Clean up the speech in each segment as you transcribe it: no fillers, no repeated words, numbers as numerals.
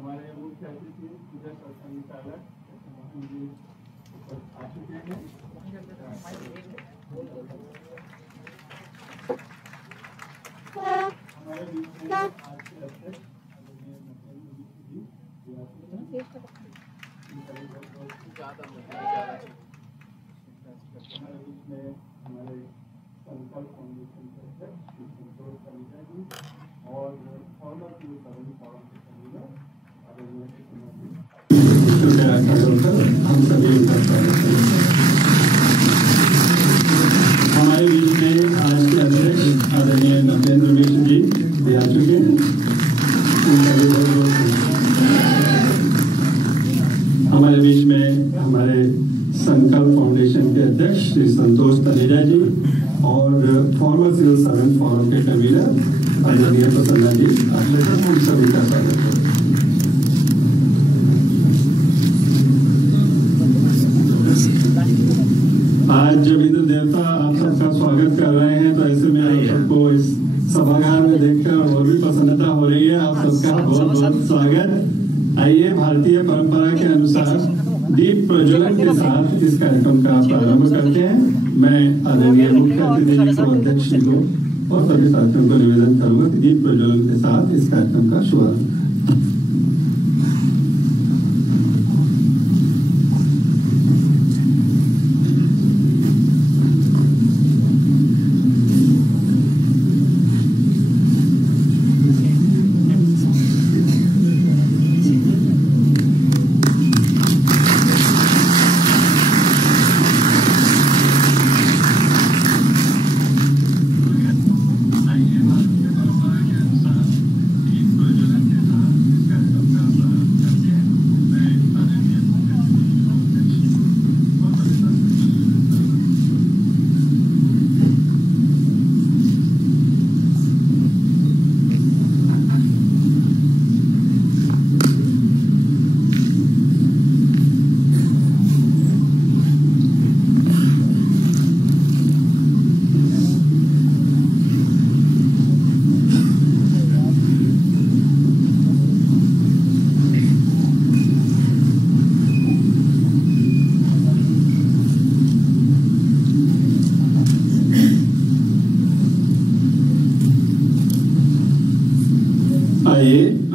हमारे मुख्य अतिथि पूजा संचालक मोहन जी आ चुके हैं। हमारे बीच में आज के अध्यक्ष हमारे बीच में हमारे संकल्प फाउंडेशन के अध्यक्ष संतोष तनेजा जी और फॉर्मर की सर्विस फॉरम के कन्वीनर हम सभी उनका स्वागत करें। हमारे बीच में आज के अध्यक्ष आदरणीय नपेंद्र मिश्र जी भी आ चुके हैं। हमारे बीच में हमारे संकल्प फाउंडेशन के अध्यक्ष श्री संतोष तनेजा जी और फॉर्मर सिविल सर्वेंट फोरम के कन्वीनर आदरणीय प्रसन्ना जी, हम सभी का स्वागत है। आज जब इंद्र देवता आप सबका स्वागत कर रहे हैं तो ऐसे में आप सबको इस सभागार में देखकर और भी प्रसन्नता हो रही है। आप सबका बहुत बहुत स्वागत। आइए भारतीय परंपरा के अनुसार दीप प्रज्वलन के साथ इस कार्यक्रम का प्रारंभ करते हैं। मैं आदरणीय मुख्य अतिथि जी को, अध्यक्ष जी को और सभी साथियों को निवेदन करूंगा कि दीप प्रज्वलन के साथ इस कार्यक्रम का शुभारंभ।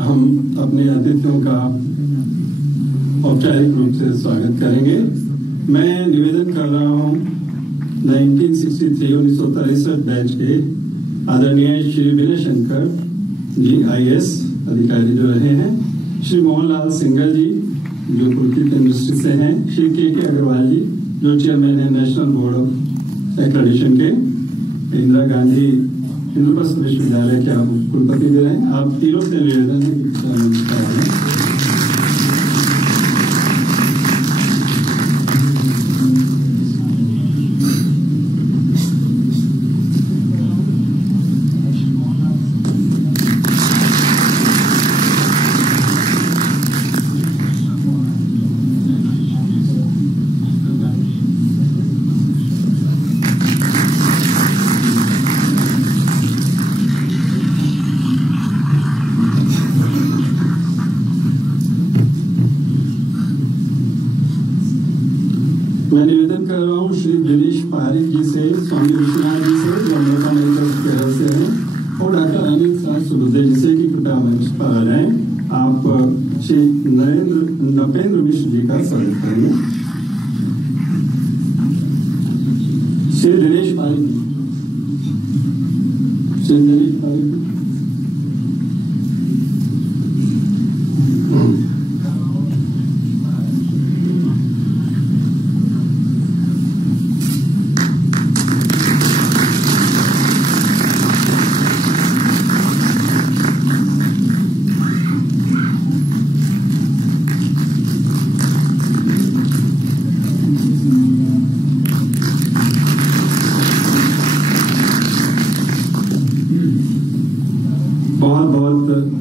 हम अपने अतिथियों का औपचारिक रूप से स्वागत करेंगे। मैं निवेदन कर रहा हूं 1963 बैच के आदरणीय श्री विनय शंकर जी IAS अधिकारी जो रहे हैं, श्री मोहनलाल सिंघल जी जो पुलकित यूनिवर्सिटी से हैं, श्री के अग्रवाल जी जो चेयरमैन है नेशनल बोर्ड ऑफ एक्रेडिटेशन के, इंदिरा गांधी इंद्रप्रस्थ विश्वविद्यालय के आप कुलपति भी रहे। आप तीनों से निवेदन है कि मैं निवेदन कर रहा हूँ श्री दिनेश पारिक जी से, स्वामी विश्वनाथ जी से जो अमेरिका केरल से हैं, और डॉक्टर अनिल सुरुदे जी से कि कृपया मंच पर आ जाएं। आप श्री नपेंद्र मिश्र जी का स्वागत करेंगे। श्री दिनेश पारिक, श्री दिनेश पारिक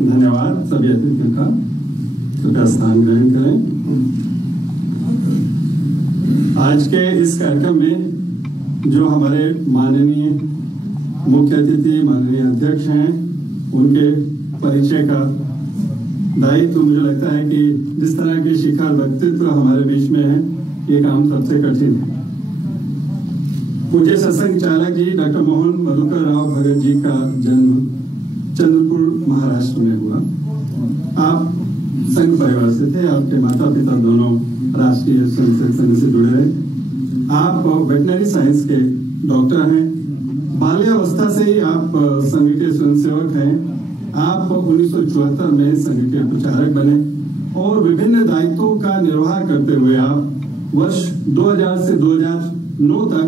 धन्यवाद। सभी अतिथियों का कृपया स्थान ग्रहण करें। आज के इस कार्यक्रम में जो हमारे माननीय मुख्य अतिथि, माननीय अध्यक्ष हैं, उनके परिचय का दायित्व मुझे लगता है कि जिस तरह के शिखर व्यक्तित्व हमारे बीच में है, ये काम सबसे कठिन है। पूज्य सत्संग चालक जी डॉक्टर मोहन मधुकर राव भगत जी का जन्म चंद्रपुर महाराष्ट्र में हुआ। आप संघ परिवार से थे, आपके माता पिता दोनों राष्ट्रीय स्वयंसेवक संघ से जुड़े रहे। आप वेटनरी साइंस के डॉक्टर हैं। बाल्यावस्था से ही आप संघ के स्वयंसेवक हैं। आप 1974 में संघ के प्रचारक बने और विभिन्न दायित्वों का निर्वाह करते हुए आप वर्ष 2000 से 2009 तक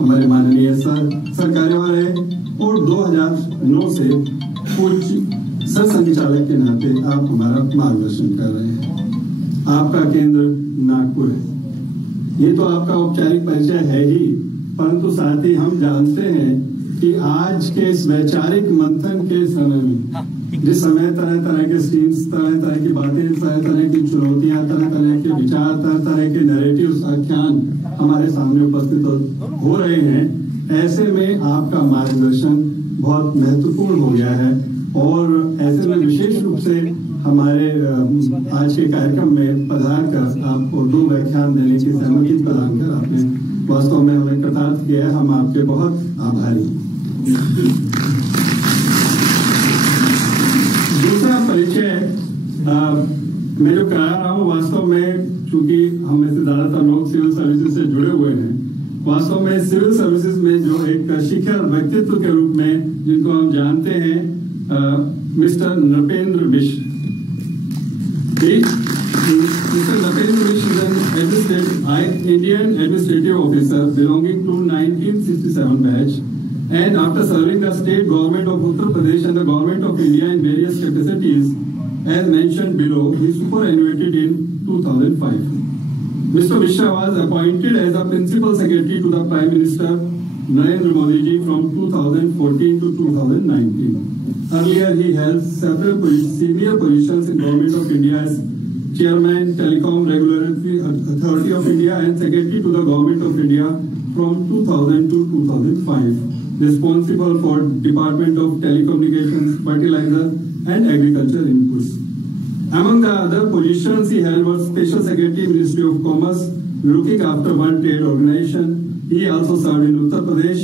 हमारे माननीय सरकार्यवाह रहे और 2009 से पूज्य सरसंघचालक के नाते आप हमारा मार्गदर्शन कर रहे हैं। आपका केंद्र नागपुर है। ये तो आपका औपचारिक परिचय है ही, परंतु साथ ही हम जानते हैं कि आज के इस वैचारिक मंथन के समय में, जिस समय तरह तरह के स्ट्रीम्स, तरह तरह की बातें, तरह तरह की चुनौतियां, तरह तरह के विचार, तरह तरह के नैरेटिव्स, आख्यान हमारे सामने उपस्थित हो रहे हैं, ऐसे में आपका मार्गदर्शन बहुत महत्वपूर्ण हो गया है। और ऐसे में विशेष रूप से हमारे आज के कार्यक्रम में पधार कर आपको 2 व्याख्यान देने की सहमति प्रदान कर आपने वास्तव में हमें कृतार्थ किया है। हम आपके बहुत आभारी हैं। दूसरा परिचय मैं जो करा रहा हूँ, वास्तव में चूंकि हम में से ज्यादातर लोग सिविल सर्विसेज से जुड़े हुए हैं, वास्तव में सिविल सर्विसेज में जो एक शिखर व्यक्तित्व के रूप में जिनको हम जानते हैं, mister Nripendra Mishra. Mr. Nrpendra Mishra is an Indian administrative officer belonging to 1967 batch, and after serving the state government of Uttar Pradesh and the government of India in various capacities, as mentioned below, he superannuated in 2005. Mr. Mishra was appointed as a principal secretary to the Prime Minister Narendra Modi ji from 2014 to 2019. Earlier, he held several senior positions in Government of India as Chairman, Telecom Regulatory Authority of India and Secretary to the Government of India from 2000 to 2005, responsible for Department of Telecommunications, Fertilizer and Agriculture Inputs. Among the other positions he held was Special Secretary, Ministry of Commerce, looking after World Trade Organization. He also served in Uttar Pradesh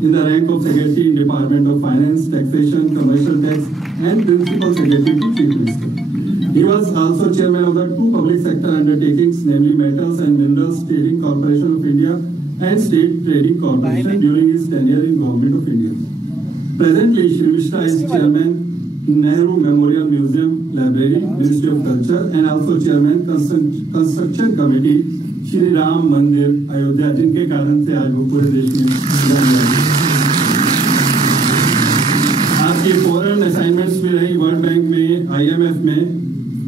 in the rank of Secretary in Department of Finance, Taxation, Commercial Tax and Principal Secretary to Chief Minister. He was also chairman of the 2 public sector undertakings, namely Metals and Minerals Trading Corporation of India and State Trading Corporation during his tenure in Government of India. Presently, Shri Mishra is chairman Nehru Memorial Museum Library, Ministry of Culture, and also chairman Construction Committee Shri Ram मंदिर अयोध्या, जिनके कारण से आज वो पूरे देश में जान जाते हैं। आपकी फॉरेन असाइनमेंट्स भी रही वर्ल्ड बैंक में, IMF में,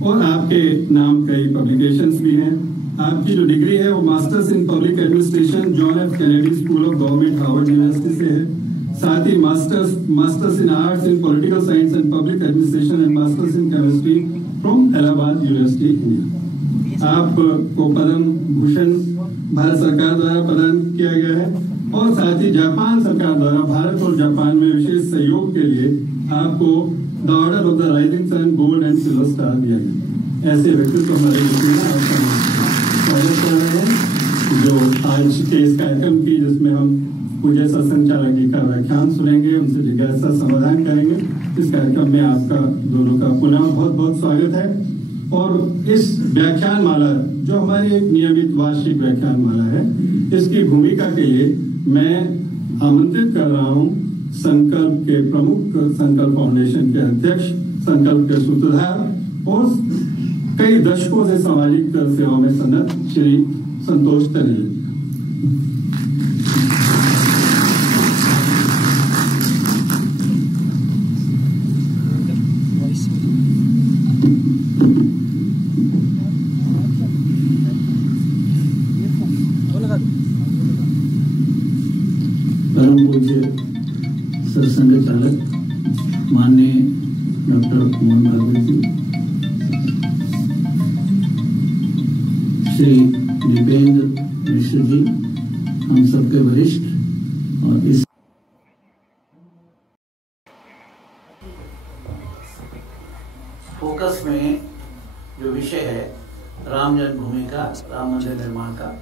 और आपके नाम कई पब्लिकेशंस भी हैं। आपकी जो डिग्री है वो masters in public administration John F Kennedy School of Government Harvard University से है। साथ ही masters in arts in political science and public administration and masters in chemistry from Allahabad university India. आपको पद्म भूषण भारत सरकार द्वारा प्रदान किया गया है और साथ ही जापान सरकार द्वारा भारत और जापान में विशेष सहयोग के लिए आपको the order of the rising sun gold and silver star दिया गया। ऐसे व्यक्तित्व हमारे स्वागत कर रहे हैं जो आज के इस कार्यक्रम की, जिसमें हम पूज्य सत्संग चालक जी का व्याख्यान सुनेंगे, उनसे जिज्ञासा समाधान करेंगे। इस कार्यक्रम में आपका दोनों का पुनः बहुत बहुत स्वागत है। और इस व्याख्यान माला जो हमारी एक नियमित वार्षिक व्याख्यान माला है, इसकी भूमिका के लिए मैं आमंत्रित कर रहा हूं संकल्प के प्रमुख, संकल्प फाउंडेशन के अध्यक्ष, संकल्प के सूत्रधार और कई दशकों से सामाजिक सेवा में सन्नत श्री संतोष तनेजा। परम पूज्य सरसंघ चालक माननीय डॉक्टर मोहन भागवत जी, श्री नृपेंद्र मिश्र जी, हम सबके वरिष्ठ, और इस फोकस दिवस में जो विषय है राम जन्मभूमि का, राम मंदिर निर्माण का,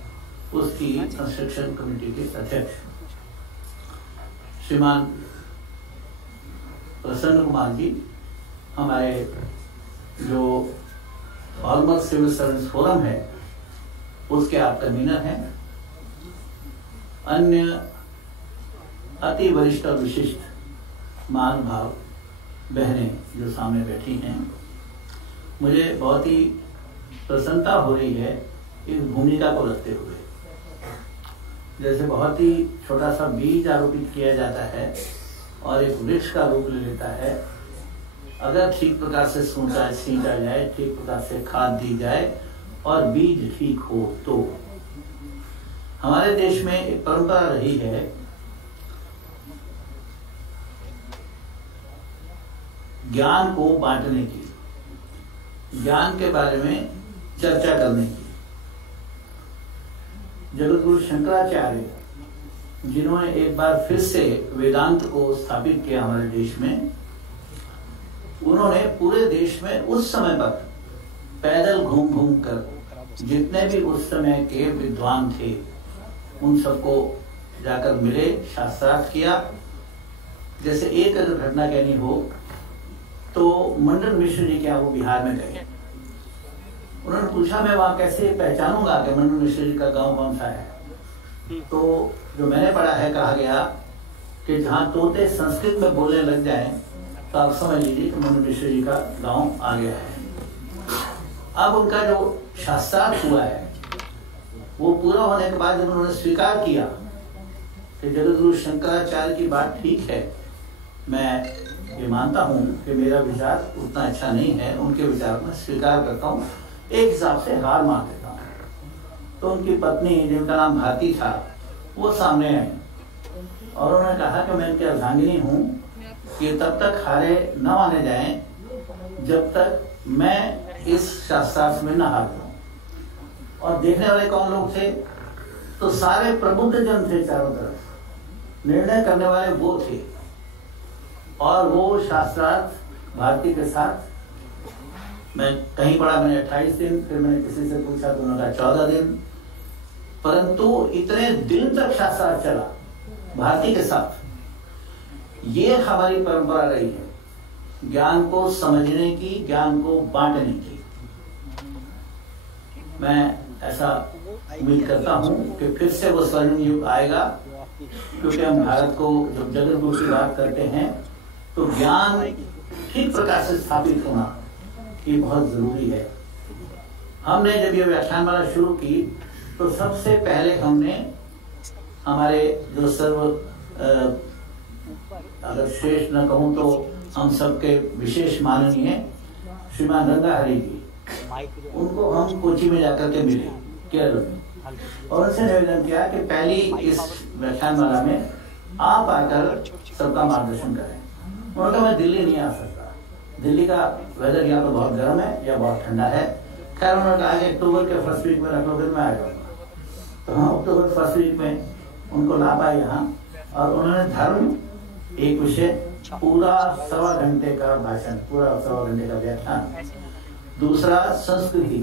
उसकी कंस्ट्रक्शन कमेटी के अध्यक्ष श्रीमान प्रसन्न कुमार जी, हमारे जो ऑलमोस्ट सिविल सर्विस फोरम है उसके आप कन्वीनर हैं, अन्य अति वरिष्ठ और विशिष्ट महानुभाव बहनें जो सामने बैठी हैं, मुझे बहुत ही प्रसन्नता हो रही है इस भूमिका को रखते हुए। जैसे बहुत ही छोटा सा बीज आरोपित किया जाता है और एक वृक्ष का रूप ले लेता है, अगर ठीक प्रकार से सींचा जाए, ठीक प्रकार से खाद दी जाए और बीज ठीक हो तो। हमारे देश में एक परंपरा रही है ज्ञान को बांटने की, ज्ञान के बारे में चर्चा करने की। जगतगुरु शंकराचार्य जिन्होंने एक बार फिर से वेदांत को स्थापित किया हमारे देश में, उन्होंने पूरे देश में उस समय पर पैदल घूम घूम कर जितने भी उस समय के विद्वान थे उन सबको जाकर मिले, शास्त्रार्थ किया। जैसे एक अगर घटना कहनी हो तो मंडन मिश्र जी क्या वो बिहार में गए, उन्होंने पूछा मैं वहां कैसे पहचानूंगा कि मंडन मिश्र जी का गांव कौन सा है। तो जो मैंने पढ़ा है, कहा गया कि जहां तोते संस्कृत में बोलने लग जाएं तो आप समझ लीजिए कि मंडन मिश्र जी का गांव आ गया है। अब उनका जो शास्त्रार्थ हुआ है वो पूरा होने के बाद जब उन्होंने स्वीकार किया कि जगतगुरु शंकराचार्य की बात ठीक है, मैं ये मानता हूँ कि मेरा विचार उतना अच्छा नहीं है, उनके विचार में स्वीकार करता हूँ, एक हिसाब से हार मान लेता हूँ। तो उनकी पत्नी जिनका नाम भारती था वो सामने आई और उन्होंने कहा कि मैं इनकी अर्धांगिनी हूँ कि तब तक हारे न माने जाएं जब तक मैं इस शास्त्रार्थ में न हार जाऊं। और देखने वाले कौन लोग थे? तो सारे प्रबुद्ध जन थे, चारों तरफ निर्णय करने वाले वो थे। और वो शास्त्रार्थ भारती के साथ मैं कहीं पढ़ा, मैंने 28 दिन, फिर मैंने किसी से पूछा तो उन्होंने कहा 14 दिन, परंतु इतने दिन तक शास्त्रार्थ चला भारती के साथ। ये हमारी परंपरा रही है ज्ञान को समझने की, ज्ञान को बांटने की। मैं ऐसा उम्मीद करता हूं कि फिर से वो स्वर्णिम युग आएगा, क्योंकि हम भारत को जब जगतगुरु की बात करते हैं तो ज्ञान ठीक प्रकार से स्थापित होना ये बहुत जरूरी है। हमने जब ये व्याख्यानमाला शुरू की तो सबसे पहले हमने हमारे जो सर्व अगर श्रेष्ठ न कहूं तो हम सबके विशेष माननीय श्रीमान रंगाहरी जी, उनको हम कोची में जाकर के मिले केरल में, और उनसे निवेदन किया कि पहली इस व्याख्यानमाला में आप आकर सबका मार्गदर्शन करें। उन्होंने कहा मैं दिल्ली नहीं आ सकता, दिल्ली का वेदर या तो बहुत गर्म है या बहुत ठंडा है। खैर उन्होंने कहा कि अक्टूबर के फर्स्ट वीक में रख लो, फिर मैं आ जाऊंगा। तो हम अक्टूबर फर्स्ट वीक में उनको ला पाए यहाँ, और उन्होंने धर्म एक विषय पूरा 1.25 घंटे का भाषण, पूरा 1.25 घंटे का व्याख्यान, दूसरा संस्कृति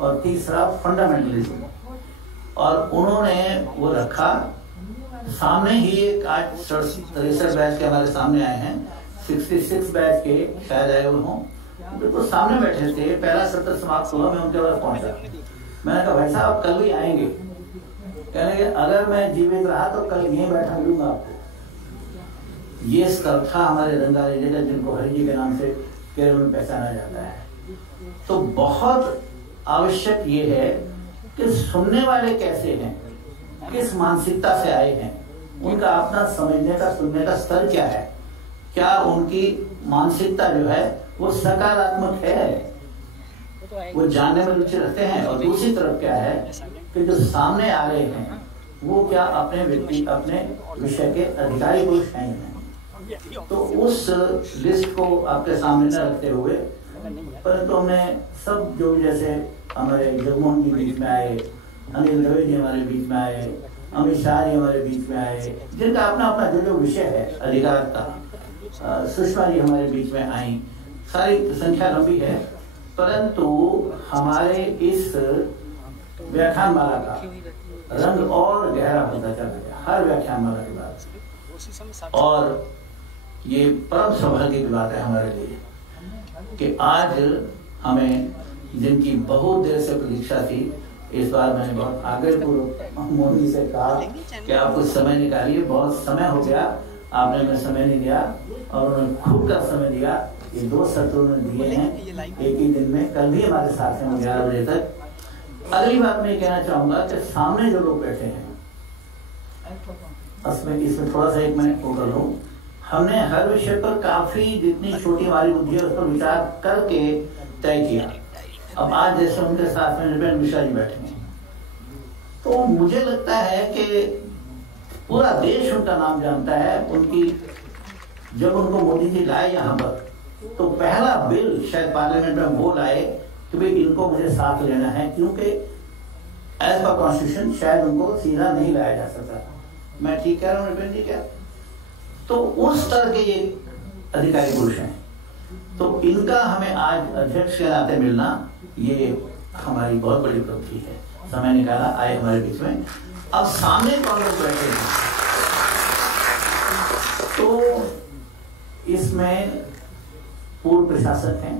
और तीसरा फंडामेंटलिज्म। और उन्होंने वो रखा सामने ही। एक आज 63 बैच के हमारे सामने आए हैं, 66 बैच के शायद आए हों, बिल्कुल सामने बैठे थे। पहला सत्र समाप्त हुआ, मैं उनके पास पहुंचा, मैंने कहा भाई साहब कल भी आएंगे? कहने के अगर मैं जीवित रहा तो कल यहीं बैठा मिलूंगा आपको। ये स्तर था हमारे रंगारी जी का, जिनको हरि जी के नाम से केरल में पहचाना जाता है। तो बहुत आवश्यक ये है कि सुनने वाले कैसे हैं, किस मानसिकता से आए हैं, उनका अपना समझने का, सुनने का स्तर क्या है, क्या उनकी मानसिकता जो है वो सकारात्मक है, वो जानने में रुचि रखते हैं। और दूसरी तरफ क्या है कि जो सामने आ रहे हैं वो क्या अपने व्यक्ति, अपने विषय के अधिकारी पुरुष हैं। तो उस लिस्ट को आपके सामने न रखते हुए, परंतु हमने सब जो जैसे हमारे जगमोहन जी बीच में आए, अनिल दवे जी हमारे बीच में आए, अमित शाह जी हमारे बीच में आए, जिनका अपना अपना जो विषय है अधिकार का, सुषमा जी हमारे बीच में आई, सारी संख्या लंबी है, परंतु हमारे इस व्याख्यानमाला का रंग और गहरा होता चला गया हर व्याख्यानमाला के बाद। और ये परम सौभाग्य की बात है हमारे लिए कि आज हमें, जिनकी बहुत देर से प्रतीक्षा थी, इस बार मैंने बहुत आग्रहपूर्वक मोदी से कहा कि आप कुछ समय निकालिए, बहुत समय हो गया, आपने हमें समय नहीं दिया, और उन्होंने खूब का समय दिया। ये 2 सत्र उन्होंने दिए हैं एक ही दिन में, कल भी हमारे साथ हैं 11 बजे तक। अगली बात मैं कहना चाहूंगा कि सामने जो लोग बैठे हैं, इसमें थोड़ा सा एक मिनट को कर लूं, हमने हर विषय पर काफी जितनी छोटी हमारी बुद्धि है उस पर विचार करके तय किया। अब आज जैसे उनके साथ में नृपेंद्र मिश्रा जी बैठे हैं, तो मुझे लगता है कि पूरा देश उनका नाम जानता है। उनकी जब उनको मोदी जी लाए यहाँ पर, तो पहला बिल शायद पार्लियामेंट में वो लाए कि भाई इनको मुझे साथ लेना है, क्योंकि एज पर कॉन्स्टिट्यूशन शायद उनको सीधा नहीं लाया जा सकता। मैं ठीक कह रहा हूँ नृपेंद्र जी क्या? तो उस तरह के ये अधिकारी पुरुष हैं, तो इनका हमें आज अध्यक्ष के नाते मिलना ये हमारी बहुत बड़ी उपलब्धि है। समय निकाला, आए हमारे बीच में। अब सामने कौन लोग बैठे हैं, तो इसमें पूर्व प्रशासक हैं,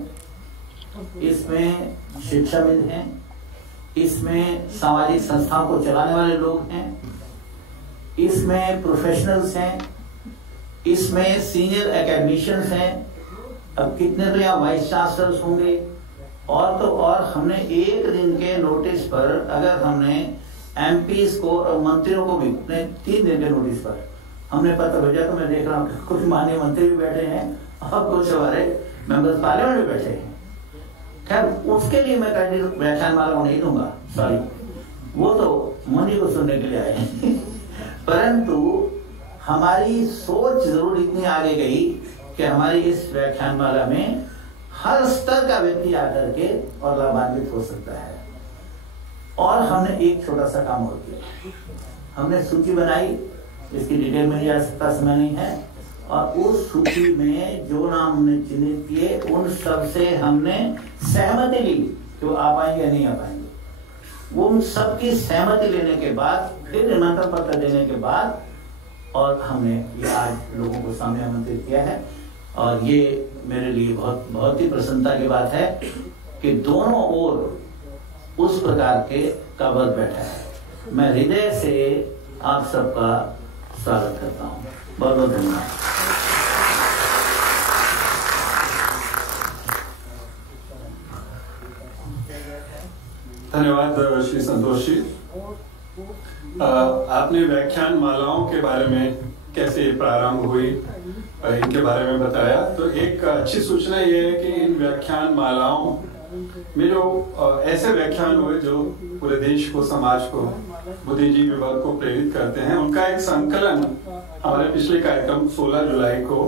इसमें शिक्षाविद हैं, इसमें सामाजिक संस्थाओं को चलाने वाले लोग हैं, इसमें प्रोफेशनल्स हैं, इसमें सीनियर एकेडमिशियंस हैं। अब कितने तो यहाँ वाइस चांसलर्स होंगे, और तो और हमने एक दिन के नोटिस पर, अगर हमने एमपीज को और मंत्रियों को भी अपने 3 दिन के नोटिस पर हमने पत्र भेजा, तो मैं देख रहा हूँ कुछ माननीय मंत्री भी बैठे हैं और कुछ हमारे मेंबर्स पार्लियामेंट भी बैठे हैं। खैर, उसके लिए मैं कैंडिडेट व्याख्यानमाला को नहीं दूंगा, सॉरी, वो तो मोदी को सुनने के लिए आए हैं। परंतु हमारी सोच जरूर इतनी आगे गई कि हमारी इस व्याख्यानमाला में हर स्तर का व्यक्ति आकर के और लाभान्वित हो सकता है। और हमने एक छोटा सा काम और किया, हमने सूची बनाई, इसकी डिटेल में जा सकता, समय नहीं है, और उस सूची में जो नाम हमने चिन्हित किए उन सब से हमने सहमति ली कि वो आ पाएंगे या नहीं आ पाएंगे। वो उन सबकी सहमति लेने के बाद, फिर निमंत्रण पत्र देने के बाद, और हमने ये आज लोगों को सामने आमंत्रित किया है। और ये मेरे लिए बहुत ही प्रसन्नता की बात है कि दोनों ओर उस प्रकार के वर्ग बैठा है। मैं हृदय से आप सबका स्वागत करता हूँ। बहुत बहुत धन्यवाद। धन्यवाद श्री संतोष जी। आपने व्याख्यान मालाओं के बारे में कैसे प्रारंभ हुई इनके बारे में बताया। तो एक अच्छी सूचना ये है कि इन व्याख्यान मालाओं में जो ऐसे व्याख्यान हुए जो पूरे देश को, समाज को, बुद्धिजीवी वर्ग को प्रेरित करते हैं, उनका एक संकलन हमारे पिछले कार्यक्रम 16 जुलाई को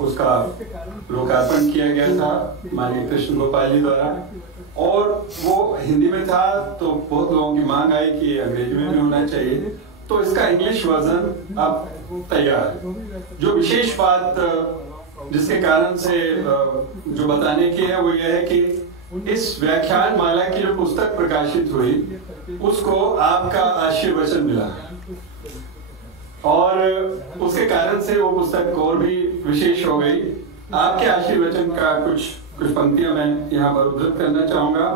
उसका लोकार्पण किया गया था माननीय कृष्ण गोपाल जी द्वारा, और वो हिंदी में था। तो बहुत लोगों की मांग आई कि अंग्रेजी में भी होना चाहिए, तो इसका इंग्लिश वर्जन अब तैयार है। जो विशेष बात जिसके कारण से जो बताने की है वो ये है कि इस व्याख्यान माला की जो पुस्तक प्रकाशित हुई उसको आपका आशीर्वचन मिला, और उसके कारण से वो पुस्तक और भी विशेष हो गई। आपके आशीर्वचन का कुछ पंक्तियां मैं यहाँ पर उद्धृत करना चाहूंगा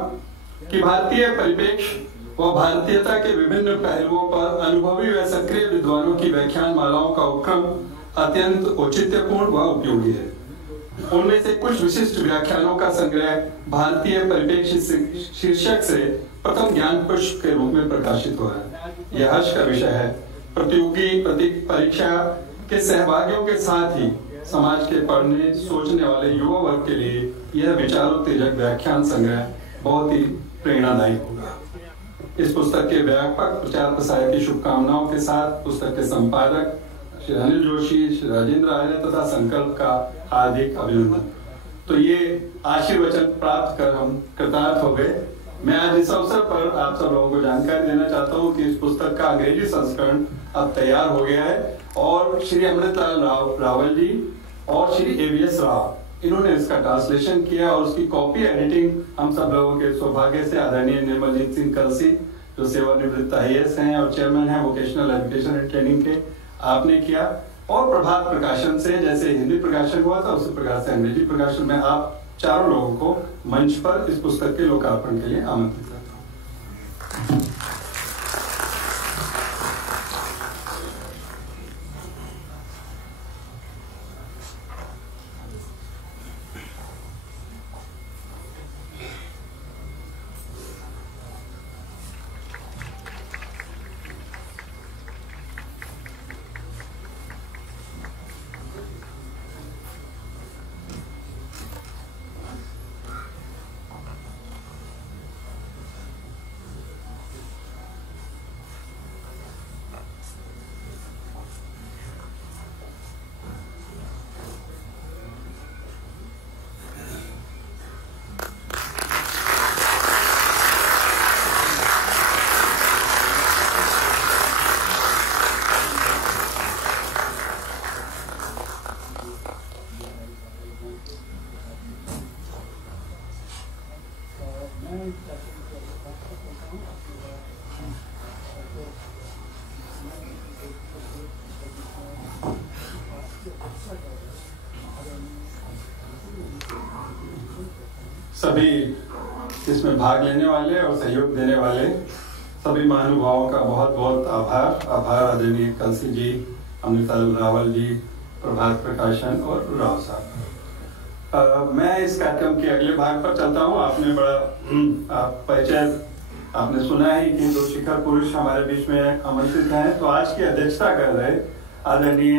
कि भारतीय परिप्रेक्ष्य व भारतीयता के विभिन्न पहलुओं पर अनुभवी व सक्रिय विद्वानों की व्याख्यान मालाओं का उपक्रम अत्यंत औचित्यपूर्ण व उपयोगी है। उनमें से कुछ विशिष्ट व्याख्यानों का संग्रह भारतीय परिप्रेक्ष्य शीर्षक से प्रथम ज्ञान पुष्प के रूप में प्रकाशित हुआ है। यह हर्ष का विषय है। प्रतियोगी परीक्षा के सहभागियों के साथ ही समाज के पढ़ने सोचने वाले युवा वर्ग के लिए यह विचारोत्तेजक व्याख्यान संग्रह बहुत ही प्रेरणादायी होगा। इस पुस्तक के व्यापक प्रचार प्रसार की शुभकामनाओं के साथ पुस्तक के संपादक श्री अनिल जोशी, श्री राजेंद्र आर्य तथा संकल्प का हार्दिक अभिनंदन। तो ये आशीर्वचन प्राप्त कर हम कृतार्थ हो गए। मैं आज इस अवसर पर आप सब लोगों को जानकारी देना चाहता हूँ कि इस पुस्तक का अंग्रेजी संस्करण अब तैयार हो गया है, और श्री अमृतलाल रावल जी और श्री एवीएस राव इन्होंने इसका ट्रांसलेशन किया और उसकी कॉपी एडिटिंग हम सब लोगों के सौभाग्य से आदरणीय निर्मलजीत सिंह कलसी जो सेवानिवृत्त IAS हैं और चेयरमैन हैं वोकेशनल एजुकेशन एंड ट्रेनिंग के, आपने किया। और प्रभात प्रकाशन से जैसे हिंदी प्रकाशन हुआ था उसी प्रकार से अंग्रेजी प्रकाशन में आप चारों लोगों को मंच पर इस पुस्तक के लोकार्पण के लिए आमंत्रित करता हूँ। सभी इसमें भाग लेने वाले और सहयोग देने वाले सभी महानुभावों का बहुत बहुत आभार आदरणीय कलसी जी, अमृताल रावल जी, प्रभात प्रकाशन और राव साहब। मैं इस कार्यक्रम के अगले भाग पर चलता हूँ। आपने बड़ा परिचय आपने सुना ही कि दो शिखर पुरुष हमारे बीच में आमंत्रित हैं, तो आज की अध्यक्षता कर रहे आदरणीय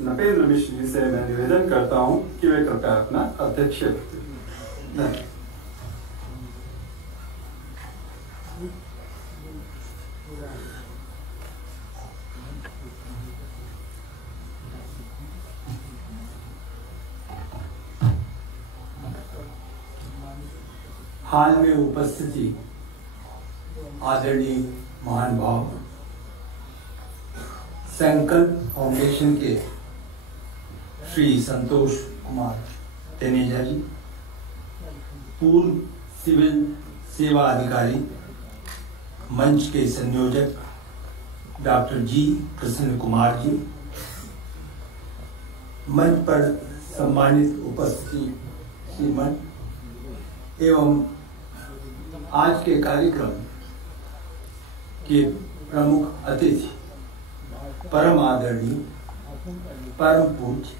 नपेंद्र मिश्र जी से मैं निवेदन करता हूँ कि वे कृपया अपना अध्यक्ष धन्यवाद। हाल में उपस्थिति आदरणीय महानुभाव संकल्प फाउंडेशन के श्री संतोष कुमार तनेजा जी, पूर्व सिविल सेवा अधिकारी मंच के संयोजक डॉक्टर जी प्रसन्न कुमार जी, मंच पर सम्मानित उपस्थिति श्रीमन एवं आज के कार्यक्रम के प्रमुख अतिथि परम आदरणीय परम पूज्य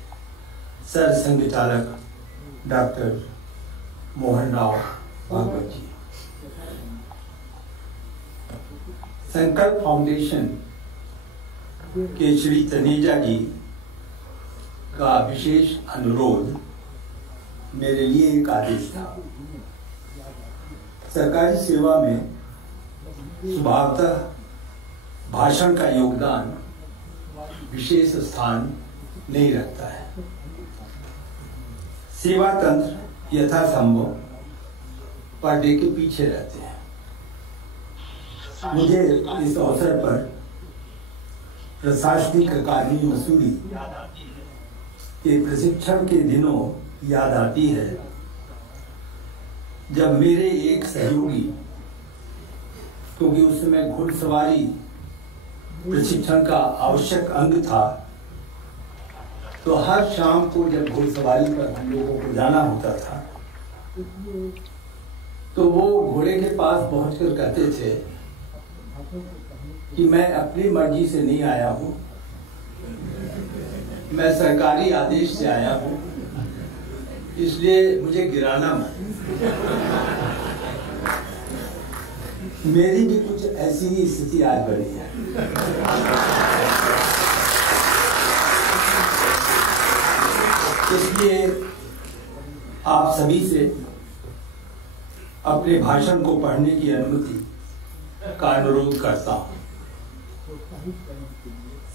सर संघचालक डॉक्टर मोहन राव भागवत जी, संकल्प फाउंडेशन के श्री तनेजा जी का विशेष अनुरोध मेरे लिए एक आदेश था। सरकारी सेवा में स्वभावतः भाषण का योगदान विशेष स्थान नहीं रखता है। सेवा तंत्र यथासंभव पर्दे के पीछे रहते हैं। मुझे इस अवसर पर प्रशासनिक अकादमी मसूरी के प्रशिक्षण के दिनों याद आती है जब मेरे एक सहयोगी, क्योंकि उस समय घुड़सवारी प्रशिक्षण का आवश्यक अंग था, तो हर शाम को जब घुड़सवारी पर हम लोगों को जाना होता था तो वो घोड़े के पास पहुंचकर कहते थे कि मैं अपनी मर्जी से नहीं आया हूं, मैं सरकारी आदेश से आया हूं, इसलिए मुझे गिराना मत। मेरी भी कुछ ऐसी ही स्थिति आज बनी है। इसलिए आप सभी से अपने भाषण को पढ़ने की अनुमति का अनुरोध करता हूं।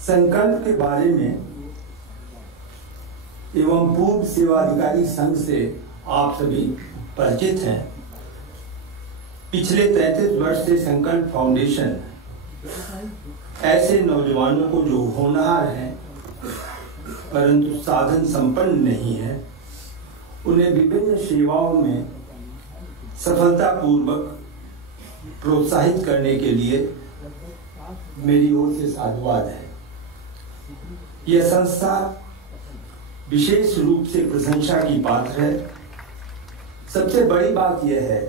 संकल्प के बारे में एवं पूर्व सेवा अधिकारी संघ से आप सभी परिचित हैं। पिछले 33 वर्ष से संकल्प फाउंडेशन ऐसे नौजवानों को जो होनहार हैं परंतु साधन संपन्न नहीं है, उन्हें विभिन्न सेवाओं में सफलतापूर्वक प्रोत्साहित करने के लिए मेरी ओर से साधुवाद है। यह संस्था विशेष रूप से प्रशंसा की पात्र है। सबसे बड़ी बात यह है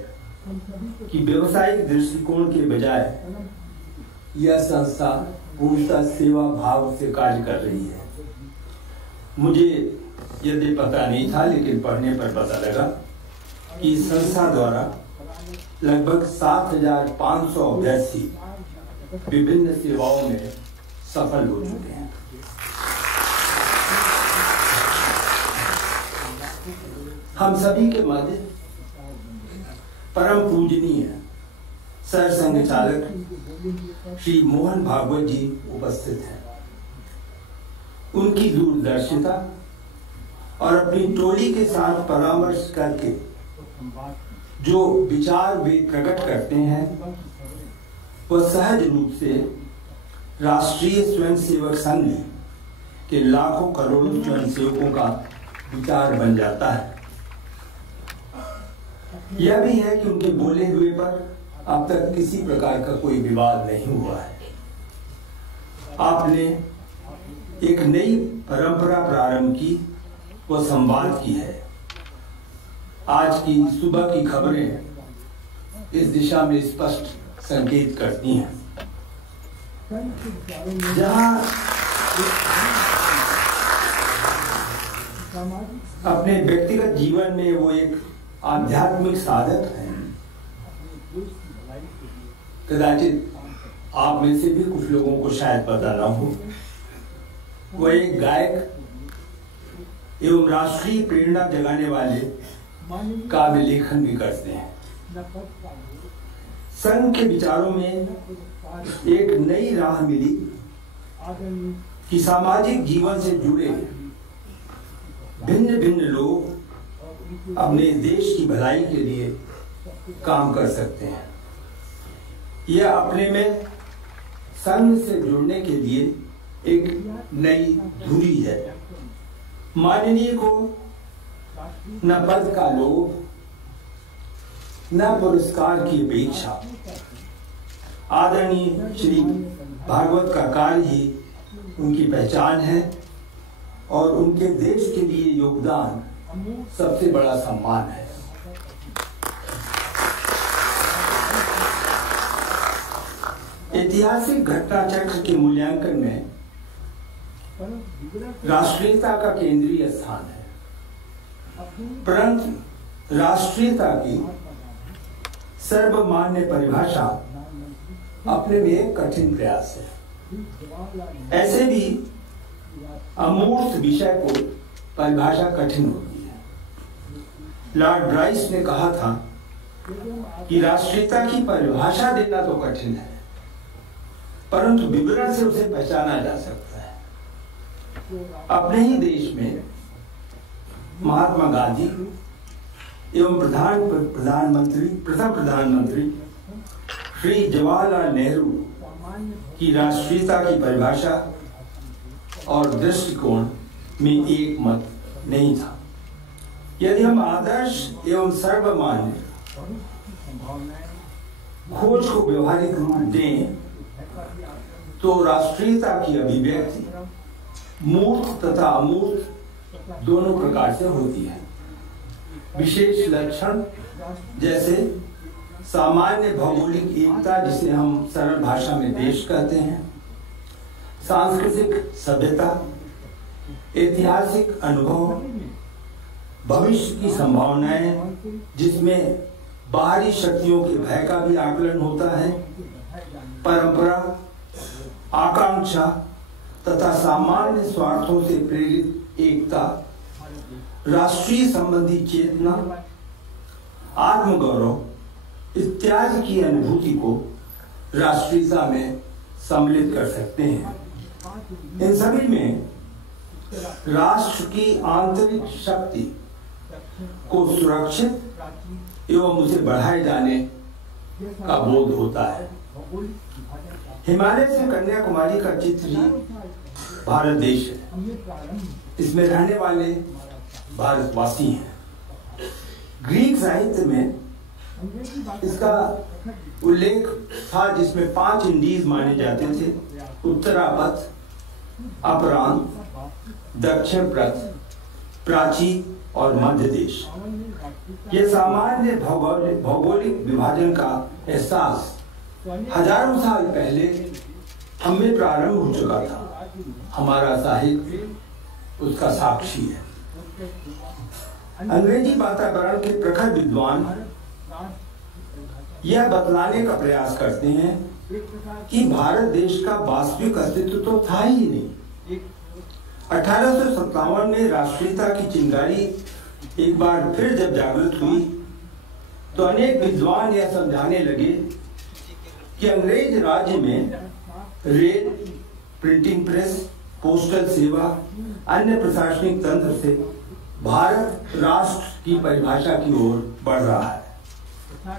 कि व्यवसायिक दृष्टिकोण के बजाय यह संस्था पूर्णतः सेवा भाव से कार्य कर रही है। मुझे यदि पता नहीं था, लेकिन पढ़ने पर पता लगा कि इस संस्था द्वारा लगभग 7,500 अभ्यर्थी विभिन्न सेवाओं में सफल हो चुके हैं। हम सभी के मध्य परम पूजनीय सर संघ चालक श्री मोहन भागवत जी उपस्थित हैं। उनकी दूरदर्शिता और अपनी टोली के साथ परामर्श करके जो विचार वे प्रकट करते हैं वह सहज रूप से राष्ट्रीय स्वयंसेवक संघ के लाखों करोड़ों स्वयंसेवकों का विचार बन जाता है। यह भी है कि उनके बोले हुए पर अब तक किसी प्रकार का कोई विवाद नहीं हुआ है। आपने एक नई परंपरा प्रारंभ की, वो संवाद की है। आज की सुबह की खबरें इस दिशा में स्पष्ट संकेत करती हैं। जहां अपने व्यक्तिगत जीवन में वो एक आध्यात्मिक साधक हैं, कदाचित आप में से भी कुछ लोगों को शायद पता ना हो, वो एक गायक एवं राष्ट्रीय प्रेरणा जगाने वाले काव्य लेखन भी करते हैं। संघ के विचारों में एक नई राह मिली कि सामाजिक जीवन से जुड़े भिन्न भिन्न लोग अपने देश की भलाई के लिए काम कर सकते हैं। यह अपने में संघ से जुड़ने के लिए एक नई धुरी है। माननीय को न पद का लोभ, न पुरस्कार की अपेक्षा, आदरणीय श्री भागवत का कार्य ही उनकी पहचान है और उनके देश के लिए योगदान सबसे बड़ा सम्मान है। ऐतिहासिक घटना चक्र के मूल्यांकन में राष्ट्रीयता का केंद्रीय स्थान है, परंतु राष्ट्रीयता की सर्वमान्य परिभाषा अपने में एक कठिन प्रयास है। ऐसे भी अमूर्त विषय को परिभाषा कठिन होती है। लॉर्ड राइस ने कहा था कि राष्ट्रीयता की परिभाषा देना तो कठिन है, परंतु विवरण से उसे पहचाना जा सकता है। अपने ही देश में महात्मा गांधी एवं प्रथम प्रधानमंत्री श्री जवाहरलाल नेहरू की राष्ट्रीयता की परिभाषा और दृष्टिकोण में एक मत नहीं था। यदि हम आदर्श एवं सर्वमान्य खोज को व्यवहारिक रूप दें तो राष्ट्रीयता की अभिव्यक्ति मूर्त तथा अमूर्त दोनों प्रकार से होती है। विशेष लक्षण जैसे सामान्य भौगोलिक एकता, जिसे हम सरल भाषा में देश कहते हैं, सांस्कृतिक सभ्यता, ऐतिहासिक अनुभव, भविष्य की संभावनाएं जिसमें बाहरी शक्तियों के भय का भी आकलन होता है, परंपरा, आकांक्षा तथा सामान्य स्वार्थों से प्रेरित एकता, राष्ट्रीय संबंधी चेतना, आत्मगौरव इत्यादि की अनुभूति को राष्ट्रीयता में सम्मिलित कर सकते हैं। इन सभी में राष्ट्र की आंतरिक शक्ति को सुरक्षित एवं उसे बढ़ाए जाने का बोध होता है। हिमालय से कन्याकुमारी का चित्र ही भारत देश है। इसमें रहने वाले भारतवासी हैं। ग्रीक साहित्य में इसका उल्लेख था, जिसमें 5 इंडीज माने जाते थे: उत्तरापथ, अपरांत, दक्षिण प्रथ, प्राची और मध्य देश। ये सामान्य भौगोलिक विभाजन का एहसास हजारों साल पहले हमें प्रारंभ हो चुका था। हमारा साहित्य उसका साक्षी है। अंग्रेजी वातावरण के प्रखर विद्वान यह बतलाने का प्रयास करते हैं कि भारत देश का वास्तविक अस्तित्व तो था ही नहीं। 1857 में राष्ट्रीयता की चिंगारी एक बार फिर जब जागृत हुई तो अनेक विद्वान यह समझाने लगे कि अंग्रेज राज्य में रेल, प्रिंटिंग प्रेस, पोस्टल सेवा, अन्य प्रशासनिक तंत्र से भारत राष्ट्र की परिभाषा की ओर बढ़ रहा है।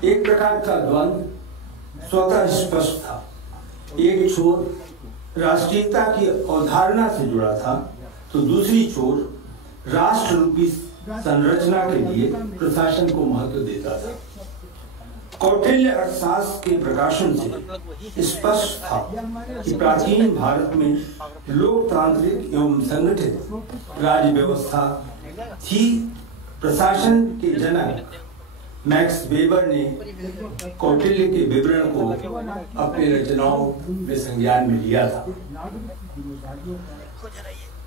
एक प्रकार का द्वंद्व स्वतः स्पष्ट था। एक छोर राष्ट्रीयता की अवधारणा से जुड़ा था, तो दूसरी छोर राष्ट्र रूपी संरचना के लिए प्रशासन को महत्व देता था। कौटिल्य अर्थशास्त्र के प्रकाशन से स्पष्ट था कि प्राचीन भारत में लोकतांत्रिक एवं संगठित राज्य व्यवस्था थी। प्रशासन के जनक मैक्स वेबर ने कौटिल्य के विवरण को अपने रचनाओं में संज्ञान में लिया था।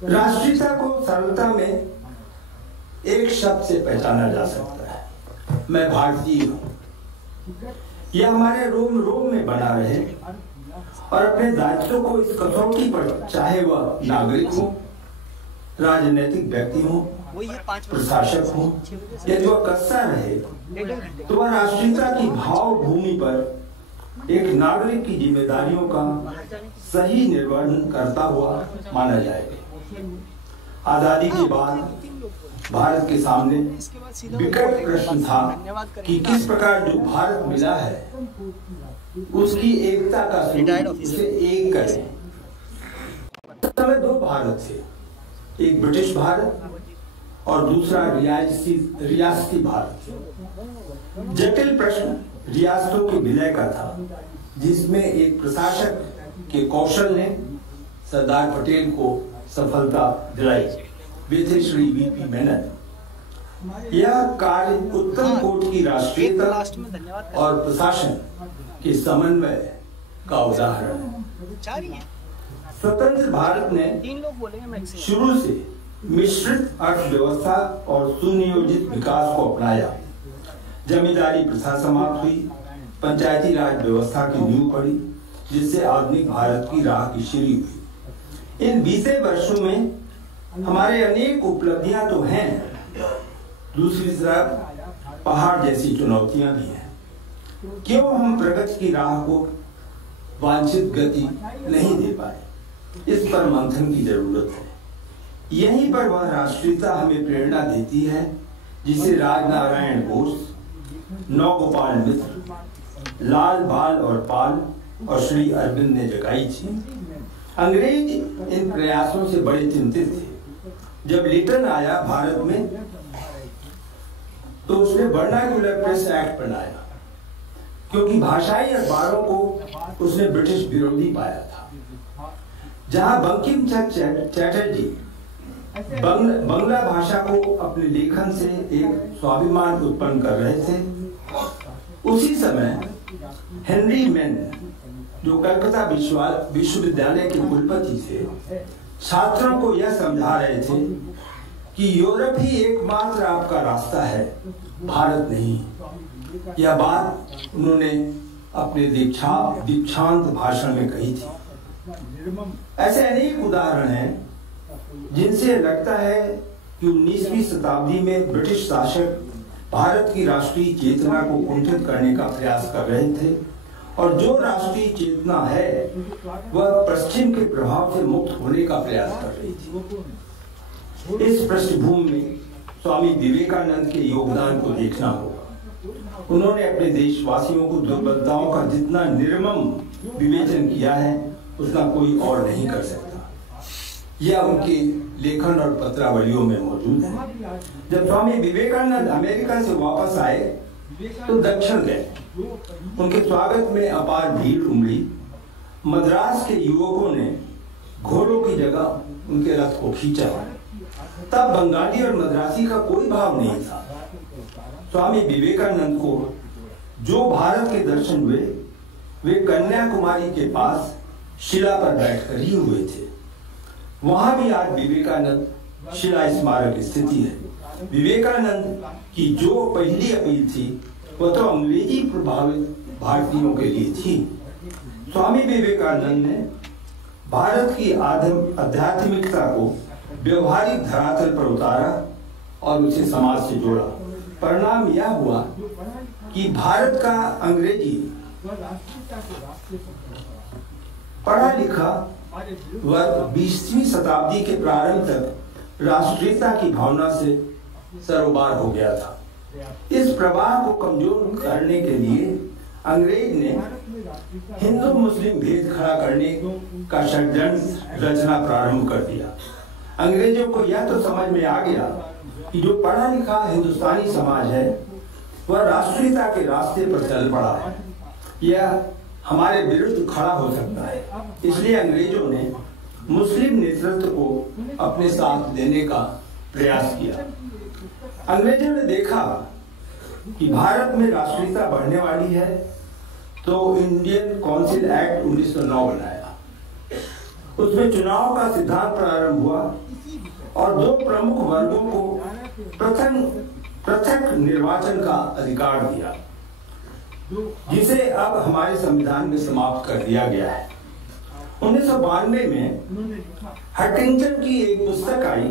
राष्ट्रीयता को सरलता में एक शब्द से पहचाना जा सकता है, मैं भारतीय हूं। यह हमारे रोम रोम में बना रहे और अपने दायित्वों को इस कसौटी पर, चाहे वह नागरिक हो, राजनीतिक व्यक्ति हो, प्रशासक हो, यदि वह कस्सा रहे तो वह राष्ट्रीयता की भाव भूमि पर एक नागरिक की जिम्मेदारियों का सही निर्वहन करता हुआ माना जाएगा। आजादी के बाद भारत के सामने विकट प्रश्न था कि किस प्रकार जो भारत मिला है उसकी एकता का स्वरूप उसे एक करें। उस समय 2 भारत थे, एक ब्रिटिश भारत और दूसरा रियासती भारत। जटिल प्रश्न रियासतों के विलय का था, जिसमें एक प्रशासक के कौशल ने सरदार पटेल को सफलता दिलाई। वे थे श्री वीपी मेनन। यह कार्य उत्तम कोट की राष्ट्रीयता और प्रशासन के समन्वय का उदाहरण है। स्वतंत्र भारत ने शुरू से मिश्रित अर्थव्यवस्था और सुनियोजित विकास को अपनाया। जमींदारी प्रथा समाप्त हुई, पंचायती राज व्यवस्था की नींव पड़ी, जिससे आधुनिक भारत की राह की सीढ़ी हुई। इन 20 वर्षों में हमारे अनेक उपलब्धियां तो हैं, दूसरी तरफ पहाड़ जैसी चुनौतियां भी हैं। क्यों हम प्रगति की राह को वांछित गति नहीं दे पाए, इस पर मंथन की जरूरत है। यहीं पर वह राष्ट्रीयता हमें प्रेरणा देती है जिसे राजनारायण घोष, नवगोपाल मित्र, लाल बाल और पाल और श्री अरविंद ने जगाई थी। अंग्रेज इन प्रयासों से बड़े चिंतित थे। जब लिटन आया भारत में तो उसने वर्नाक्युलर प्रेस एक्ट बनाया, क्योंकि भाषाई अखबारों को उसने ब्रिटिश विरोधी पाया था। जहां बंकिम चंद्र चटर्जी बंगला भाषा को अपने लेखन से एक स्वाभिमान उत्पन्न कर रहे थे, उसी समय हेनरी मेन, जो कलकत्ता विश्वविद्यालय के कुलपति थे, छात्रों को यह समझा रहे थे कि यूरोप ही एकमात्र आपका रास्ता है, भारत नहीं। यह बात उन्होंने अपने दीक्षांत भाषण में कही थी। ऐसे अनेक उदाहरण हैं जिनसे लगता है कि 19वीं शताब्दी में ब्रिटिश शासक भारत की राष्ट्रीय चेतना को कुंठित करने का प्रयास कर रहे थे, और जो राष्ट्रीय चेतना है वह पश्चिम के प्रभाव से मुक्त होने का प्रयास कर रही थी। इस पृष्ठभूमि में स्वामी विवेकानंद के योगदान को देखना होगा। उन्होंने अपने देशवासियों को दुर्बलताओं का जितना निर्मम विवेचन किया है उतना कोई और नहीं कर सकता। यह उनके लेखन और पत्रावलियों में मौजूद है। जब स्वामी विवेकानंद अमेरिका से वापस आए तो दक्षिण गए। उनके स्वागत में अपार भीड़ उमड़ी। मद्रास के युवकों ने घोड़ों की जगह उनके रथ को खींचा। तब बंगाली और मद्रासी का कोई भाव नहीं था। स्वामी विवेकानंद को जो भारत के दर्शन हुए वे कन्याकुमारी के पास शिला पर बैठकर ही हुए थे। वहां भी आज विवेकानंद शिला स्मारक स्थिति है। विवेकानंद की जो पहली अपील थी वह तो अंग्रेजी प्रभावित भारतीयों के लिए थी। स्वामी विवेकानंद ने भारत की आध्यात्मिकता को व्यवहारिक धरातल पर उतारा और उसे समाज से जोड़ा। परिणाम यह हुआ कि भारत का अंग्रेजी पढ़ा लिखा वर्ग 20वीं शताब्दी के प्रारंभ तक राष्ट्रीयता की भावना से सरोबार हो गया था। इस प्रवाह को कमजोर करने के लिए अंग्रेज ने हिंदू मुस्लिम भेद खड़ा करने का षड्यंत्र रचना प्रारंभ कर दिया। अंग्रेजों को यह तो समझ में आ गया कि जो पढ़ा लिखा हिंदुस्तानी समाज है वह राष्ट्रीयता के रास्ते पर चल पड़ा है, यह हमारे विरुद्ध खड़ा हो सकता है। इसलिए अंग्रेजों ने मुस्लिम नेतृत्व को अपने साथ लेने का प्रयास किया। अंग्रेजों ने देखा कि भारत में राष्ट्रीयता बढ़ने वाली है तो इंडियन काउंसिल एक्ट 1909 बनाया। उसमें चुनाव का सिद्धांत प्रारंभ हुआ और दो प्रमुख वर्गों को पृथक निर्वाचन का अधिकार दिया, जिसे अब हमारे संविधान में समाप्त कर दिया गया है। 1992 में हंटिंगटन की एक पुस्तक आई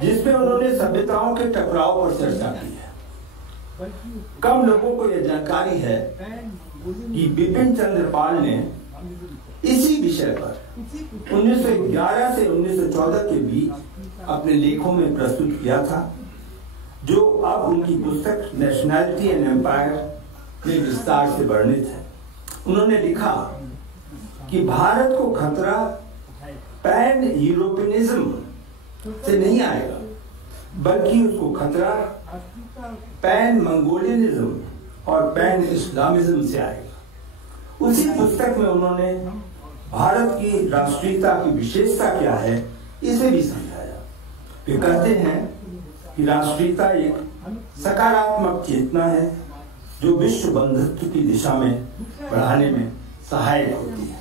जिसमें उन्होंने सभ्यताओं के टकराव पर चर्चा की है। कम लोगों को यह जानकारी है कि बिपिन चंद्र पाल ने इसी विषय पर 1911 से 1914 के बीच अपने लेखों में प्रस्तुत किया था, जो अब उनकी पुस्तक नेशनैलिटी एंड एम्पायर में विस्तार से वर्णित है। उन्होंने लिखा कि भारत को खतरा पैन यूरोपियनिज्म से नहीं आएगा, बल्कि उसको खतरा पैन मंगोलियनिज्म और पैन इस्लामिज्म से आएगा। उसी पुस्तक में उन्होंने भारत की राष्ट्रीयता की विशेषता क्या है इसे भी समझाया। वे कहते हैं कि राष्ट्रीयता एक सकारात्मक चेतना है जो विश्व बंधुत्व की दिशा में बढ़ाने में सहायक होती है।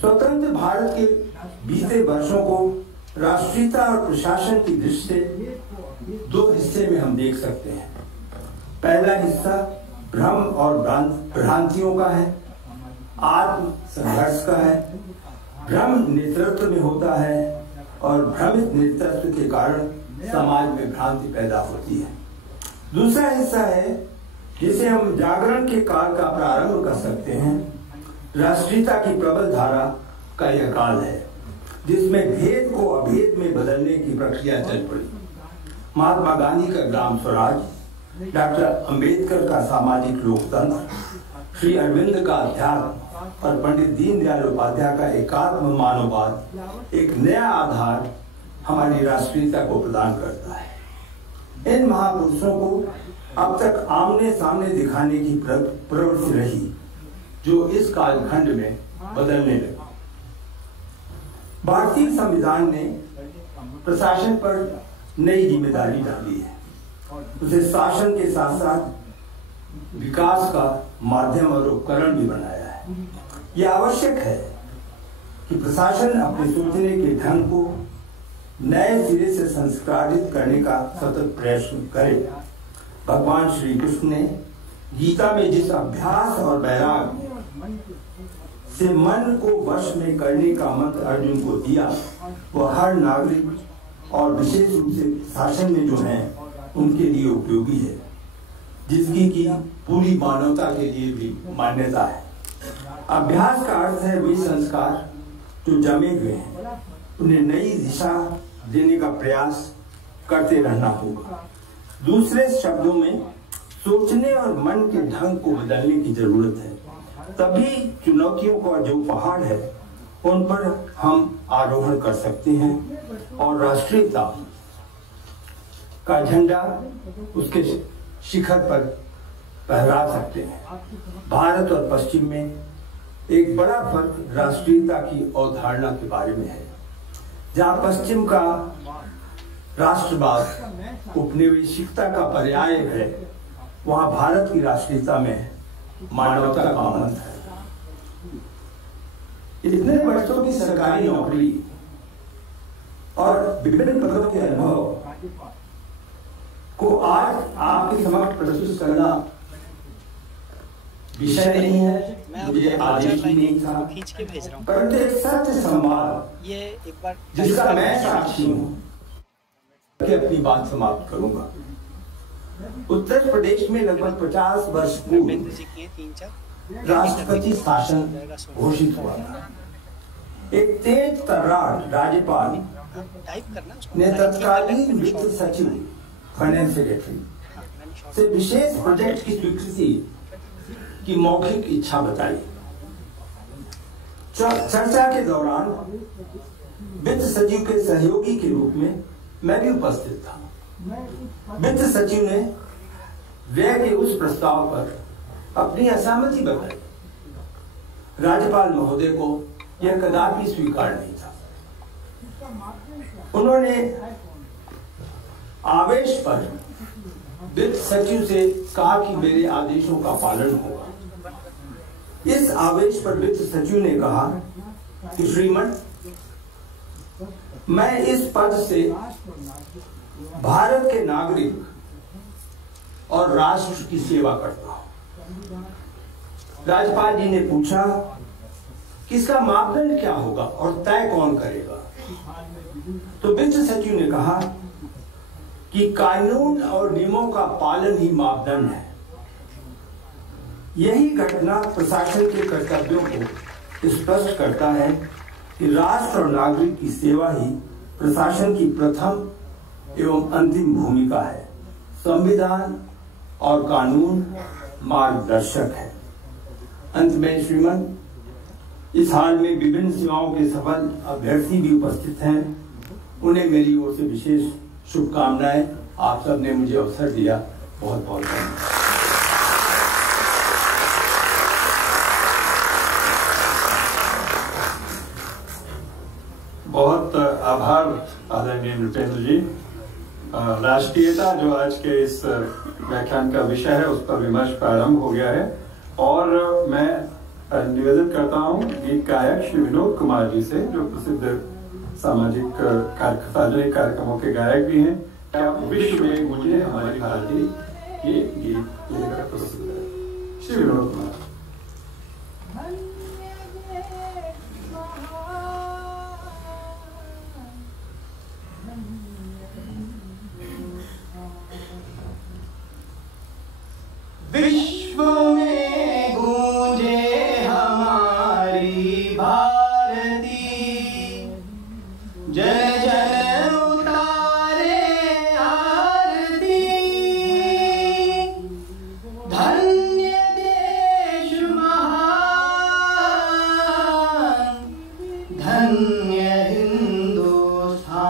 स्वतंत्र भारत के बीते वर्षों को राष्ट्रीयता और प्रशासन की दृष्टि से दो हिस्से में हम देख सकते हैं। पहला हिस्सा भ्रम और भ्रांतियों का है, आत्म संघर्ष का है। भ्रम नेतृत्व में होता है और भ्रमित नेतृत्व के कारण समाज में भ्रांति पैदा होती है। दूसरा हिस्सा है जिसे हम जागरण के काल का प्रारंभ कर सकते हैं। राष्ट्रीयता की प्रबल धारा का यह काल है जिसमें भेद को अभेद में बदलने की प्रक्रिया चल पड़ी। महात्मा गांधी का ग्राम स्वराज, डॉक्टर अंबेडकर का सामाजिक लोकतंत्र, श्री अरविंद का अध्यात्म और पंडित दीनदयाल उपाध्याय का एकात्म मानववाद एक नया आधार हमारी राष्ट्रीयता को प्रदान करता है। इन महापुरुषों को अब तक आमने सामने दिखाने की प्रवृत्ति रही जो इस कालखंड में बदलने लगी। भारतीय संविधान ने प्रशासन पर नई जिम्मेदारी डाली है। उसे शासन के साथ साथ विकास का माध्यम और उपकरण भी बनाया है। यह आवश्यक है कि प्रशासन अपने सोचने के ढंग को नए सिरे से संस्कारित करने का सतत प्रयत्न करे। भगवान श्री कृष्ण ने गीता में जिस अभ्यास और वैराग्य से मन को वश में करने का मंत्र अर्जुन को दिया, वह हर नागरिक और विशेष रूप से शासन में जो है उनके लिए उपयोगी है, जिसकी की पूरी मानवता के लिए भी मान्यता है। अभ्यास का अर्थ है वे संस्कार जो जमे हुए हैं उन्हें नई दिशा देने का प्रयास करते रहना होगा। दूसरे शब्दों में सोचने और मन के ढंग को बदलने की जरूरत है। तभी चुनौतियों का जो पहाड़ है उन पर हम आरोहण कर सकते हैं और राष्ट्रीयता का झंडा उसके शिखर पर फहरा सकते हैं। भारत और पश्चिम में एक बड़ा फर्क राष्ट्रीयता की अवधारणा के बारे में है। जहां पश्चिम का राष्ट्रवाद उपनिवेशिकता का पर्याय है, वहां भारत की राष्ट्रीयता में मानवता का मंत्र है। इतने वर्षों की सरकारी नौकरी और विभिन्न पदों के अनुभव को आज आपके समक्ष प्रस्तुत करना विषय नहीं है, मुझे आदेश भी नहीं था, परंतु एक सत्य संवाद जिसका मैं साक्षी हूं कि अपनी बात समाप्त करूंगा। उत्तर प्रदेश में लगभग 50 वर्ष पूर्व राष्ट्रपति शासन घोषित हुआ था। एक तेज तर्रार राज्यपाल ने तत्कालीन वित्त सचिव फाइनेंस सेक्रेटरी से विशेष प्रोजेक्ट की स्वीकृति की मौखिक इच्छा बताई। चर्चा के दौरान वित्त सचिव के सहयोगी के रूप में मैं भी उपस्थित था। वित्त सचिव ने व्यय के उस प्रस्ताव पर अपनी असहमति बताई। राज्यपाल महोदय को यह कदापि स्वीकार नहीं था। उन्होंने आवेश पर वित्त सचिव से कहा कि मेरे आदेशों का पालन होगा। इस आवेश पर वित्त सचिव ने कहा कि श्रीमन, मैं इस पद से भारत के नागरिक और राष्ट्र की सेवा करता हूं। राज्यपाल जी ने पूछा कि इसका मापदंड क्या होगा और तय कौन करेगा। तो वित्त सचिव ने कहा कि कानून और नियमों का पालन ही मापदंड है। यही घटना प्रशासन के कर्तव्यों को स्पष्ट करता है कि राष्ट्र और नागरिक की सेवा ही प्रशासन की प्रथम एवं अंतिम भूमिका है। संविधान और कानून मार्गदर्शक है। अंत में श्रीमन, इस हाल में विभिन्न सेवाओं के सफल अभ्यर्थी भी उपस्थित हैं। उन्हें मेरी ओर से विशेष शुभकामनाएं। आप सब ने मुझे अवसर दिया, बहुत बहुत धन्यवाद। बहुत आभार आदरणीय नृपेंद्र जी। राष्ट्रीयता जो आज के इस व्याख्यान का विषय है, उस पर विमर्श प्रारंभ हो गया है और मैं निवेदन करता हूं गीत गायक श्री विनोद कुमार जी से, जो प्रसिद्ध सामाजिक सार्वजनिक कार्यक्रमों के गायक भी हैं, क्या विश्व में गूंजे हमारी भारती, ये गीत लेकर प्रस्तुत है। श्री विनोद कुमार। विश्व में गूंजे हमारी भारती, जन जन उतारे आरती। धन्य देश महान, धन्य हिंदुस्तान।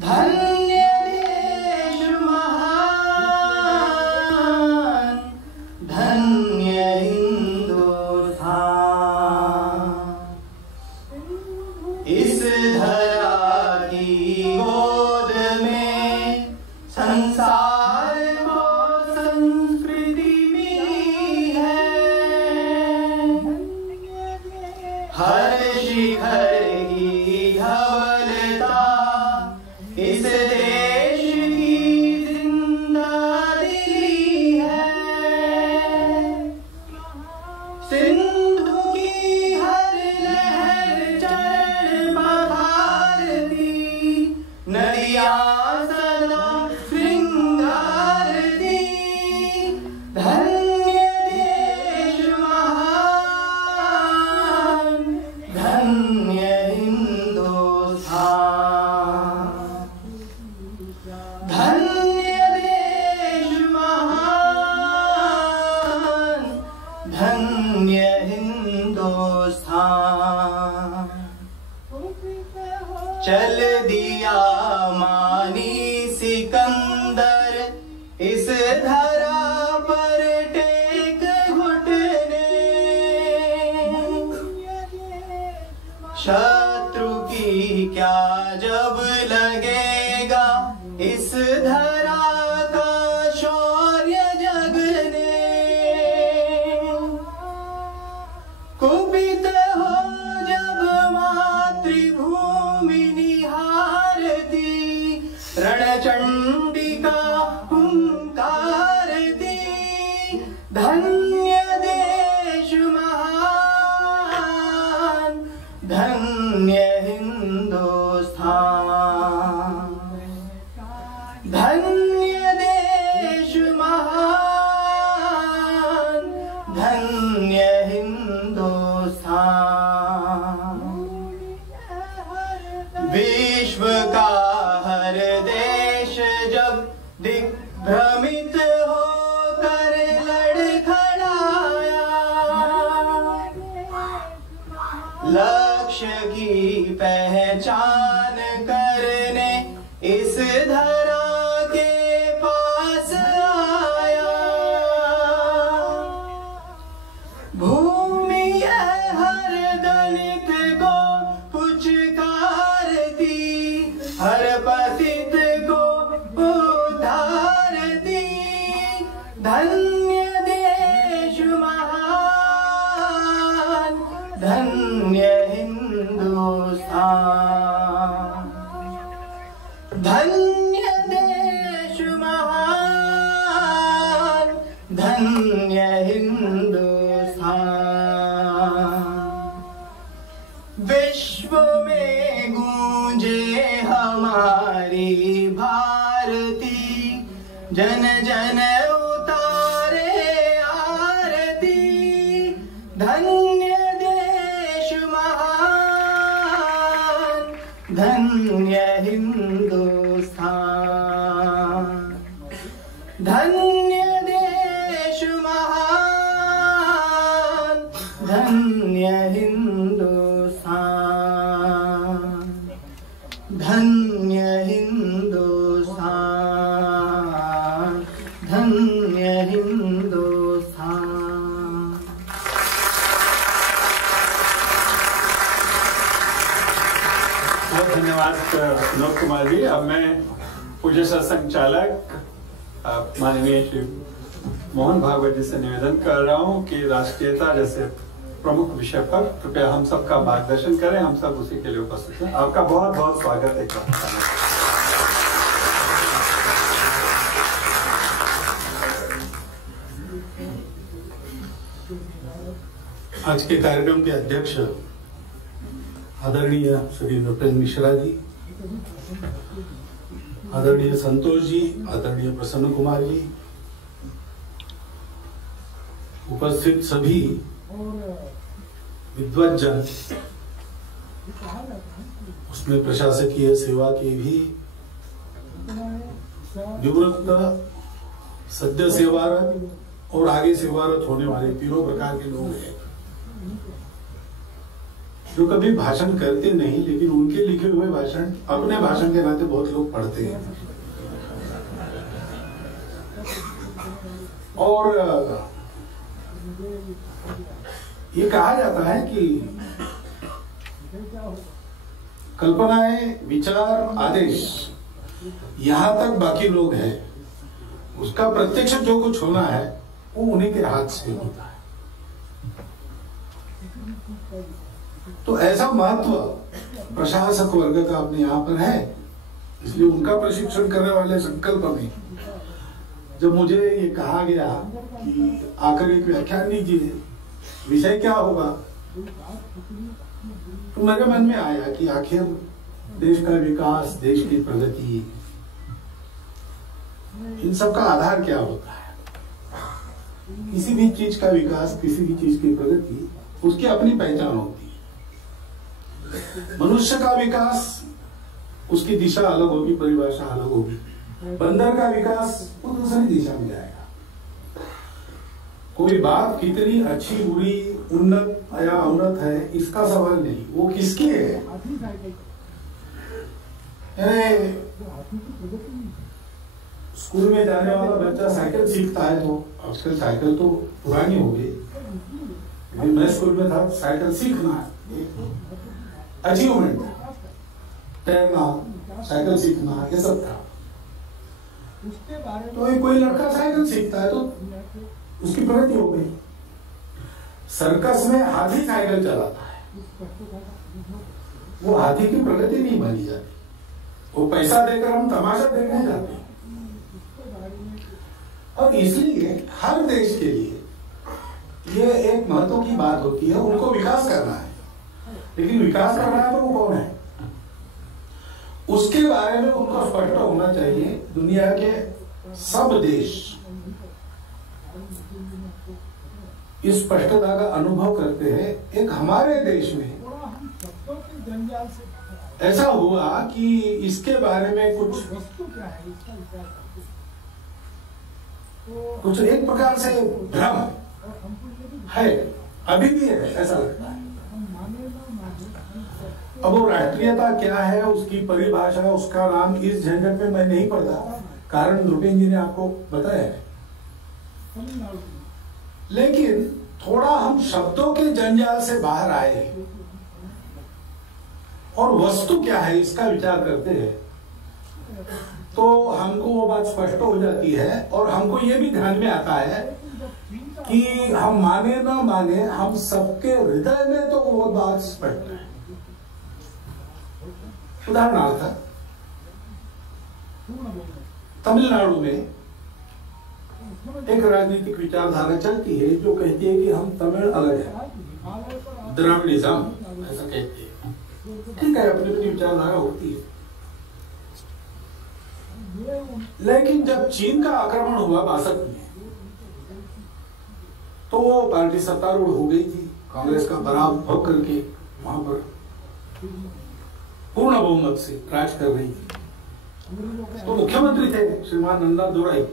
धन्य देश महान, धन्य हिंदुस्तान। इस धरा की गोद में संसार को संस्कृति मिली है। हर शिखर की धवलता इस देश की जिंदा दिली है। सिंधु की हर लहर चढ़ बहारती, नदियां सदा श्रृंगारती। धन्य देश महान, धन्य हिंदुस्तान। धन्य देश महान, धन्य हिंदुस्तान। चल दिया मानी सिकंदर इस धरा पर टेक घुटने। शत्रु की क्या जब लगेगा इस धरा का शौर्य जगने। कुपित हो जब मातृभूमि निहारती, रणचंडिका हुंकारती। धन्य देश महान, धन्य हिंदुस्तान। धन्य देश महान, धन्य हिंदुस्तान। विश्व का हर देश जब दिग्भ्रमित होकर लड़खड़ाया, लक्ष्य की पहचान करने इस धरा के पास आया। भूमि हर दलित को पुचकारती, हर पतित को उद्धारती। धन्य देश महान, धन्य हिंदुस्तान। धन्य देश महान, धन्य हिंदुस्तान। विश्व में गूंजे हमारी भारती, जन जन उतारे आरती। धन्य देश महान, धन्य हिंदुस्तान। धन्य देश महान, धन्य हिंदुस्तान। धन्य हिंदुस्तान, धन्य हिंदुस्तान। बहुत धन्यवाद विनोद कुमार जी। अब मैं पूज्य संचालक माननीय श्री मोहन भागवत जी से निवेदन कर रहा हूं कि राष्ट्रीयता जैसे प्रमुख विषय पर कृपया हम सबका मार्गदर्शन करें। हम सब उसी के लिए उपस्थित हैं। आपका बहुत बहुत स्वागत है। आज के कार्यक्रम के अध्यक्ष आदरणीय श्री नृपेंद्र मिश्रा जी, आदरणीय संतोष जी, आदरणीय प्रसन्न कुमार जी, उपस्थित सभी विद्वज्जन, उसमें प्रशासकीय सेवा के भी निवृत्त, सद्य सेवारत और आगे सेवारत होने वाले तीनों प्रकार के लोग हैं जो कभी भाषण करते नहीं, लेकिन उनके लिखे हुए भाषण अपने भाषण के नाते बहुत लोग पढ़ते हैं। और ये कहा जाता है कि कल्पनाएं, विचार, आदेश यहां तक बाकी लोग हैं, उसका प्रत्यक्ष जो कुछ होना है वो उन्हीं के हाथ से होता है। तो ऐसा महत्व प्रशासक वर्ग का अपने यहाँ पर है, इसलिए उनका प्रशिक्षण करने वाले संकल्प में जब मुझे ये कहा गया कि आकर एक व्याख्यान दीजिए, विषय क्या होगा, तो मेरे मन में आया कि आखिर देश का विकास, देश की प्रगति, इन सब का आधार क्या होता है। किसी भी चीज का विकास, किसी भी चीज की प्रगति, उसकी अपनी पहचान होती है। मनुष्य का विकास, उसकी दिशा अलग होगी, परिभाषा अलग होगी। बंदर का विकास वो दूसरी दिशा में जाएगा। कोई बात कितनी अच्छी, बुरी, उन्नत या अवनत है, इसका सवाल नहीं, वो किसकी है। स्कूल में जाने वाला बच्चा साइकिल सीखता है तो आजकल साइकिल तो पुरानी हो गई, मैं स्कूल में था साइकिल सीखना अचीवमेंट, तैरना, साइकिल सीखना, ये सब था। तो कोई लड़का साइकिल सीखता है तो उसकी प्रगति हो गई। सर्कस में हाथी साइकिल चलाता है, वो हाथी की प्रगति नहीं मानी जाती, वो पैसा देकर हम तमाशा देखने जाते हैं। और इसलिए हर देश के लिए ये एक महत्व की बात होती है, उनको विकास करना है, लेकिन विकास करना है तो वो कौन है, उसके बारे में उनको स्पष्ट होना चाहिए। दुनिया के सब देश इस स्पष्टता का अनुभव करते हैं। एक हमारे देश में ऐसा हुआ कि इसके बारे में कुछ एक प्रकार से भ्रम है, अभी भी है, ऐसा लगता है। अब वो राष्ट्रीयता क्या है, उसकी परिभाषा, उसका नाम इस झंझट में मैं नहीं पढ़ता, कारण द्रुपेन जी ने आपको बताया है। लेकिन थोड़ा हम शब्दों के जंजाल से बाहर आए और वस्तु क्या है इसका विचार करते हैं तो हमको वो बात स्पष्ट हो जाती है। और हमको ये भी ध्यान में आता है कि हम माने ना माने, हम सबके हृदय में तो वो बात स्पष्ट है। उदाहरणार्थ तमिलनाडु में एक राजनीतिक विचारधारा चलती है जो कहती है कि हम तमिल अलग है, द्रविडिज्म ऐसा कहते हैं। ठीक है, अपनी अपनी विचारधारा होती है। लेकिन जब चीन का आक्रमण हुआ 62 में तो वो पार्टी सत्तारूढ़ हो गई थी, कांग्रेस का पराभव करके वहां पर पूर्ण बहुमत से राज कर रही थी। तो मुख्यमंत्री थे श्रीमान अन्नादुराई,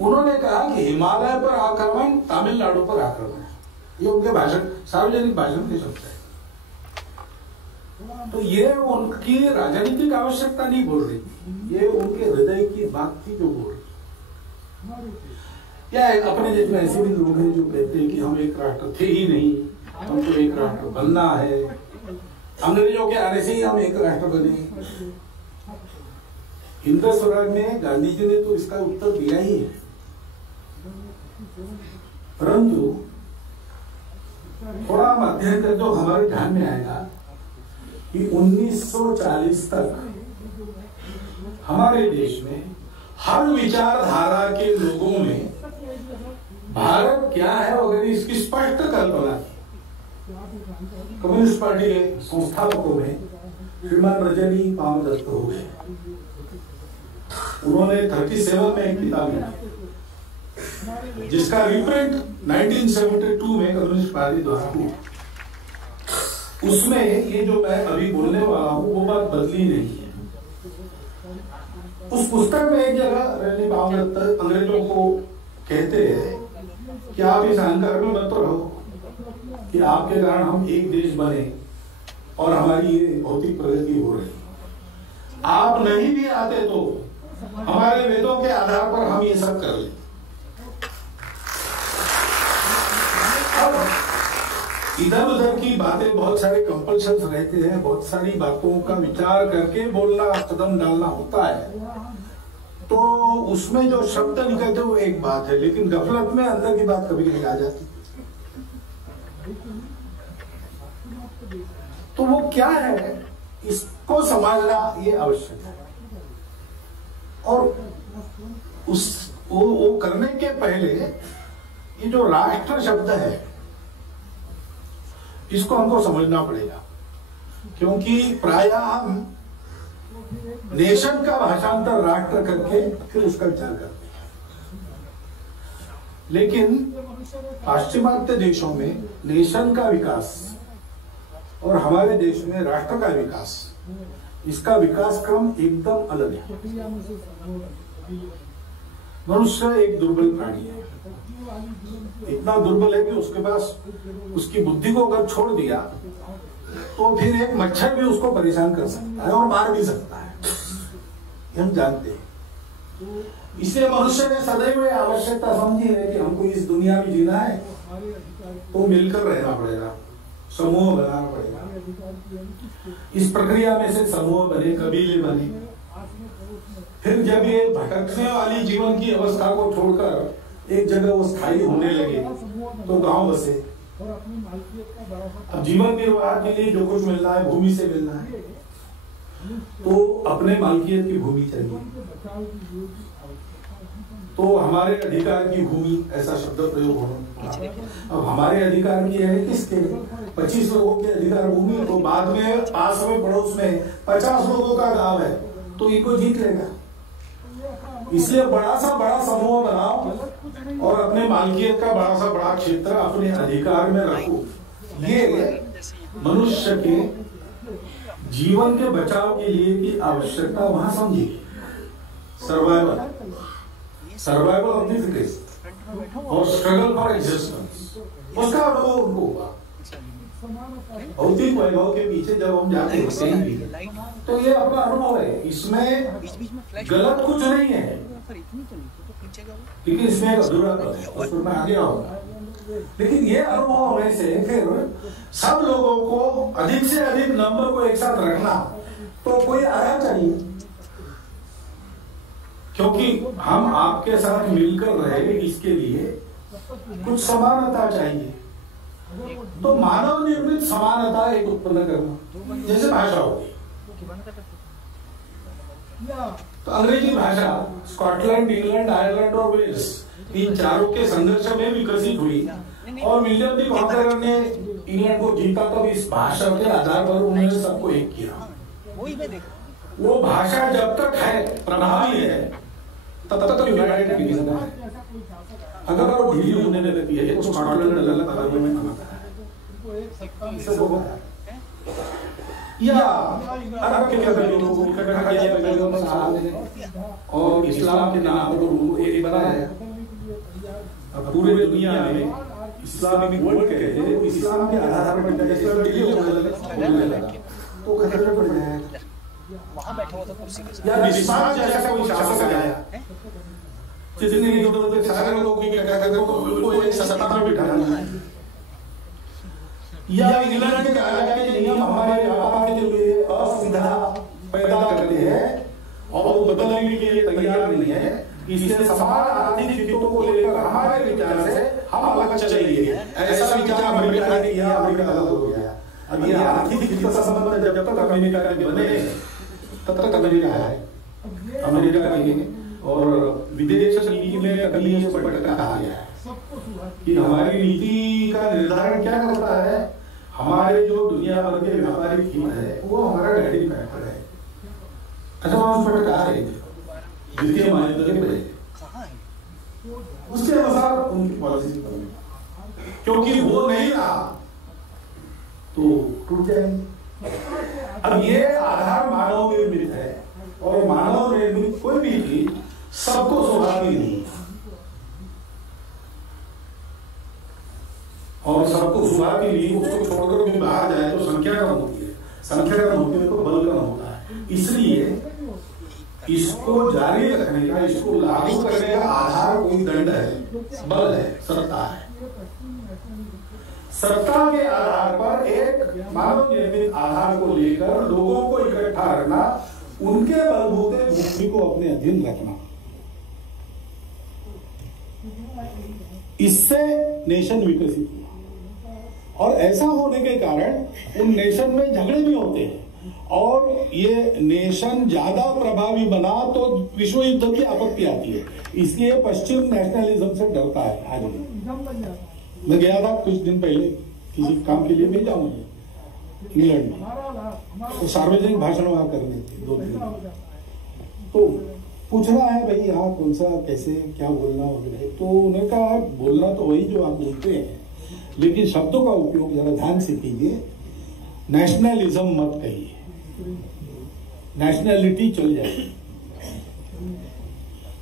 उन्होंने कहा कि हिमालय पर आक्रमण, तमिलनाडु पर आक्रमण है। ये उनके भाषण, सार्वजनिक भाषण के शब्द है। तो ये उनकी राजनीतिक आवश्यकता नहीं बोल रही थी, ये उनके हृदय की बात थी जो बोल रही। या अपने देश में ऐसे भी लोग हैं जो कहते हैं कि हम एक राष्ट्र थे ही नहीं, हमको एक राष्ट्र बनना है, अंग्रेजों के आने से ही हम एक राष्ट्र बने। हिंद स्वराज में गांधी जी ने तो इसका उत्तर दिया ही है, परंतु थोड़ा हम अध्ययन करें तो हमारे ध्यान में आएगा कि 1940 तक हमारे देश में हर विचारधारा के लोगों में भारत क्या है वगैरह इसकी स्पष्ट कल्पना थी। कम्युनिस्ट पार्टी के संस्थापकों में श्रीमान रजनी पाम दत्त हो गए, उन्होंने 37 में एक किताब लिखी जिसका रिप्रिंट 1972 में कम्युनिस्ट पार्टी द्वारा हुआ। उसमें ये जो मैं अभी बोलने वाला हूँ वो बात बदली नहीं है। उस पुस्तक में एक जगह रजनी पाम दत्त अंग्रेजों को कहते हैं कि आप इस अहंकार में मत रहो कि आपके कारण हम एक देश बने और हमारी ये भौतिक प्रगति हो रही। आप नहीं भी आते तो हमारे वेदों के आधार पर हम ये सब कर लें। इधर उधर की बातें, बहुत सारे कंपल्शंस रहते हैं, बहुत सारी बातों का विचार करके बोलना, कदम डालना होता है। तो उसमें जो शब्द निकलते वो एक बात है, लेकिन गफलत में अंदर की बात कभी नहीं आ जाती। तो वो क्या है इसको समझना ये आवश्यक है। और वो करने के पहले ये जो राष्ट्र शब्द है इसको हमको समझना पड़ेगा, क्योंकि प्रायः हम नेशन का भाषांतर राष्ट्र करके फिर उसका विचार करते हैं। लेकिन पाश्चिमात्य देशों में नेशन का विकास और हमारे देश में राष्ट्र का विकास, इसका विकास क्रम एकदम अलग है। मनुष्य एक दुर्बल प्राणी है, इतना दुर्बल है कि उसके पास उसकी बुद्धि को अगर छोड़ दिया तो फिर एक मच्छर भी उसको परेशान कर सकता है और मार भी सकता है, हम जानते हैं। इसलिए मनुष्य ने सदैव आवश्यकता समझी है कि हमको इस दुनिया में जीना है तो मिलकर रहना पड़ेगा, समूह बनाना पड़ेगा। इस प्रक्रिया में से समूह बने, कबीले बने। फिर जब ये भटकने वाली जीवन की अवस्था को छोड़कर एक जगह वो स्थायी होने लगे तो गांव बसे। अब जीवन निर्वाह के लिए जो कुछ मिलना है भूमि से मिलना है, तो अपने मालकियत की भूमि चाहिए। तो हमारे अधिकार की भूमि, ऐसा शब्द प्रयोग होना। अब हमारे अधिकार की है किसके? 25 लोगों के अधिकार भूमि, तो बाद में पास में पड़ोस में 50 लोगों का गांव है तो इनको जीत लेगा। इसलिए बड़ा सा बड़ा समूह बनाओ और अपने मालकियत का बड़ा सा बड़ा क्षेत्र अपने अधिकार में रखो। ये मनुष्य के जीवन के बचाव के लिए की आवश्यकता वहां समझिए। सर्वाइवल ऑफ द फिटेस्ट और स्ट्रगल फॉर एग्जिस्टेंस, उसका अनुभव उनको हुआ। भौतिक वैभव के पीछे जब हम जाते हैं तो ये अपना अनुभव है, इसमें गलत कुछ नहीं है, क्योंकि इसमें अधूरापन है, उसमें आगे आऊंगा। लेकिन ये अनुभव होने से फिर सब लोगों को अधिक से अधिक नंबर को एक साथ रखना तो कोई आया चाहिए, क्योंकि हम आपके साथ मिलकर रहे, इसके लिए कुछ समानता चाहिए। तो मानव निर्मित समानता एक उत्पन्न करना, जैसे भाषा होगी। तो अंग्रेजी भाषा स्कॉटलैंड, इंग्लैंड, आयरलैंड और वेल्स, इन चारों के संघर्ष में विकसित हुई और विलियम द कॉन्करर ने इंग्लैंड को जीता। तब इस भाषा के आधार पर उन्होंने सबको एक किया। वो भाषा जब तक है, प्रभावी है, तब तक यूनाइटेड किंगडम है। अगर वो ढीली होने लगती है तो स्कॉटलैंड अलग अलग में आता है। या अरब के लोगों को इकट्ठा किया पैगंबर साहब ने और इस्लाम के नाम पर उनको एक बनाया। अब पूरे दुनिया में इस्लामिक वर्ल्ड कहते हैं, इस्लाम के आधार पर जैसे ढीली होने लगा तो खतरे में पड़ जाएगा। वहां बैठा हुआ था कुर्सी पे, या विस्तार जैसा कोई शासक आया जितने इधर सारे लोगों की क्या कहते हैं उनको एक सत्ता पर बिठाना है। या इंग्लैंड के राजा के नियम हमारे व्यापार के लिए असुविधा पैदा करते हैं और वो बदलने के लिए तैयार नहीं है। इससे समान आर्थिक हितों को लेकर हमारे विचार से हम अलग चाहिए, ऐसा विचार अमेरिका ने किया, अमेरिका अलग हो गया। अब ये आर्थिक हित का संबंध जब तक अमेरिका के बने तब तक अमेरिका है, अमेरिका की और विदेश नीति में कभी ये पटका कहा गया है कि हमारी नीति का निर्धारण क्या करता है, हमारे जो दुनिया भर के व्यापारिक हित है वो हमारा डायरेक्ट मैटर है। अच्छा उस पर कहा है द्वितीय महायुद्ध के पहले उसके अनुसार उनकी पॉलिसी बनी, क्योंकि वो नहीं रहा तो टूट जाएंगे। अब ये आधार मानव निर्मित है और मानव निर्मित कोई भी चीज सबको सुहाती नहीं और सबको सुहाती नहीं, उसको छोड़कर भी बाहर जाए तो संख्या कम होती है, संख्या कम होती है तो बल कम होता है। इसलिए इसको जारी रखने का, इसको लागू करने का आधार कोई दंड है, बल है, सत्ता है। सत्ता के आधार पर एक मानव निर्मित आधार को लेकर लोगों को इकट्ठा रखना, उनके बलबूते भूमि को अपने अधीन रखना, इससे नेशन विकसित हुआ। और ऐसा होने के कारण उन नेशन में झगड़े भी होते हैं और ये नेशन ज्यादा प्रभावी बना तो विश्व युद्ध की आपत्ति आती है। इसलिए पश्चिम नेशनलिज्म से डरता है। आज मैं गया था कुछ दिन पहले किसी काम के लिए, भेजा मुझे इंग्लैंड में, तो सार्वजनिक भाषण वहां करने थे 2 दिन, तो पूछना है भाई यहाँ कौन सा कैसे क्या बोलना वगैरह। तो उन्होंने कहा बोलना तो वही जो आप बोलते हैं, लेकिन शब्दों का उपयोग जरा ध्यान से कीजिए। नेशनलिज्म मत कहिए, नेशनलिटी चल जाएगी,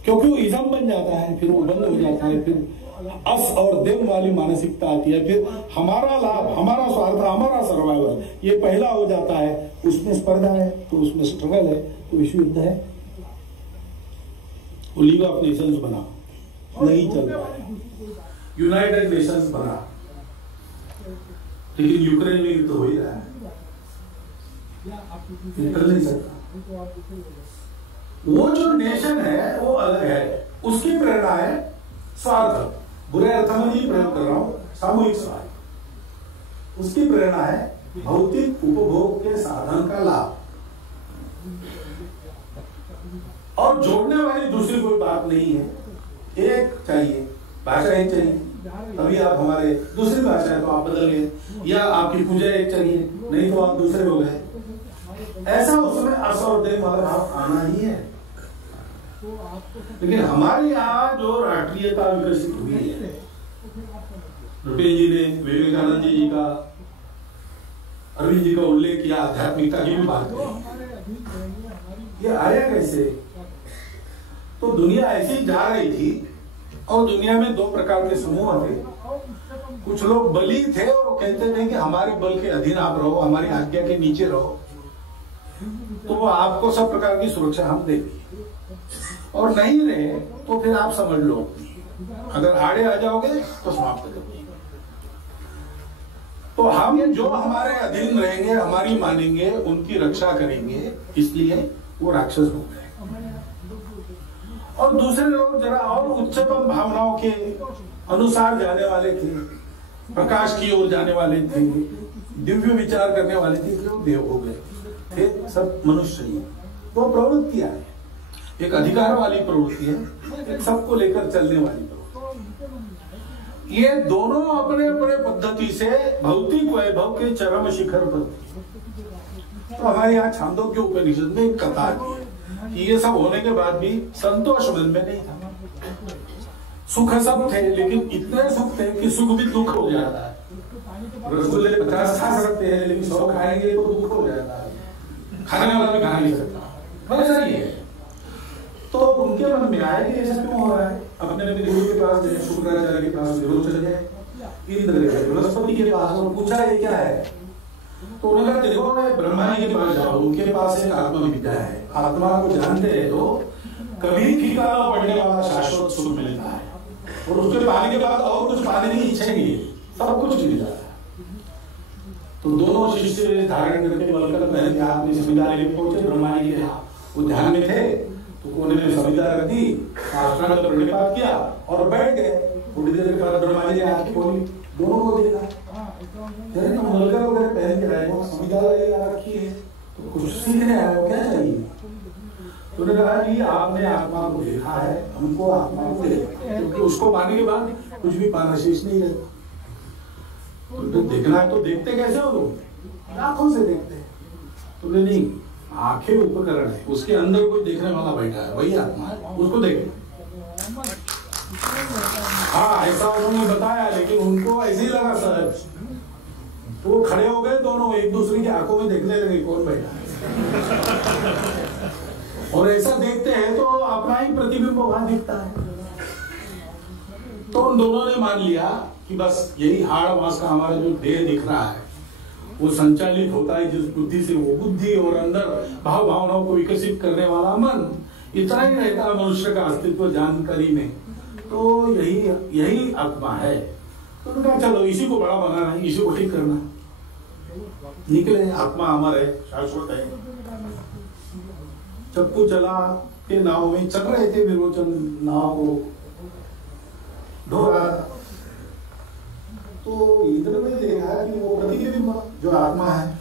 क्योंकि वो इज्म बन जाता है, फिर वो बंद हो जाता है, फिर अस और देव वाली मानसिकता आती है, फिर हमारा लाभ, हमारा स्वार्थ, हमारा सर्वाइवल, ये पहला हो जाता है। उसमें स्पर्धा है तो उसमें स्ट्रगल है, तो विश्व युद्ध है। वो लीग ऑफ नेशंस बना, नहीं चल रहा है। यूनाइटेड नेशंस बना, लेकिन यूक्रेन में युद्ध हो ही रहा है, निकल नहीं सकता। वो जो नेशन है वो अलग है, उसकी प्रेरणा है स्वार्थ, बुरे अर्थ में नहीं प्रयोग कर रहा हूं, सामूहिक स्वार्थ। उसकी प्रेरणा है भौतिक उपभोग के साधन का लाभ, और जोड़ने वाली दूसरी कोई बात नहीं है। एक चाहिए, भाषा एक चाहिए, तभी आप हमारे, दूसरी भाषा है तो आप बदल गए, या आपकी पूजा एक चाहिए, नहीं तो आप दूसरे हो गए। ऐसा उसमें अस और देव वाला भाव आना ही है। लेकिन हमारे यहाँ जो राष्ट्रीयता विकसित हुई है, रुपेश जी ने विवेकानंद जी का, अरविंद जी का उल्लेख किया, आध्यात्मिकता की भी बात की। ये आया कैसे? तो दुनिया ऐसी जा रही थी, और दुनिया में दो प्रकार के समूह थे। कुछ लोग बली थे और वो कहते थे कि हमारे बल के अधीन आप रहो, हमारी आज्ञा के नीचे रहो, तो वो आपको सब प्रकार की सुरक्षा हम देंगे। और नहीं रहे तो फिर आप समझ लो, अगर आड़े आ जाओगे तो समाप्त कर देंगे। तो हम जो हमारे अधीन रहेंगे, हमारी मानेंगे, उनकी रक्षा करेंगे, इसलिए वो राक्षस हो गए। और दूसरे लोग जरा और उच्चतम भावनाओं के अनुसार जाने वाले थे, प्रकाश की ओर जाने वाले थे, दिव्य विचार करने वाले थे, लोग देव हो गए थे। सब मनुष्य ही वो प्रवृत्तियां है, एक अधिकार वाली प्रवृत्ति है, एक सबको लेकर चलने वाली प्रवृत्ति। ये दोनों अपने अपने पद्धति से भौतिक वैभव के चरम शिखर पर। तो हमारे यहाँ छांदोग्य उपनिषद में एक कथा है कि ये सब होने के बाद भी संतोष मन में नहीं था। सुख सब थे, लेकिन इतने सुख थे कि सुख भी दुख हो जाता है। रसगुल्ले 50 खा सकते हैं, लेकिन 100 खाएंगे तो दुख हो जाता है, खाने वाला भी खा नहीं सकता। वैसा ही है। तो उनके मन में आया कि ऐसा क्यों हो रहा है। अपने अपने गुरु के पास गए, शुक्राचार्य के पास विरोध चले गए, इंद्र गए बृहस्पति के पास और पूछा ये क्या है। तो उन्होंने कहा देखो मैं ब्रह्मा जी के पास जाओ, उनके पास एक आत्मविद्या है, आत्मा को जानते हैं तो कभी फीका न पड़ने वाला शाश्वत सुख मिलता है, और उसके पाने के बाद और कुछ पाने की इच्छा नहीं है, सब कुछ मिल जाता है। तो दोनों शिष्य धारण करके बलकर पहले हाथ में संविदा लेके पहुंचे ब्रह्मा जी के, वो ध्यान में थे तो उन्होंने संविदा रख दी, साष्टांग प्रणिपात किया और बैठ गए। थोड़ी देर के बाद ब्रह्मा जी ने हाथ खोली, दोनों को देखा, अरे तुम मलकर वगैरह पहन के आए हो, संविदा लगा रखी है, तो कुछ सीखने आए हो, क्या चाहिए। तो उन्होंने कहा कि आपने आत्मा को देखा है, हमको आत्मा को देखा है, क्योंकि उसको पाने के बाद कुछ भी पाना शेष नहीं रहता। तो देखना है तो देखते कैसे हो तुम? आंखों से देखते हैं। तो नहीं, आंखें उपकरण है, उसके अंदर कोई देखने वाला बैठा है, वही आत्मा है, उसको देखे। हाँ ऐसा उन्होंने बताया, लेकिन उनको ऐसे ही लगा सहज। तो खड़े हो गए दोनों, एक दूसरे की आंखों में देखने लगे कौन बैठा है। और ऐसा देखते हैं तो अपना ही प्रतिबिंब वहां दिखता है। तो उन दोनों ने मान लिया कि बस यही हाड़ मास का हमारा जो देह दिख रहा है वो संचालित होता है जिस बुद्धि से, वो बुद्धि और अंदर भाव भावनाओं को विकसित करने वाला मन, इतना ही रहता है मनुष्य का अस्तित्व जानकारी में। तो यही आत्मा है। तो कहा चलो इसी को बड़ा बनाना है, इसी को ठीक करना। निकले, आत्मा अमर है, शाश्वत है। चप्पू चला के नाव में चल रहे थे, विरोचन नाव को ढो रहा था। तो इंद्र ने देखा कि वो प्रतिबिंब जो आत्मा है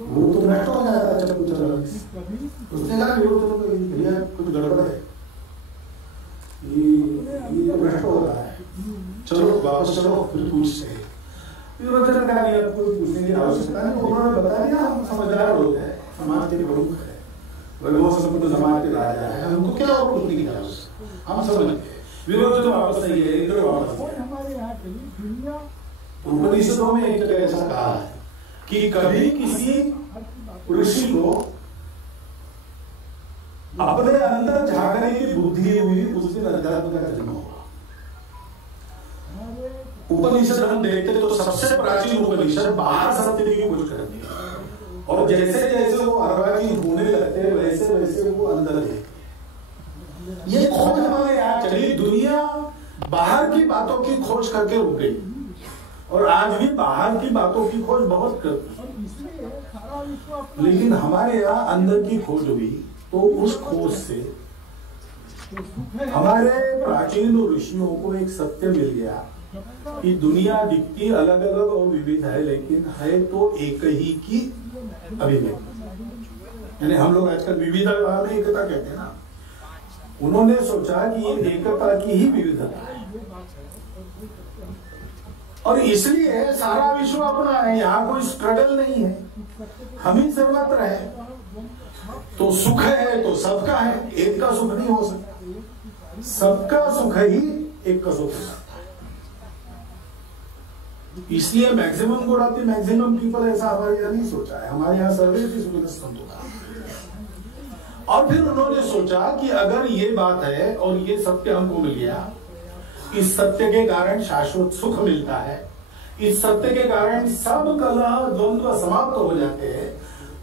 वो तो नष्ट हो जाता है चप्पू चला। उसने कहा विरोचन को भैया कुछ गड़बड़ है, ये तो नष्ट हो रहा है, चलो वापस चलो फिर पूछते। विरोचन का नहीं, आपको पूछने की आवश्यकता नहीं, उन्होंने बता दिया हम समझदार लोग हैं, समाज के प्रमुख है, समाज के राजा है, हमको क्या और पूछने की आवश्यकता, हम समझ गए। विरोचन वापस नहीं है, इंद्र वापस। उपनिषदों में एक जगह ऐसा कहा है कि कभी किसी ऋषि को अपने अंदर झांकने की बुद्धि हुई, उस दिन अध्यात्म का जन्म होगा। उपनिषद हम देखते तो सबसे प्राचीन उपनिषद बाहर सत्य की खोज करती है, और जैसे जैसे वो अर्वाचीन होने लगते वैसे वैसे वो अंदर है। ये खोज हमारे यहाँ चली, दुनिया बाहर की बातों की खोज करके रुक गई, और आज भी बाहर की बातों की खोज बहुत करती है, लेकिन हमारे यहाँ अंदर की खोज हुई। तो उस खोज से हमारे प्राचीन ऋषियों को एक सत्य मिल गया कि दुनिया दिखती अलग अलग और विविध है, लेकिन है तो एक ही की अभिव्यक्ति। यानी हम लोग आजकल विविधता में एकता कहते हैं ना, उन्होंने सोचा कि ये एकता की ही विविधता है, और इसलिए सारा विश्व अपना है, यहाँ कोई स्ट्रगल नहीं है, हम ही सर्वत्र है। तो सुख है तो सबका है, एक का सुख नहीं हो सकता, सबका सुख ही एक का सुख हो सकता है। इसलिए maximum good of the maximum people, ऐसा हमारे यहाँ नहीं सोचा है। हमारे यहाँ सर्वे और फिर उन्होंने सोचा कि अगर ये बात है और ये सत्य हमको मिल गया, इस सत्य के कारण शाश्वत सुख मिलता है, इस सत्य के कारण सब कलह द्वंद्व समाप्त हो जाते हैं,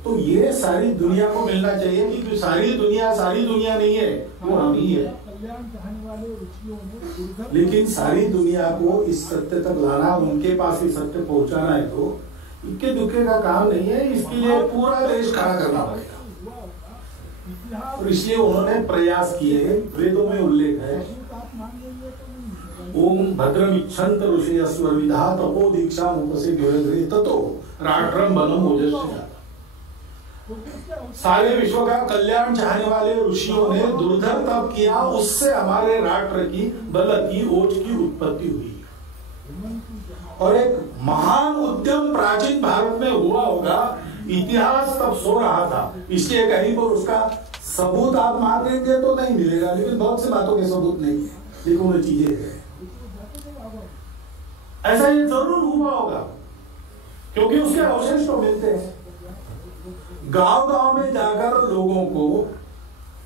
तो ये सारी दुनिया को मिलना चाहिए। क्योंकि सारी दुनिया नहीं है, वो हम ही है। लेकिन सारी दुनिया को इस सत्य तक लाना, उनके पास ये सत्य पहुंचाना है, तो इक्के दुक्के का काम नहीं है, इसके लिए पूरा देश खड़ा करना पड़ेगा। और इसलिए उन्होंने प्रयास किए। वेदों में उल्लेख है, ओम भद्रम इच्छन्त ऋषयः स्वविदः तपो दीक्षा उपसे ततो राष्ट्रम बनम ओजस्वी। सारे विश्व का कल्याण चाहने वाले ऋषियों ने दुर्धर तप किया, उससे हमारे राष्ट्र की बल की ओज की उत्पत्ति हुई, और एक महान उद्यम प्राचीन भारत में हुआ होगा। इतिहास तब सो रहा था, इसलिए कहीं पर उसका सबूत आप मांगेंगे तो नहीं मिलेगा, लेकिन बहुत सी बातों के सबूत नहीं है, लेकिन वो चीजें हैं। ऐसा ये जरूर हुआ होगा, क्योंकि उसके अवशेष तो मिलते हैं। गांव-गांव में जाकर लोगों को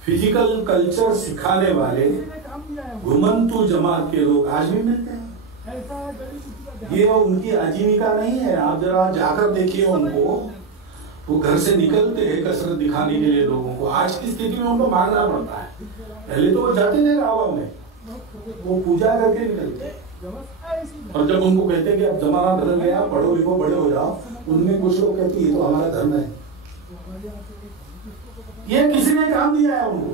फिजिकल कल्चर सिखाने वाले घुमंतु जमात के लोग आज भी मिलते हैं। ये उनकी आजीविका नहीं है। आप जरा जाकर देखिए उनको, वो घर से निकलते हैं कसरत दिखाने के लिए लोगों को। आज की स्थिति में उनको मांगना पड़ता है, पहले तो वो जाते नहीं गाँव में, वो पूजा करके निकलते हैं। और जब उनको कहते हैं कि अब जमाना बदल गया, पढ़ो लिखो बड़े हो जाओ, उनमें कुछ लोग कहते हैं ये तो हमारा धर्म है, ये किसी ने काम दिया है उनको।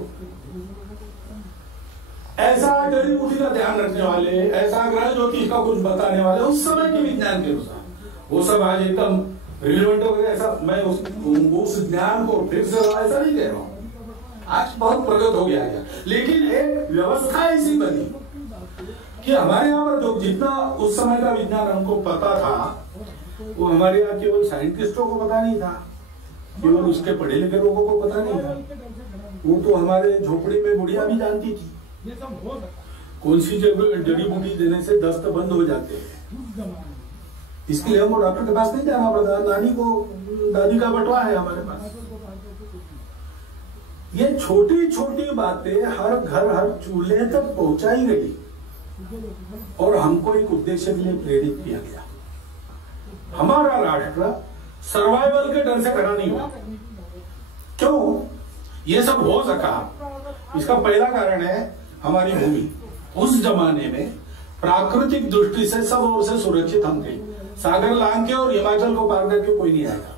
ऐसा जड़ी बूटी का ध्यान रखने वाले, ऐसा ग्रह ज्योतिष का कुछ बताने वाले, उस समय के विज्ञान के अनुसार, वो सब आज एकदम रिलेवेंट हो गए। ऐसा मैं उस ज्ञान को फिर से ऐसा नहीं कह रहा हूं, आज बहुत प्रगत हो गया है, लेकिन एक व्यवस्था ऐसी बनी कि हमारे यहाँ पर जो जितना उस समय का विज्ञान हमको पता था, वो हमारे यहाँ केवल साइंटिस्टों को पता नहीं था, केवल उसके पढ़े लिखे लोगों को पता नहीं था। वो तो हमारे झोपड़ी में बुढ़िया भी जानती थी कौन सी जड़ी बूटी देने से दस्त बंद हो जाते हैं। इसके लिए हमको डॉक्टर के पास नहीं जाना पड़ता, नानी को दादी का बटवा है हमारे पास। ये छोटी छोटी बातें हर घर हर चूल्हे तक पहुंचाई गई, और हमको एक उद्देश्य के लिए प्रेरित किया गया। हमारा राष्ट्र सर्वाइवल के डर से खड़ा नहीं हुआ। क्यों ये सब हो सका? इसका पहला कारण है हमारी भूमि। उस जमाने में प्राकृतिक दृष्टि से सब ओर से सुरक्षित हम थे। सागर लांग के और हिमाचल को पार करके कोई नहीं आएगा,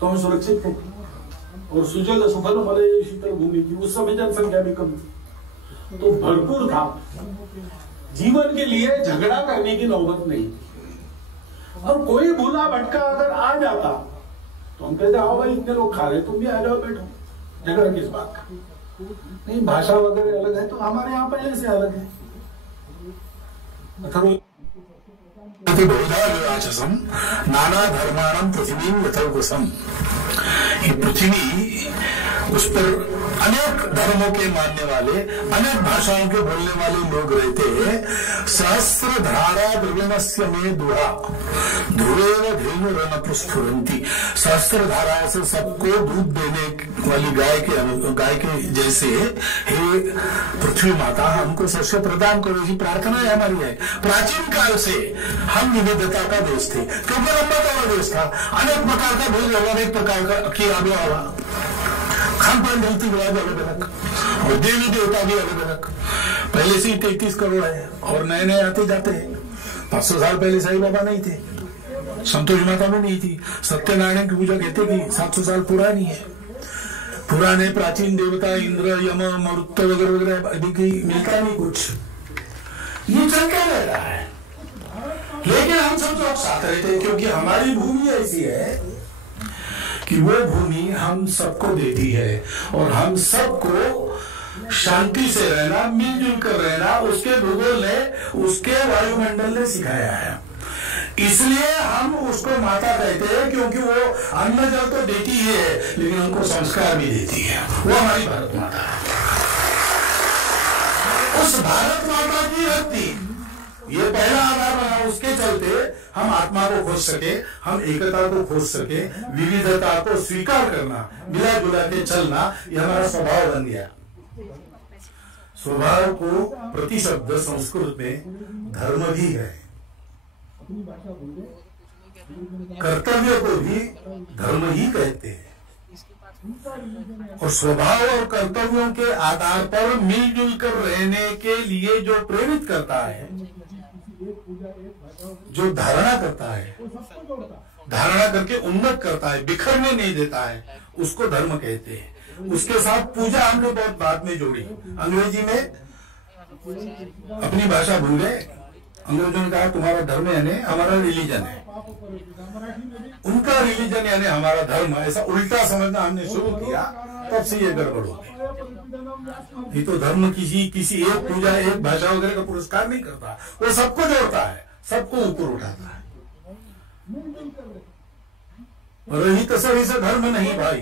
तो हम सुरक्षित थे। और सुजल सुफल मलय शीतल भूमि की उस समय जनसंख्या भी कम थी, तो भरपूर था। जीवन के लिए झगड़ा करने की नौबत नहीं थी। और कोई भूला भटका अगर आ जाता तो हम कहते आओ भाई, इतने लोग खा रहे, तुम भी आ जाओ, बैठो, झगड़ा किस बात का? नहीं, भाषा वगैरह अलग है तो हमारे यहाँ पहले से अलग है। नाना धर्मानम पृथ्वी यथोगसम। ये पृथ्वी, उस पर अनेक धर्मों के मानने वाले, अनेक भाषाओं के बोलने वाले लोग रहते हैं। सहस्र धारा द्रविणस्य में दुहा ध्रुवेव धेनु रनपुस्फुरंती। सहस्र धाराओं से सबको दूध देने वाली गाय के जैसे हे पृथ्वी माता हमको शस्य प्रदान करो, जी प्रार्थना है हमारी है। प्राचीन काल से हम विविधता का देश थे, क्योंकि लंबा चौड़ा देश था, अनेक प्रकार का भोजन, अनेक प्रकार का की आबोहवा, खान पान रीति रिवाज अलग अलग, और देवी देवता भी अलग अलग। पहले से ही 33 करोड़ है और नए नए आते जाते हैं। 500 साल पहले साईं बाबा नहीं थे, संतोष माता में नहीं थी, सत्यनारायण की पूजा कहते कि 700 साल पुरानी है। पुराने प्राचीन देवता इंद्र यम मरुत वगैरह वगैरह अभी की मिलता नहीं कुछ, ये चल क्या रह रहा है। लेकिन हम सब लोग साथ रहते हैं, क्योंकि हमारी भूमि ऐसी है कि वो भूमि हम सबको देती है, और हम सबको शांति से रहना, मिलजुल कर रहना उसके भूगोल ने, उसके वायुमंडल ने सिखाया है। इसलिए हम उसको माता कहते हैं, क्योंकि वो अन्न जल तो देती ही है, लेकिन हमको संस्कार भी देती है। वो हमारी भारत माता है। उस भारत माता की भक्ति ये पहला आधार बना, उसके चलते हम आत्मा को खोज सके, हम एकता को खोज सके, विविधता को स्वीकार करना, मिला जुला के चलना, ये हमारा स्वभाव बन गया। स्वभाव को प्रतिशब्द संस्कृत में धर्म भी है, कर्तव्य को भी धर्म ही कहते हैं। और स्वभाव और कर्तव्यों के आधार पर मिलजुल कर रहने के लिए जो प्रेरित करता है, जो धारणा करता है, धारणा करके उन्नत करता है, बिखरने नहीं देता है, उसको धर्म कहते हैं। उसके साथ पूजा हमने बहुत बाद में जोड़ी। अंग्रेजी में अपनी भाषा भूल गए, अंग्रेजों ने कहा तुम्हारा धर्म यानी हमारा रिलीजन है, उनका रिलीजन यानी हमारा धर्म, ऐसा उल्टा समझना हमने शुरू किया, तब से ये गड़बड़ हो गई। ये तो धर्म किसी एक पूजा एक भाषा वगैरह का पुरस्कार नहीं करता, वो सबको जोड़ता है, सबको ऊपर उठाता है। रहित सरिस धर्म नहीं भाई,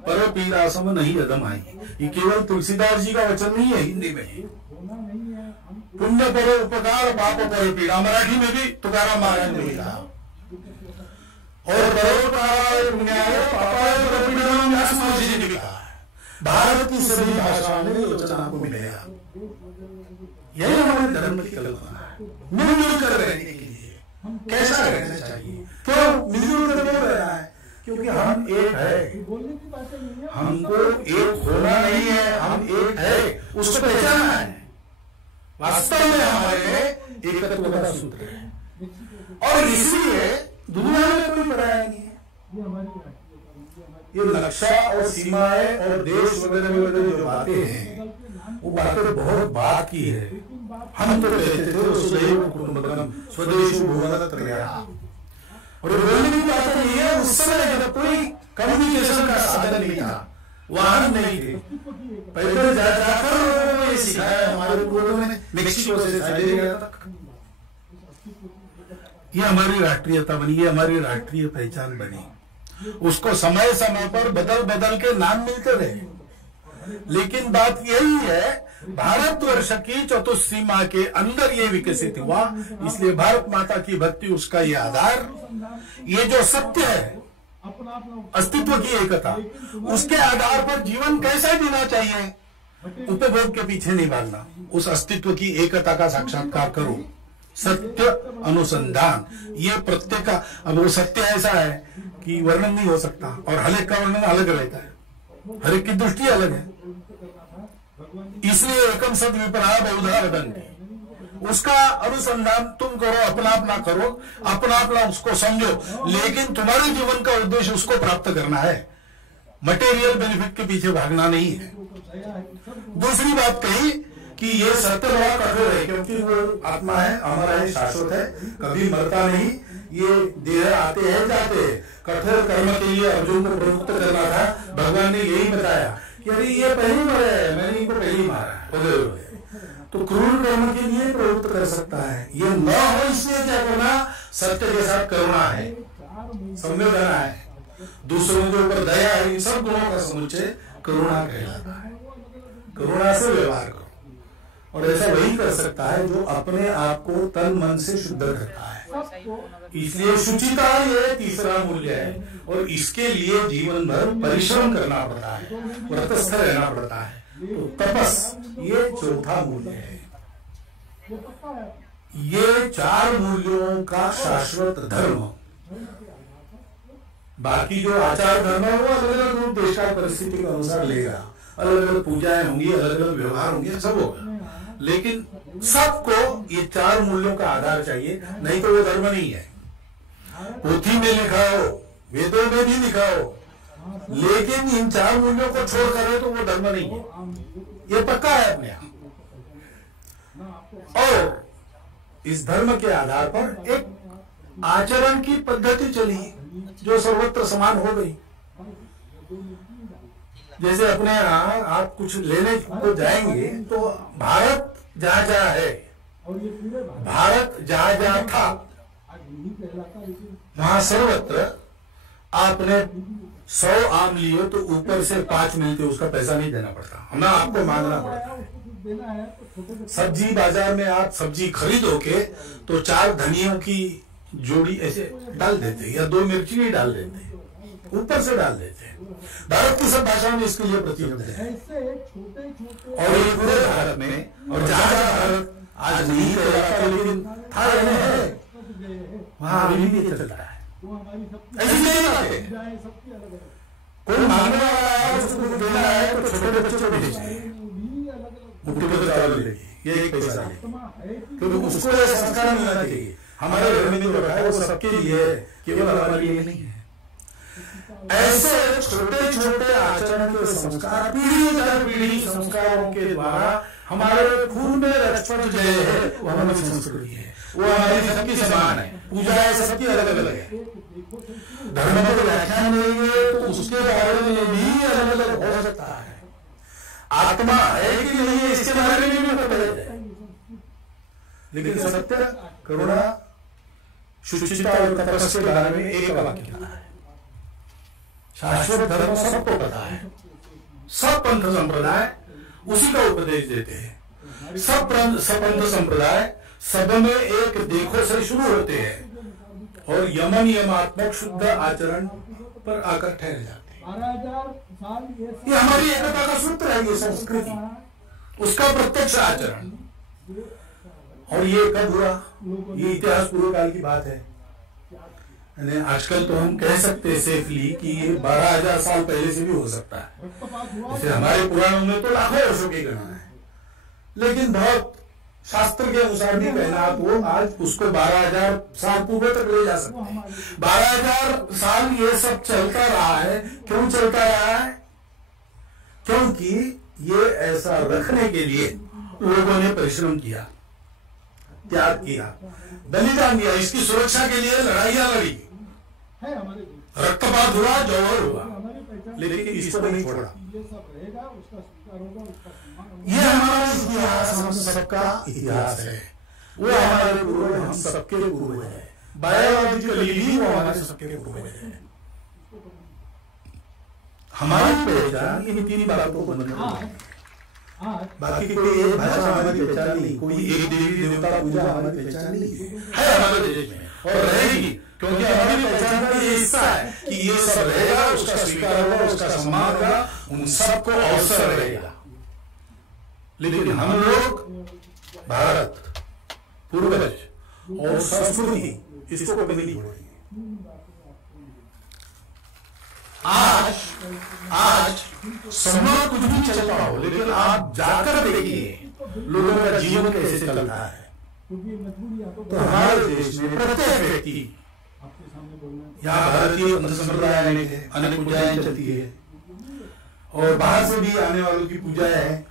पर पीड़ा सम नहीं अदम आई। ये केवल तुलसीदास जी का वचन नहीं है, हिंदी में पुण्य करो उपकार पाप करो पीड़ा, मराठी में भी तुकाराम महाराज ने लिखा। और भारत की सभी भाषाओं में वचन आपको मिलेगा। यही हमारे धर्म की कल्पना है, मिलजुल कर रहने के लिए। कैसा रहना चाहिए, क्यों मिलजुल कर क्यों रहना है? क्योंकि हम एक है, हमको एक होना नहीं है, हम एक है, उसको पहचानना है। वास्तव में हमारे एकत्व का सूत्र है, और इसलिए दुनिया में कोई पराया नहीं है। ये नक्शा और सीमाएं और देश वगैरह वगैरह जो बातें हैं, वो बातें बहुत बात की है। हम तो कहते थे वसुधैव कुटुंबकम स्वदेशो भुवनत्रयः, और बोलने की बात ये है, उस समय जब कोई कम्युनिकेशन का साधन नहीं था, वाहन नहीं थे, पैदल जाकर ये सिखाया हमारे पूर्वजों ने, मेक्सिको से साइबेरिया तक। ये हमारी राष्ट्रीयता बनी, ये हमारी राष्ट्रीय पहचान बनी। उसको समय समय पर बदल बदल के नाम मिलते रहे, लेकिन बात यही है, भारतवर्ष की चतुसीमा के अंदर ये विकसित हुआ। इसलिए भारत माता की भक्ति, उसका ये आधार, ये जो सत्य है, अस्तित्व की एकता, उसके आधार पर जीवन कैसे जीना चाहिए, उपभोग के पीछे नहीं भागना, उस अस्तित्व की एकता का साक्षात्कार करो। सत्य अनुसंधान, ये प्रत्येक का, अब वो सत्य ऐसा है कि वर्णन नहीं हो सकता, और हर एक का वर्णन अलग रहता है, हर एक की दृष्टि अलग है। इसलिए एकम सद विपरा बहुधा वदन्ति, उसका अनुसंधान तुम करो, अपना अपना करो, अपना अपना उसको समझो, लेकिन तुम्हारे जीवन का उद्देश्य उसको प्राप्त करना है, मटेरियल बेनिफिट के पीछे भागना नहीं है। दूसरी बात कही कि ये सत्य बड़ा कठोर है, क्योंकि वो आत्मा है, अमर है, शाश्वत है, कभी मरता नहीं। ये देह आते हैं जाते हैं। कठोर कर्म के लिए अर्जुन को प्रवृत्त करना था, भगवान ने यही बताया कि अरे ये पहले मरे है, मैंने इनको पहले मारा। तो क्रूर कर्म के लिए प्रवृत्त कर सकता है, ये न हो इसलिए क्या करना, सत्य के साथ करुणा है, संवेदना है, दूसरों के ऊपर दया है, इन सब गुणों का समुच्चय करुणा कहलाता है। करुणा से व्यवहार करो, और ऐसा वही कर सकता है जो अपने आप को तन मन से शुद्ध करता है। इसलिए शुचिता ये तीसरा मूल्य है, और इसके लिए जीवन भर परिश्रम करना पड़ता है, व्रतस्थ रहना पड़ता है। तो तपस ये चौथा मूल्य है। ये 4 मूल्यों का शाश्वत धर्म। बाकी जो आचार धर्म है वो अलग अलग रूप देश का परिस्थिति के अनुसार लेगा, अलग अलग पूजाएं होंगी, अलग अलग व्यवहार होंगे, सब होगा, लेकिन सबको ये 4 मूल्यों का आधार चाहिए, नहीं तो वो धर्म नहीं है। पोथी में लिखा हो, वेदों में भी लिखा हो, लेकिन इन 4 मूल्यों को छोड़ करे तो वो धर्म नहीं है, ये पक्का है अपने यहाँ। और इस धर्म के आधार पर एक आचरण की पद्धति चली जो सर्वत्र समान हो गई। जैसे अपने यहाँ आप कुछ लेने को जाएंगे तो भारत जहां जहां है, भारत जहां जहां था, वहां सर्वत्र आपने 100 आम लिए तो ऊपर से 5 मिलते, उसका पैसा नहीं देना पड़ता, हमें आपको मांगना पड़ता है। सब्जी बाजार में आप सब्जी खरीदोगे तो 4 धनियों की जोड़ी ऐसे डाल देते या 2 मिर्ची ही डाल देते, ऊपर से डाल देते। भारत की सब भाषाओं में इसके लिए प्रतिबद्ध है, और ये पूरे भारत में, और जहां भारत आज नहीं कहलाता लेकिन था है, वहां अभी भी ये चलता है। ऐसी नहीं बात है, कोई मांगने वाला है, उसको देना है तो छोटे बच्चों को भेजिए, मुट्ठी भर चावल लेगी, ये 1 पैसा ले, क्योंकि उसको ये संस्कार मिलना चाहिए। हमारे घर में जो रखा है वो सबके लिए है, केवल हमारे लिए नहीं है। ऐसे छोटे छोटे आचरण के संस्कार पीढ़ी दर पीढ़ी संस्कारों के द्वारा हमारे खून में रचपच गए हैं, वो हमारी संस्कृति है, वो हमारी सबकी समान है, पूजा है सबकी अलग अलग है। धर्म को व्याख्यान देंगे तो उसके बारे में भी अलग अलग हो सकता है। आत्मा है कि नहीं है इसके बारे में भी पता है, लेकिन सत्य, करुणा, शुचिता और तपस्या के बारे में एक वाक्य है। शाश्वत धर्म सबको पता है, सब पंथ संप्रदाय उसी का उपदेश देते हैं। सब पंथ संप्रदाय सब में एक देखो से शुरू होते हैं और यमन यमात्मक शुद्ध आचरण पर आकर ठहर जाते हैं। ये हमारी एकता का सूत्र है, ये संस्कृति, उसका प्रत्यक्ष आचरण। और ये कब हुआ? ये इतिहास पूर्व काल की बात है। आजकल तो हम कह सकते हैं सेफली कि ये 12,000 साल पहले से भी हो सकता है। जैसे हमारे पुराणों में तो लाखों वर्षों की गणना है, लेकिन बहुत शास्त्र के अनुसार भी कहना तो आज उसको 12,000 साल पूर्व तक ले जा सकते हैं। 12,000 साल ये सब चलता रहा है। क्यों चलता रहा है? क्योंकि ये ऐसा रखने के लिए लोगों ने परिश्रम किया, त्याग किया, बलिदान दिया, इसकी सुरक्षा के लिए लड़ाइयां लड़ी, रक्तपात हुआ, जौहर हुआ, लेकिन इसको नहीं छोड़ा। ये हमारा इतिहास, हम सबका इतिहास है। वो हमारे पूर्व, हम सबके पूर्व है। बायोलॉजिकली भी वो हमारे सबके पूर्व है। हमारी पहचान इन 3 बातों को बनकर, बाकी कोई एक भाषा हमारी पहचान नहीं, कोई एक देवी देवता पूजा हमारी पहचान नहीं है हमारे देश में, और रहेगी, क्योंकि हमारी पहचान का ये हिस्सा है कि ये सब रहेगा, उसका स्वीकार होगा, उसका सम्मान होगा, उन सबको अवसर रहेगा। लेकिन हम लोग भारत, पूर्वज और संस्कृति, इसको कभी नहीं छोड़ेंगे। आज समाज कुछ भी चलता हो, लेकिन आप जाकर देखिए लोगों का जीवन कैसे चलता है। तो हमारे देश में प्रत्येक व्यक्ति, यहाँ भारतीय पंथ संप्रदाय में अनेक पूजाएं चलती है और बाहर से भी आने वालों की पूजाएं हैं,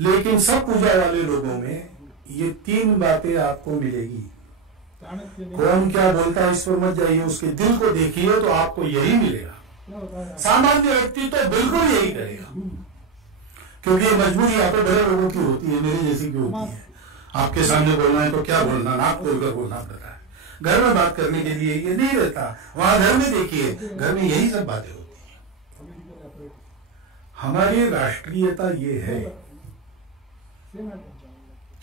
लेकिन सब पूजा वाले लोगों में ये 3 बातें आपको मिलेगी। कौन क्या बोलता है इस पर मत जाइए, उसके दिल को देखिए तो आपको यही मिलेगा। सामान्य व्यक्ति तो बिल्कुल यही करेगा, क्योंकि ये मजबूरी यहाँ पर बड़े लोगों की होती है, मेरी जैसी की होती है। आपके सामने बोलना है तो क्या बोलना, नाक खोलकर बोलना पड़ता है। घर में बात करने के लिए ये नहीं रहता। वहां घर में देखिए, घर में यही सब बातें होती है। हमारी राष्ट्रीयता ये है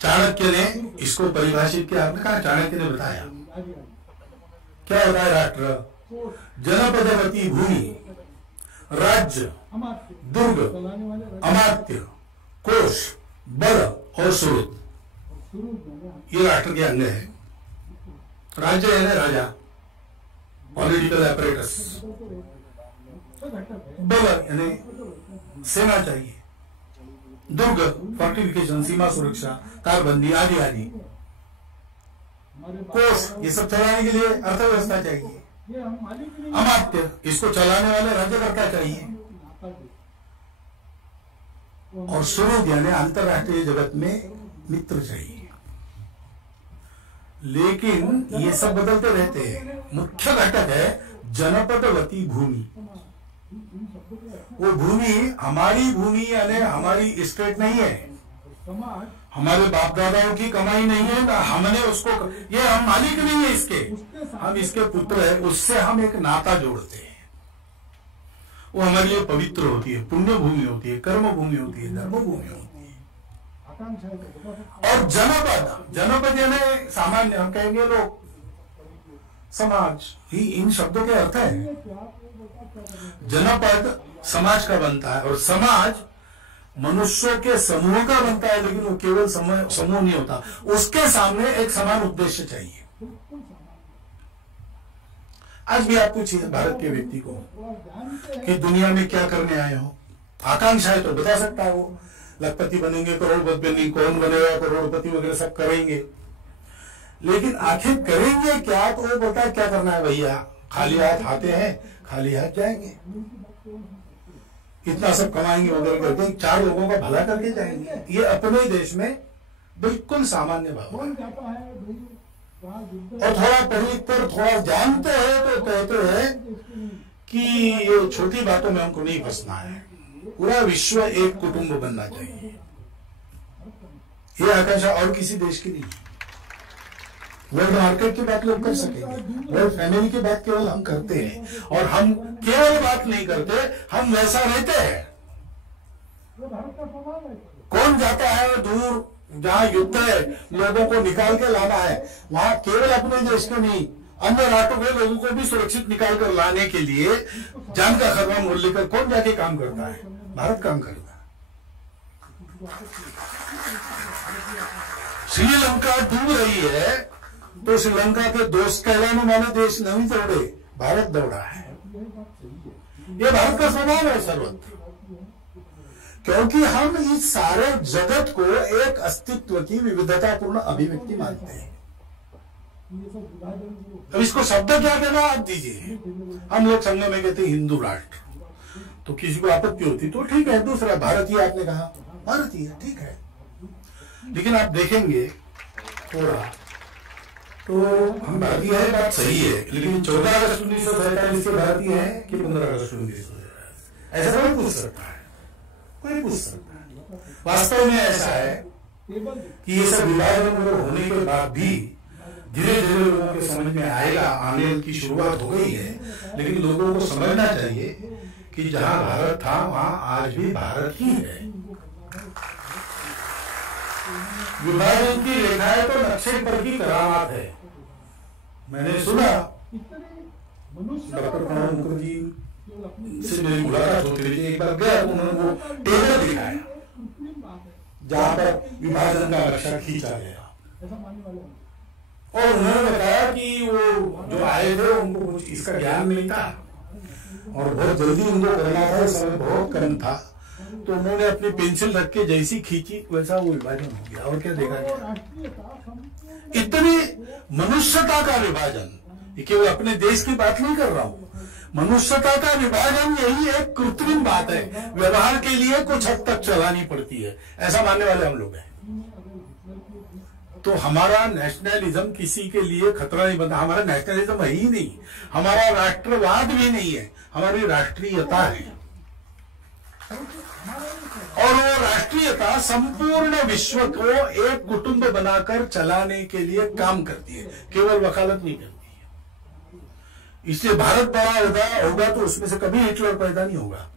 चाणक्य ने इसको परिभाषित किया। आपने कहा चाणक्य ने बताया क्या होता है राष्ट्र? जनपदवती भूमि, राज्य, दुर्ग, अमात्य, कोश, बल और सुहृद, ये राष्ट्र के अंग है। राज्य है ना राजा, पॉलिटिकल एपरेटस, बल यानी सेना चाहिए, दुर्ग फोर्टिफिकेशन सीमा सुरक्षा तारबंदी आदि आदि, कोष ये सब चलाने के लिए अर्थव्यवस्था चाहिए, अमात्य इसको चलाने वाले राज्यकर्ता चाहिए, और सुहृद यानी अंतरराष्ट्रीय जगत में मित्र चाहिए। लेकिन ये सब बदलते रहते हैं। मुख्य घटक है जनपदवती भूमि। वो भूमि हमारी भूमि यानी हमारी स्टेट नहीं है, हमारे बाप दादाओं की कमाई नहीं है ना, हमने उसको, ये हम मालिक नहीं है इसके, हम इसके पुत्र है। उससे हम एक नाता जोड़ते हैं। वो हमारे लिए पवित्र होती है, पुण्य भूमि होती है, कर्म भूमि होती है, धर्म भूमि होती है। और जनपद, जनपद यानी सामान्य, हम कहेंगे लोग, समाज ही इन शब्दों के अर्थ है। जनपद समाज का बनता है, और समाज मनुष्यों के समूह का बनता है, लेकिन वो केवल समूह नहीं होता, उसके सामने एक समान उद्देश्य चाहिए। आज भी आप पूछिए भारत के व्यक्ति को कि दुनिया में क्या करने आए हो, आकांक्षा है तो बता सकता है वो, लखपति बनेंगे, करोड़पति बनेंगे, कौन बनेगा करोड़पति वगैरह सब करेंगे, लेकिन आखिर करेंगे क्या? तो वो बोलता है क्या करना है भैया, खाली हाथ आते हैं, खाली हाथ जाएंगे, इतना सब कमाएंगे वगैरह करके 4 लोगों का भला करके जाएंगे। ये अपने देश में बिल्कुल सामान्य भाव है। और थोड़ा पढ़ लिख कर थोड़ा जानते हैं तो कहते हैं कि ये छोटी बातों में हमको नहीं फंसना है, पूरा विश्व एक कुटुंब बनना चाहिए। ये आकांक्षा और किसी देश की नहीं। वर्ल्ड मार्केट की बात लोग कर सकेंगे, वर्ल्ड फैमिली की बात केवल हम करते हैं, और हम केवल बात नहीं करते, हम वैसा रहते हैं। कौन जाता है दूर जहां युद्ध है, लोगों को निकाल के लाना है, वहां केवल अपने देश के नहीं अन्य राष्ट्रों के लोगों को भी सुरक्षित निकाल कर लाने के लिए जान का खतरा मोल लेकर कौन जाके काम करता है? भारत काम करता है। श्रीलंका डूब रही है तो श्रीलंका के दोस्त कहलाने वाले देश नहीं दौड़े, भारत दौड़ा है। ये भारत का स्वभाव है सर्वत्र, क्योंकि हम इस सारे जगत को एक अस्तित्व की विविधतापूर्ण अभिव्यक्ति मानते हैं। अब इसको शब्द क्या देना आप दीजिए। हम लोग संघ में कहते हैं हिंदू राष्ट्र, तो किसी को आपत्ति होती तो ठीक है, दूसरा भारतीय, आपने कहा भारतीय ठीक है, लेकिन आप देखेंगे थोड़ा तो हम भारतीय है, बात सही है, लेकिन 14 अगस्त 1947 के भारतीय है कि 15 अगस्त 1947, ऐसा कोई पूछ सकता है, कोई पूछ सकता है। वास्तव में ऐसा है कि ये सब विभाजन होने के बाद भी धीरे धीरे लोगों के समझ में आएगा, आने की शुरुआत हो गई है, लेकिन लोगों को समझना चाहिए कि जहां भारत था वहां आज भी भारत ही है। विभाजन की रेखाएं तो नक्शे पर की करामात है। मैंने सुना डॉक्टर प्रणब मुखर्जी से मेरी मुलाकात होती रही, एक बार गया, उन्होंने वो टेबल दिखाया जहां पर विभाजन का नक्शा खींचा गया, और उन्होंने बताया कि वो जो आए थे उनको कुछ इसका ज्ञान नहीं था और बहुत जल्दी उनको करना था, समय बहुत कम था, तो उन्होंने अपनी पेंसिल रख के जैसी खींची वैसा वो विभाजन हो गया। और क्या देखा गया? इतनी मनुष्यता का विभाजन, ये केवल अपने देश की बात नहीं कर रहा हूं, मनुष्यता का विभाजन यही एक कृत्रिम बात है, व्यवहार के लिए कुछ हद तक चलानी पड़ती है, ऐसा मानने वाले हम लोग हैं। तो हमारा नेशनलिज्म किसी के लिए खतरा नहीं बनता, हमारा नेशनलिज्म है ही नहीं, हमारा राष्ट्रवाद भी नहीं है, हमारी राष्ट्रीयता है। और वो राष्ट्रीयता संपूर्ण विश्व को एक कुटुंब बनाकर चलाने के लिए काम करती है, केवल वकालत नहीं करती है। इसलिए भारत बड़ा होगा तो उसमें से कभी हिटलर पैदा नहीं होगा।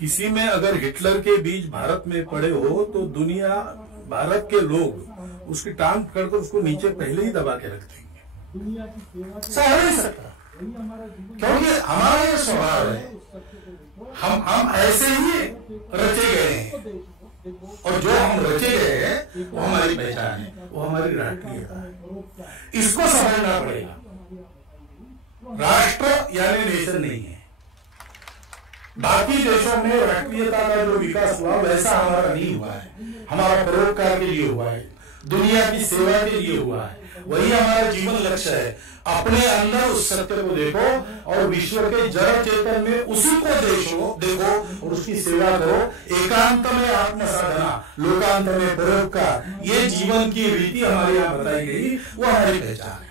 किसी में अगर हिटलर के बीज भारत में पड़े हो तो दुनिया भारत के लोग उसकी टांग पकड़कर उसको नीचे पहले ही दबा के रख देंगे। ऐसा हो नहीं सकता, क्योंकि हमारा ये स्वभाव है, हम ऐसे ही रचे गए हैं, और जो हम रचे गए हैं वो हमारी पहचान है, वो हमारी राष्ट्रीयता है। इसको समझना पड़ेगा। राष्ट्र यानी नेशन नहीं है। बाकी देशों में राष्ट्रीयता का जो विकास हुआ वैसा हमारा नहीं हुआ है। हमारा परोपकार के लिए हुआ है, दुनिया की सेवा के लिए हुआ है, वही हमारा जीवन लक्ष्य है। अपने अंदर उस सत्य को देखो और विश्व के जड़ चेतन में उसी को देखो और उसकी सेवा करो। एकांत में आत्म साधना, लोकांत में परोपकार, ये जीवन की रीति हमारे यहाँ बताई गई, वो हमारी पहचान है।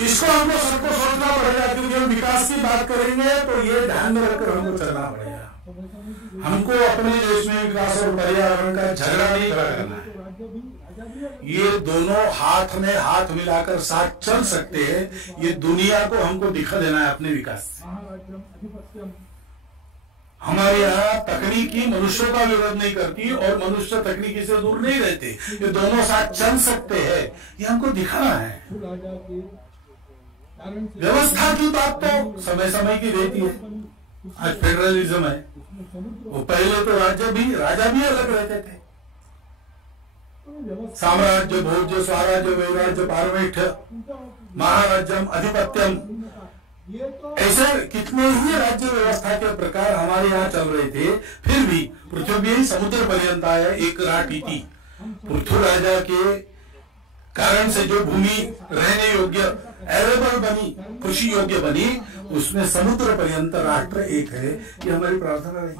इसको हमको सबको सोचना पड़ेगा, क्योंकि हम विकास की बात करेंगे तो ये ध्यान में रखकर हमको चलना पड़ेगा। हमको अपने देश में विकास और पर्यावरण का झगड़ा नहीं खड़ा करना है। ये दोनों हाथ में हाथ मिलाकर साथ चल सकते हैं। ये दुनिया को हमको दिखा देना है अपने विकास से। हमारे यहाँ तकनीकी मनुष्यों का विरोध नहीं करती और मनुष्य तकनीकी से दूर नहीं रहते। ये दोनों साथ चल सकते हैं, ये हमको दिखाना है। व्यवस्था की बात तो समय समय की रहती है। आज फेडरलिज्म है, वो पहले तो राजा भी अलग रहते थे। साम्राज्य, भोज्य, स्वराज्य, वैराज्य, पारमेष्ठ, महाराज्यम, अधिपत्यम, ऐसे कितने ही राज्य व्यवस्था के प्रकार हमारे यहाँ चल रहे थे। फिर भी पृथ्वी समुद्र पर्यंत आया एक राजनीति। पृथ्वी राजा के कारण से जो भूमि रहने योग्य एरेबल बनी, कृषि योग्य बनी, उसमें समुद्र पर्यंत राष्ट्र एक है, ये हमारी प्रार्थना रही।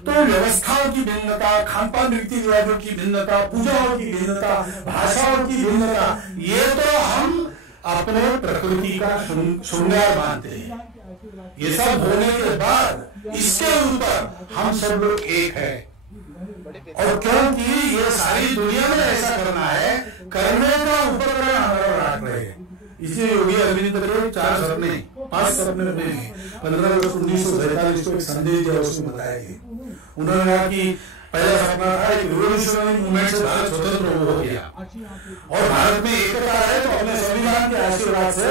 तो व्यवस्थाओं की भिन्नता, खानपान रीति रिवाजों की भिन्नता, पूजाओं की भिन्नता, भाषाओं की भिन्नता, ये तो हम अपने प्रकृति का श्रृंगार मानते हैं। ये सब होने के बाद इसके ऊपर हम सब लोग एक है। और क्योंकि ये सारी दुनिया में ऐसा करना है, करने का उपकरण हमारा राष्ट्र है। इसलिए योगी अरविंद के 4 सपने 5 सपने में 15 अगस्त 1947 को एक संदेश दिया, उसमें बताया गया। उन्होंने कहा कि पहला सपना था एक रिवोल्यूशनरी मूवमेंट से भारत स्वतंत्र हो गया और भारत में एकता है, तो अपने संविधान के आशीर्वाद से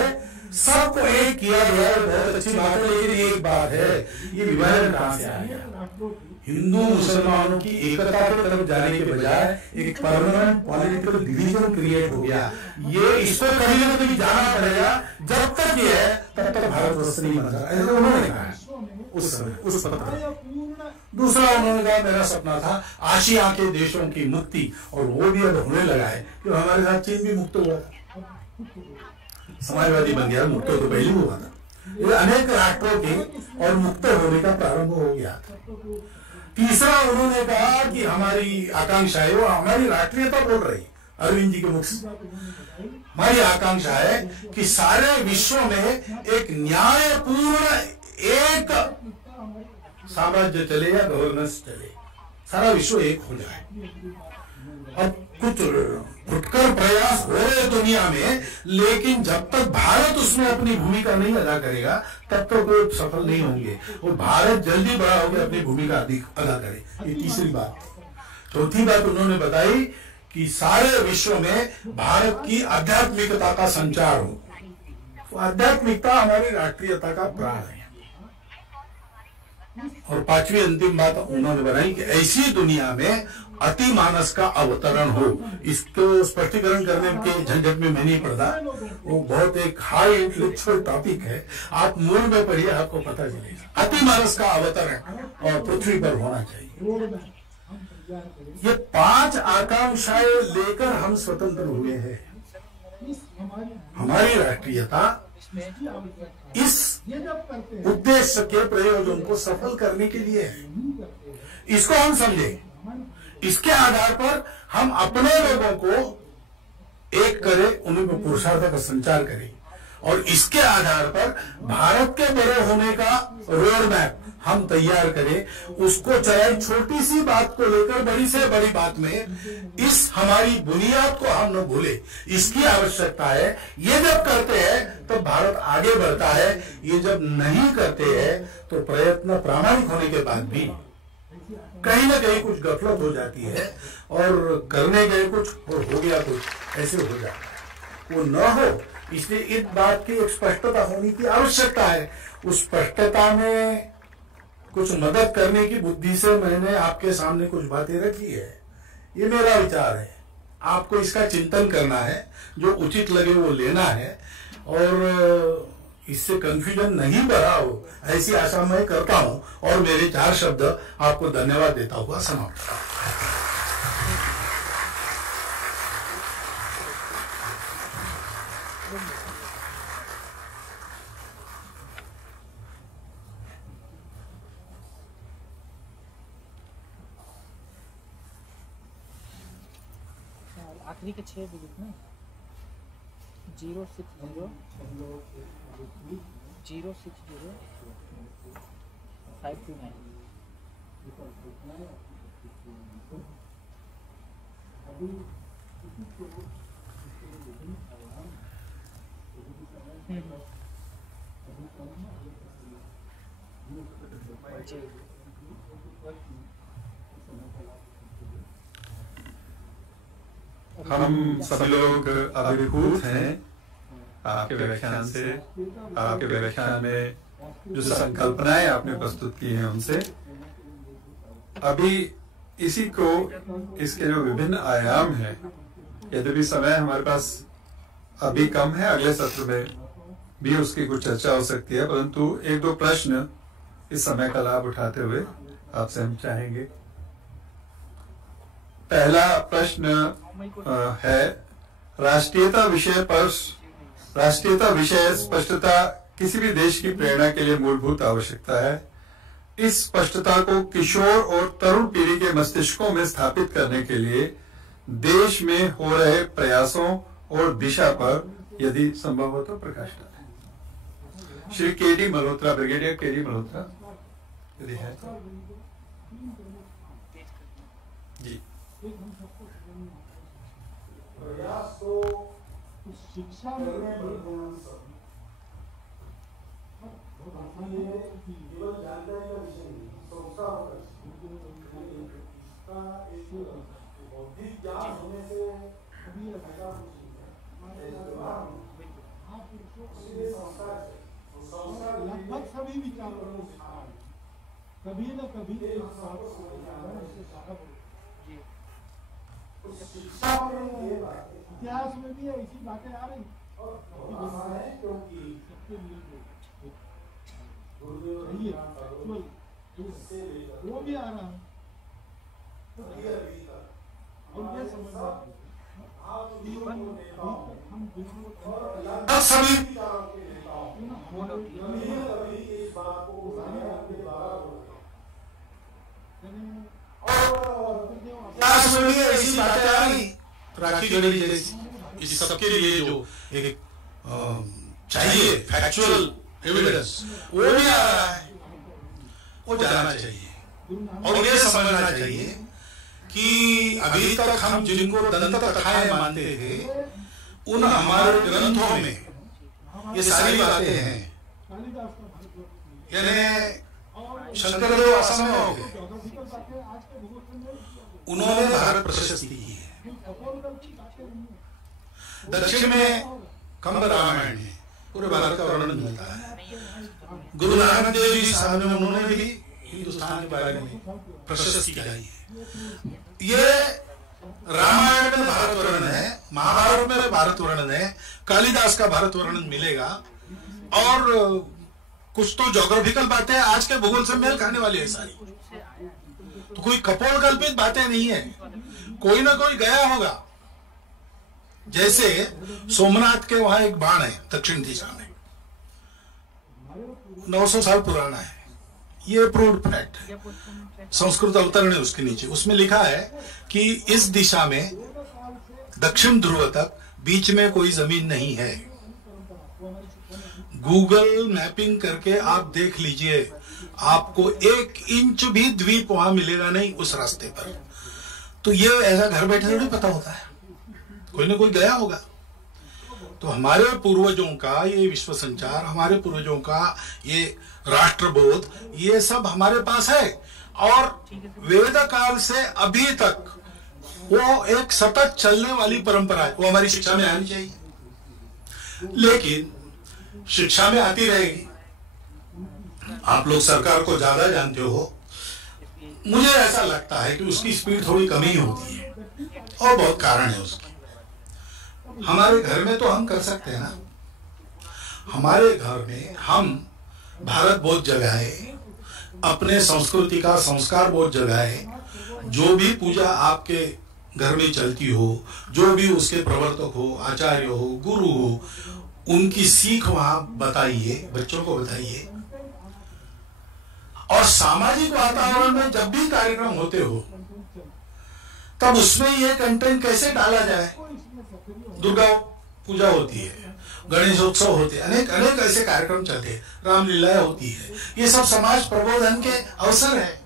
सबको एक किया गया। बहुत अच्छी बात है, लेकिन एक बात है, ये विभाजन कहां से आ गया? हिंदू मुसलमानों की एकता की तरफ जाने के बजाय एक परमानेंट पॉलिटिकल डिवीजन क्रिएट हो गया। ये इसको कहीं ना कहीं जाना पड़ेगा। जब तक ये है तब तक भारत वर्ष नहीं बन रहा, ऐसा उन्होंने कहा उस समय, उस पत्र। दूसरा उन्होंने कहा मेरा सपना था आशिया के देशों की मुक्ति, और वो भी अब होने लगा है। क्यों? हमारे साथ चीन भी मुक्त हुआ था, समाजवादी बन गया, मुक्त तो पहले हुआ था। ये अनेक राष्ट्रों के और मुक्त होने का प्रारंभ हो गया था। तीसरा उन्होंने कहा कि हमारी आकांक्षा है, वो हमारी राष्ट्रीयता बोल रही अरविंद जी के मुख से, हमारी आकांक्षा है कि सारे विश्व में एक न्यायपूर्ण एक साम्राज्य चले या गवर्नेंस चले, सारा विश्व एक हो जाए। अब कुछ फुटकर प्रयास हो रहे दुनिया में, लेकिन जब तक भारत उसमें अपनी भूमिका नहीं अदा करेगा तब तक वो सफल नहीं होंगे। और भारत जल्दी बड़ा होकर अपनी भूमिका अदा करे, ये तीसरी बात। चौथी बात उन्होंने बताई कि सारे विश्व में भारत की आध्यात्मिकता का संचार हो। आध्यात्मिकता हमारी राष्ट्रीयता का प्राण है। और पांचवी अंतिम बात उन्होंने बनाई कि ऐसी दुनिया में अति मानस का अवतरण हो। इसको स्पष्टीकरण करने के झंझट में मैं नहीं पढ़ता, वो बहुत एक हाई इंटेलेक्चुअल टॉपिक है। आप मूल में पढ़िए, आपको पता चलेगा। अति मानस का अवतरण और पृथ्वी पर होना चाहिए। ये 5 आकांक्षाएं लेकर हम स्वतंत्र हुए हैं। हमारी राष्ट्रीयता इस उद्देश्य के प्रयोजन को सफल करने के लिए है। इसको हम समझें, इसके आधार पर हम अपने लोगों को एक करें, उन्हें पुरुषार्थ का संचार करें, और इसके आधार पर भारत के बड़े होने का रोड मैप हम तैयार करें, उसको चाहे छोटी सी बात को लेकर बड़ी से बड़ी बात में इस हमारी बुनियाद को हम न भूले, इसकी आवश्यकता है। ये जब करते हैं तो भारत आगे बढ़ता है। ये जब नहीं करते हैं तो प्रयत्न प्रामाणिक होने के बाद भी कहीं ना कहीं कुछ गफलत हो जाती है और करने गए कुछ और हो गया कुछ, ऐसे हो जाता है। वो न हो, इसलिए इस बात की एक स्पष्टता होने की आवश्यकता है। उस स्पष्टता में कुछ मदद करने की बुद्धि से मैंने आपके सामने कुछ बातें रखी है। ये मेरा विचार है, आपको इसका चिंतन करना है, जो उचित लगे वो लेना है, और इससे कंफ्यूजन नहीं बढ़ा हो ऐसी आशा मैं करता हूं और मेरे 4 शब्द आपको धन्यवाद देता हुआ समाप्त करता हूं। आखिरी के 6 डिजिट में 060 060 529। हम सभी लोग अभिभूत हैं आपके व्याख्यान से, आपके व्याख्यान में जो संकल्पनाएं आपने प्रस्तुत की हैं उनसे। अभी इसी को, इसके जो विभिन्न आयाम हैं, यद्यपि समय हमारे पास अभी कम है, अगले सत्र में भी उसकी कुछ चर्चा हो सकती है, परंतु 1-2 प्रश्न इस समय का लाभ उठाते हुए आपसे हम चाहेंगे। पहला प्रश्न है, राष्ट्रीयता विषय स्पष्टता किसी भी देश की प्रेरणा के लिए मूलभूत आवश्यकता है। इस स्पष्टता को किशोर और तरुण पीढ़ी के मस्तिष्कों में स्थापित करने के लिए देश में हो रहे प्रयासों और दिशा पर यदि संभव हो तो प्रकाश डालें। Shri KD Malhotra, brigadier KD Malhotra यदि है तो। जी। प्रयास तो शिक्षा में केवल जानकारी का विषय नहीं, संस्कार का इसका एक बौद्धिक ज्ञान होने से कभी फायदा लगभग सभी विचारों को कभी न कभी इतिहास में भी ऐसी बातें आ रही क्योंकि वो भी आ रहा है सभी ऐसी बातें आ रही राखी गढ़ी जैसी, इस सबके लिए जो एक चाहिए फैक्चुअल एविडेंस वो भी आ रहा है, वो जानना चाहिए और ये समझना चाहिए कि अभी तक हम जिनको दंत कथाएं मानते थे उन हमारे ग्रंथों में ये सारी बातें हैं। यानी शंकरदेव असम में हो गए, उन्होंने भारत प्रशस्ति की है। दक्षिण में कंब रामायण है, पूरे भारत का वर्णन मिलता है। गुरु नानक देव जी साहब ने उन्होंने भी हिंदुस्तान के बारे में प्रशस्ति गाई है। ये रामायण में भारत वर्णन है, महाभारत में भारत वर्णन है, कालिदास का भारत वर्णन मिलेगा और कुछ तो ज्योग्राफिकल बातें आज के भूगोल से मेल खाने वाली है सारी, तो कोई कपोल कल्पित बातें नहीं है, कोई ना कोई गया होगा। जैसे सोमनाथ के वहां एक बाण है दक्षिण दिशा में, 900 साल पुराना है, ये प्रूव्ड फैक्ट है। संस्कृत अवतरण है उसके नीचे, उसमें लिखा है कि इस दिशा में दक्षिण ध्रुव तक बीच में कोई जमीन नहीं है। गूगल मैपिंग करके आप देख लीजिए, आपको 1 इंच भी द्वीप वहां मिलेगा नहीं उस रास्ते पर। तो ये ऐसा घर बैठे थोड़ी पता होता है, कोई ना कोई गया होगा। तो हमारे पूर्वजों का ये विश्व संचार, हमारे पूर्वजों का ये राष्ट्रबोध, ये सब हमारे पास है और वेद काल से अभी तक वो एक सतत चलने वाली परंपरा है। वो हमारी शिक्षा में आनी चाहिए, लेकिन शिक्षा में आती रहेगी। आप लोग सरकार को ज्यादा जानते हो, मुझे ऐसा लगता है कि उसकी स्पीड थोड़ी कम ही होती है और बहुत कारण है उसकी। हमारे घर में तो हम कर सकते हैं ना, हमारे घर में हम भारत बोध जगाए, अपने संस्कृति का संस्कार बोध जगाए। जो भी पूजा आपके घर में चलती हो, जो भी उसके प्रवर्तक हो, आचार्य हो, गुरु हो, उनकी सीख वहां बताइए, बच्चों को बताइए। और सामाजिक वातावरण में जब भी कार्यक्रम होते हो तब उसमें ये कंटेंट कैसे डाला जाए। दुर्गा पूजा होती है, गणेशोत्सव होते हैं, अनेक अनेक ऐसे कार्यक्रम चलते हैं, रामलीला होती है, ये सब समाज प्रबोधन के अवसर है,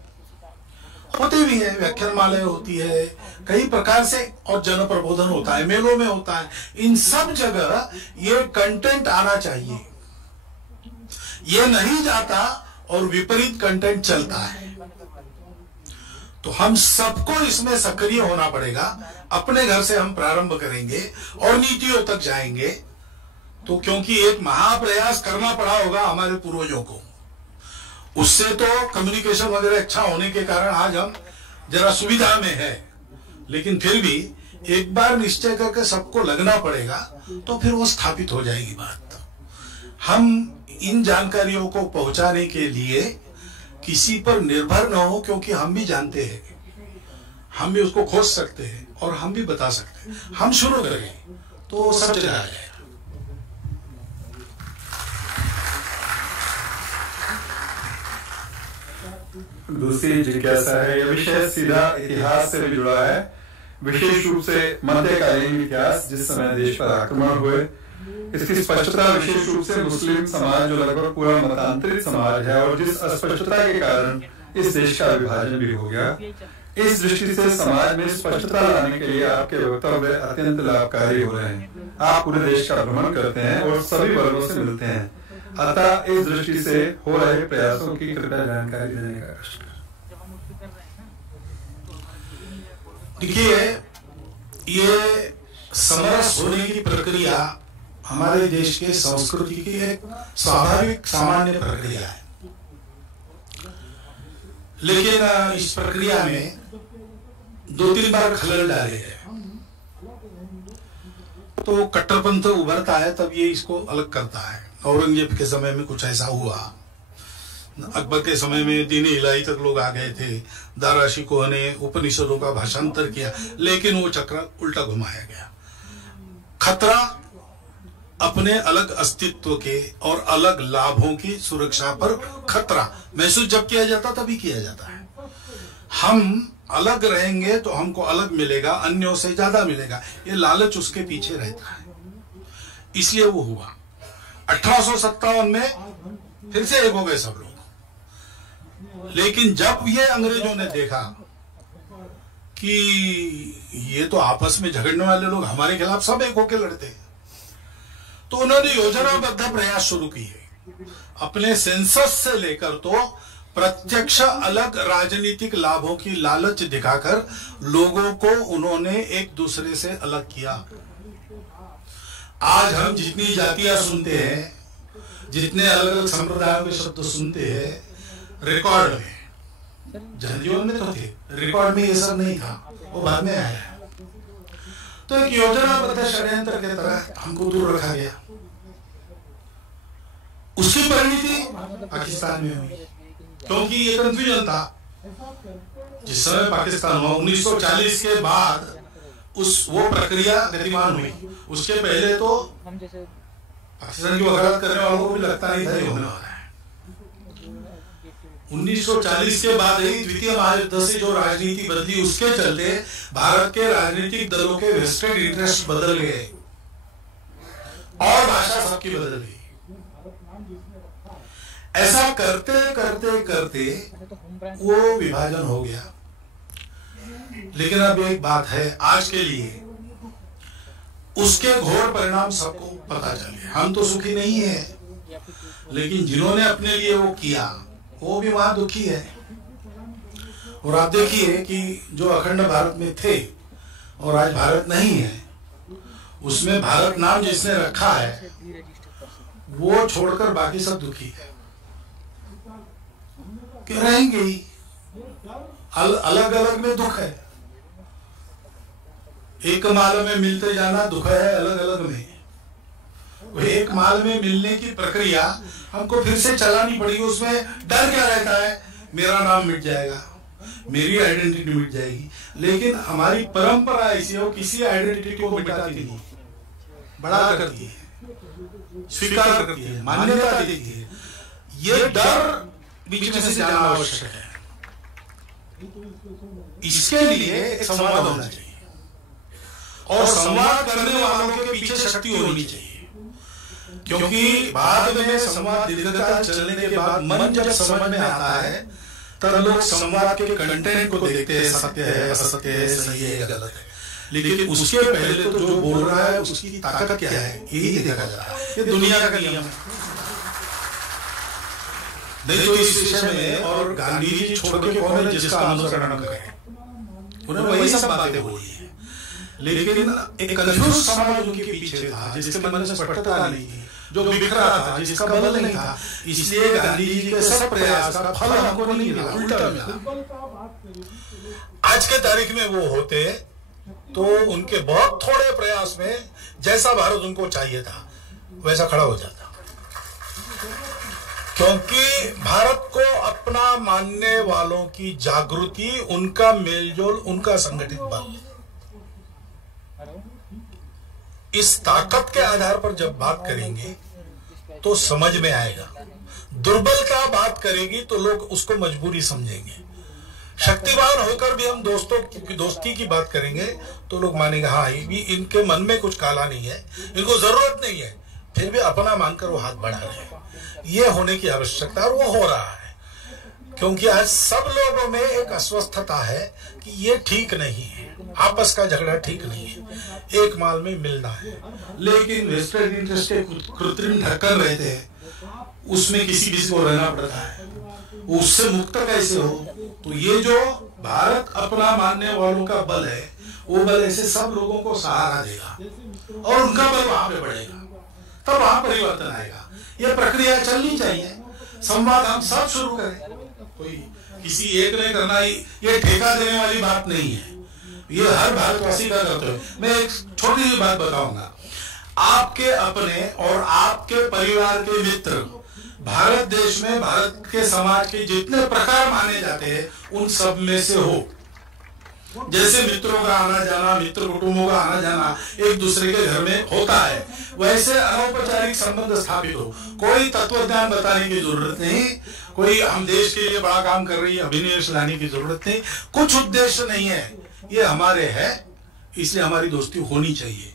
होते भी है, व्याख्यानमालाएं होती है, कई प्रकार से, और जन प्रबोधन होता है, मेलों में होता है। इन सब जगह ये कंटेंट आना चाहिए। ये नहीं जाता और विपरीत कंटेंट चलता है, तो हम सबको इसमें सक्रिय होना पड़ेगा। अपने घर से हम प्रारंभ करेंगे और नीतियों तक जाएंगे, तो क्योंकि एक महाप्रयास करना पड़ा होगा हमारे पूर्वजों को। उससे तो कम्युनिकेशन वगैरह अच्छा होने के कारण आज हम जरा सुविधा में है, लेकिन फिर भी एक बार निश्चय करके सबको लगना पड़ेगा, तो फिर वो स्थापित हो जाएगी बात। हम इन जानकारियों को पहुंचाने के लिए किसी पर निर्भर न हो, क्योंकि हम भी जानते हैं, हम भी उसको खोज सकते हैं और हम भी बता सकते हैं। हम शुरू करें तो सब जगह आ जाएगा। दूसरी जिज्ञासा है, यह विषय सीधा इतिहास से भी जुड़ा है, विशेष रूप से मध्यकालीन इतिहास, जिस समय देश पर आक्रमण हुए। इसकी स्पष्टता विशेष रूप से मुस्लिम समाज, जो लगभग पूरा मतांतरित समाज है, और जिस अस्पष्टता के कारण इस देश का विभाजन भी हो गया। इस दृष्टि से समाज में स्पष्टता लाने के लिए आपके वक्तव्य अत्यंत लाभकारी हो रहे हैं। आप पूरे देश का भ्रमण करते हैं और सभी वर्गों से मिलते हैं, अतः इस दृष्टि से हो रहे प्रयासों की कृपया जानकारी देने का प्रश्न। देखिए, ये समरस होने की प्रक्रिया हमारे देश के संस्कृति की एक स्वाभाविक सामान्य प्रक्रिया है, लेकिन इस प्रक्रिया में 2-3 बार खलल डाले हैं, तो कट्टरपंथ उभरता है, तब ये इसको अलग करता है। औरंगजेब के समय में कुछ ऐसा हुआ, अकबर के समय में दीन इलाही तक लोग आ गए थे, दारा शिकोह ने उपनिषदों का भाषांतर किया, लेकिन वो चक्र उल्टा घुमाया गया। खतरा अपने अलग अस्तित्व के और अलग लाभों की सुरक्षा पर खतरा महसूस जब किया जाता तभी किया जाता है। हम अलग रहेंगे तो हमको अलग मिलेगा, अन्यों से ज्यादा मिलेगा, ये लालच उसके पीछे रहता है, इसलिए वो हुआ। 1857 में फिर से एक हो गए सब लोग, लेकिन जब ये अंग्रेजों ने देखा कि ये तो आपस में झगड़ने वाले लोग हमारे खिलाफ सब एक होकर लड़ते हैं, तो उन्होंने योजनाबद्ध प्रयास शुरू किए। अपने सेंसस से लेकर तो प्रत्यक्ष अलग राजनीतिक लाभों की लालच दिखाकर लोगों को उन्होंने एक दूसरे से अलग किया। आज हम जितनी जातियां सुनते हैं, जितने अलग अलग संप्रदायों के शब्द सुनते हैं, रिकॉर्ड में, जनजीवन में तो थे, रिकॉर्ड में ये सब नहीं था, वो बाद में आया। तो एक योजनाबद्ध षड्यंत्र के तरह हमको दूर रखा गया। उसकी परिणति पाकिस्तान में हुई, क्योंकि ये कंफ्यूजन था। जिस समय पाकिस्तान हुआ 1940 के बाद वो प्रक्रिया गतिमान हुई। उसके पहले तो पाकिस्तान की वकालत करने वालों को भी लगता नहीं था ये होने वाला है। 1940 के बाद ही द्वितीय महायुद्ध से जो राजनीति बदली, उसके चलते भारत के राजनीतिक दलों के वेस्टेड इंटरेस्ट बदल गए और भाषा सबकी बदल गई। ऐसा करते करते करते वो विभाजन हो गया। लेकिन अब एक बात है आज के लिए, उसके घोर परिणाम सबको पता चले। हम तो सुखी नहीं है, लेकिन जिन्होंने अपने लिए वो किया वो भी वहां दुखी है। और आप देखिए कि जो अखंड भारत में थे और आज भारत नहीं है, उसमें भारत नाम जिसने रखा है वो छोड़कर बाकी सब दुखी है। क्यों रहेंगे ही? अलग अलग में दुख है। एक माल में मिलते जाना दुख है अलग अलग में। वो एक माल में मिलने की प्रक्रिया हमको फिर से चलानी पड़ेगी। उसमें डर क्या रहता है? मेरा नाम मिट जाएगा, मेरी आइडेंटिटी मिट जाएगी। लेकिन हमारी परंपरा ऐसी हो, किसी आइडेंटिटी को मिटाती नहीं, बढ़ा करती है, स्वीकार करती है, मान्यता देती है। ये डर बीच में से जाना आवश्यक है। इसके लिए एक संवाद होना चाहिए और संवाद करने वालों के पीछे शक्ति होनी चाहिए। क्योंकि बाद में संवाद दीर्घकाल चलने के बाद मन जब समझ में आता है तब लोग संवाद के कंटेंट को देखते हैं, सत्य है, असत्य है, सही है, गलत है। लेकिन उसके पहले तो जो बोल रहा है उसकी ताकत क्या है यही देखा जाता है। ये दुनिया का नियम है। नहीं तो इस विषय में और गांधी जी छोड़ के कौन है जिसका अनुसरण करे? उन्होंने वही सब बातें बोली है। लेकिन एक कंफ्यूज समाज उनके पीछे था, जिसके मन में स्पष्टता नहीं थी, जो बिखरा था, जिसका बल नहीं था। इसलिए गांधी जी के सब प्रयास का फल हमको नहीं मिला, उल्टा मिला। आज के तारीख में वो होते तो उनके बहुत थोड़े प्रयास में जैसा भारत उनको चाहिए था वैसा खड़ा हो जाता। क्योंकि भारत को अपना मानने वालों की जागृति, उनका मेलजोल, उनका संगठित बल, इस ताकत के आधार पर जब बात करेंगे तो समझ में आएगा। दुर्बलता बात करेगी तो लोग उसको मजबूरी समझेंगे। शक्तिवान होकर भी हम दोस्ती की बात करेंगे तो लोग मानेंगे हाँ ये भी इनके मन में कुछ काला नहीं है, इनको जरूरत नहीं है, फिर भी अपना मानकर वो हाथ बढ़ा रहे हैं। ये होने की आवश्यकता और वो हो रहा है। क्योंकि आज सब लोगों में एक अस्वस्थता है कि ये ठीक नहीं है, आपस का झगड़ा ठीक नहीं है, एक माल में मिलना है। लेकिन वेस्टेड इंटरेस्ट के कृत्रिम ढक्कन रहते हैं, उसमें किसी को रहना पड़ता है। उससे मुक्त कैसे हो? तो ये जो भारत अपना मानने वालों का बल है, वो बल ऐसे सब लोगों को सहारा देगा और उनका बल वहां पे बढ़ेगा, तब वहां परिवर्तन आएगा। ये प्रक्रिया चलनी चाहिए। संवाद हम सब शुरू करें, कोई किसी एक ने करना ही, ये ठेका देने वाली बात नहीं है, ये हर भारतवासी का कर्तव्य है। मैं एक छोटी सी बात बताऊंगा। आपके अपने और आपके परिवार के मित्र भारत देश में, भारत के समाज के जितने प्रकार माने जाते हैं उन सब में से हो। जैसे मित्रों का आना जाना, मित्र कुटुंबों का आना जाना एक दूसरे के घर में होता है, वैसे अनौपचारिक संबंध स्थापित हो। कोई तत्वज्ञान बताने की जरूरत नहीं, कोई हम देश के लिए बड़ा काम कर रही है अभिनिवेश लाने की जरूरत नहीं, कुछ उद्देश्य नहीं है, ये हमारे है, इसलिए हमारी दोस्ती होनी चाहिए।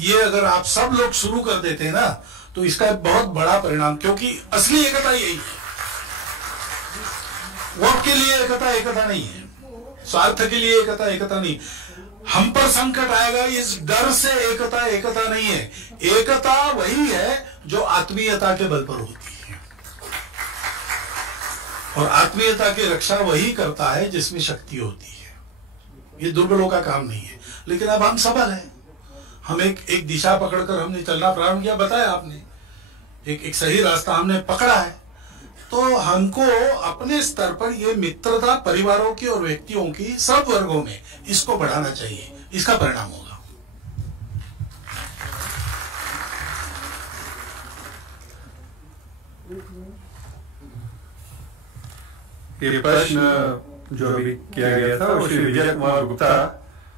ये अगर आप सब लोग शुरू कर देते हैं ना तो इसका बहुत बड़ा परिणाम, क्योंकि असली एकता यही है। वोट के लिए एकता नहीं है, स्वार्थ के लिए एकता नहीं। हम पर संकट आएगा इस डर से एकता नहीं है। एकता वही है जो आत्मीयता के बल पर होती है, और आत्मीयता की रक्षा वही करता है जिसमें शक्ति होती है। ये दुर्बलों का काम नहीं है। लेकिन अब हम सबल हैं, हम एक दिशा पकड़कर हमने चलना प्रारंभ किया। बताया आपने, एक सही रास्ता हमने पकड़ा है। तो हमको अपने स्तर पर ये मित्रता परिवारों की और व्यक्तियों की सब वर्गों में इसको बढ़ाना चाहिए, इसका परिणाम होगा। ये प्रश्न जो अभी किया गया था वो श्री विजय कुमार गुप्ता,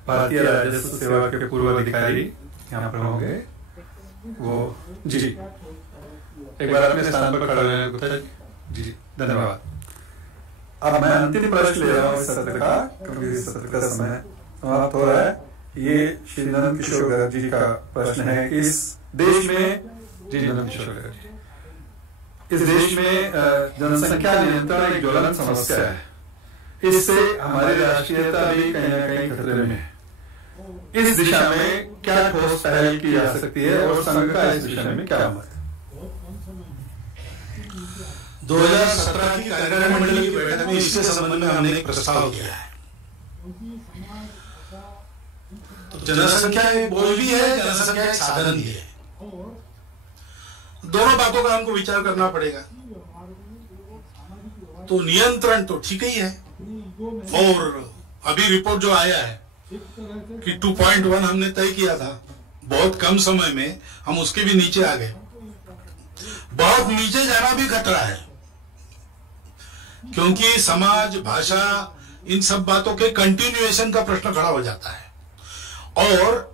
भारतीय राजस्व सेवा के पूर्व अधिकारी यहाँ पर होंगे। वो जी एक बार अपने स्थान पर खड़े हैं गुप्ता जी। धन्यवाद। अब मैं अंतिम प्रश्न ले रहा हूँ इस सत्र का, क्योंकि इस सत्र का समय समाप्त हो रहा है। ये श्री नंद किशोर गर्ग जी का प्रश्न है कि इस देश में, जी नंद किशोर गर्ग जी, इस देश में जनसंख्या नियंत्रण एक ज्वलंत समस्या है। इससे हमारी राष्ट्रीयता भी कहीं ना कहीं खतरे में है। इस दिशा में क्या ठोस पहल की जा सकती है और संघ का इस दिशा में क्या मत है? 2017 की कार्यकारी मंडली की बैठक में इसके संबंध में हमने एक प्रस्ताव किया है। तो जनसंख्या एक बोझ भी है, जनसंख्या एक साधन भी है। दोनों बातों का हमको विचार करना पड़ेगा। तो नियंत्रण तो ठीक ही है, और अभी रिपोर्ट जो आया है कि 2.1 हमने तय किया था, बहुत कम समय में हम उसके भी नीचे आ गए। बहुत नीचे जाना भी खतरा है, क्योंकि समाज, भाषा, इन सब बातों के कंटिन्यूएशन का प्रश्न खड़ा हो जाता है, और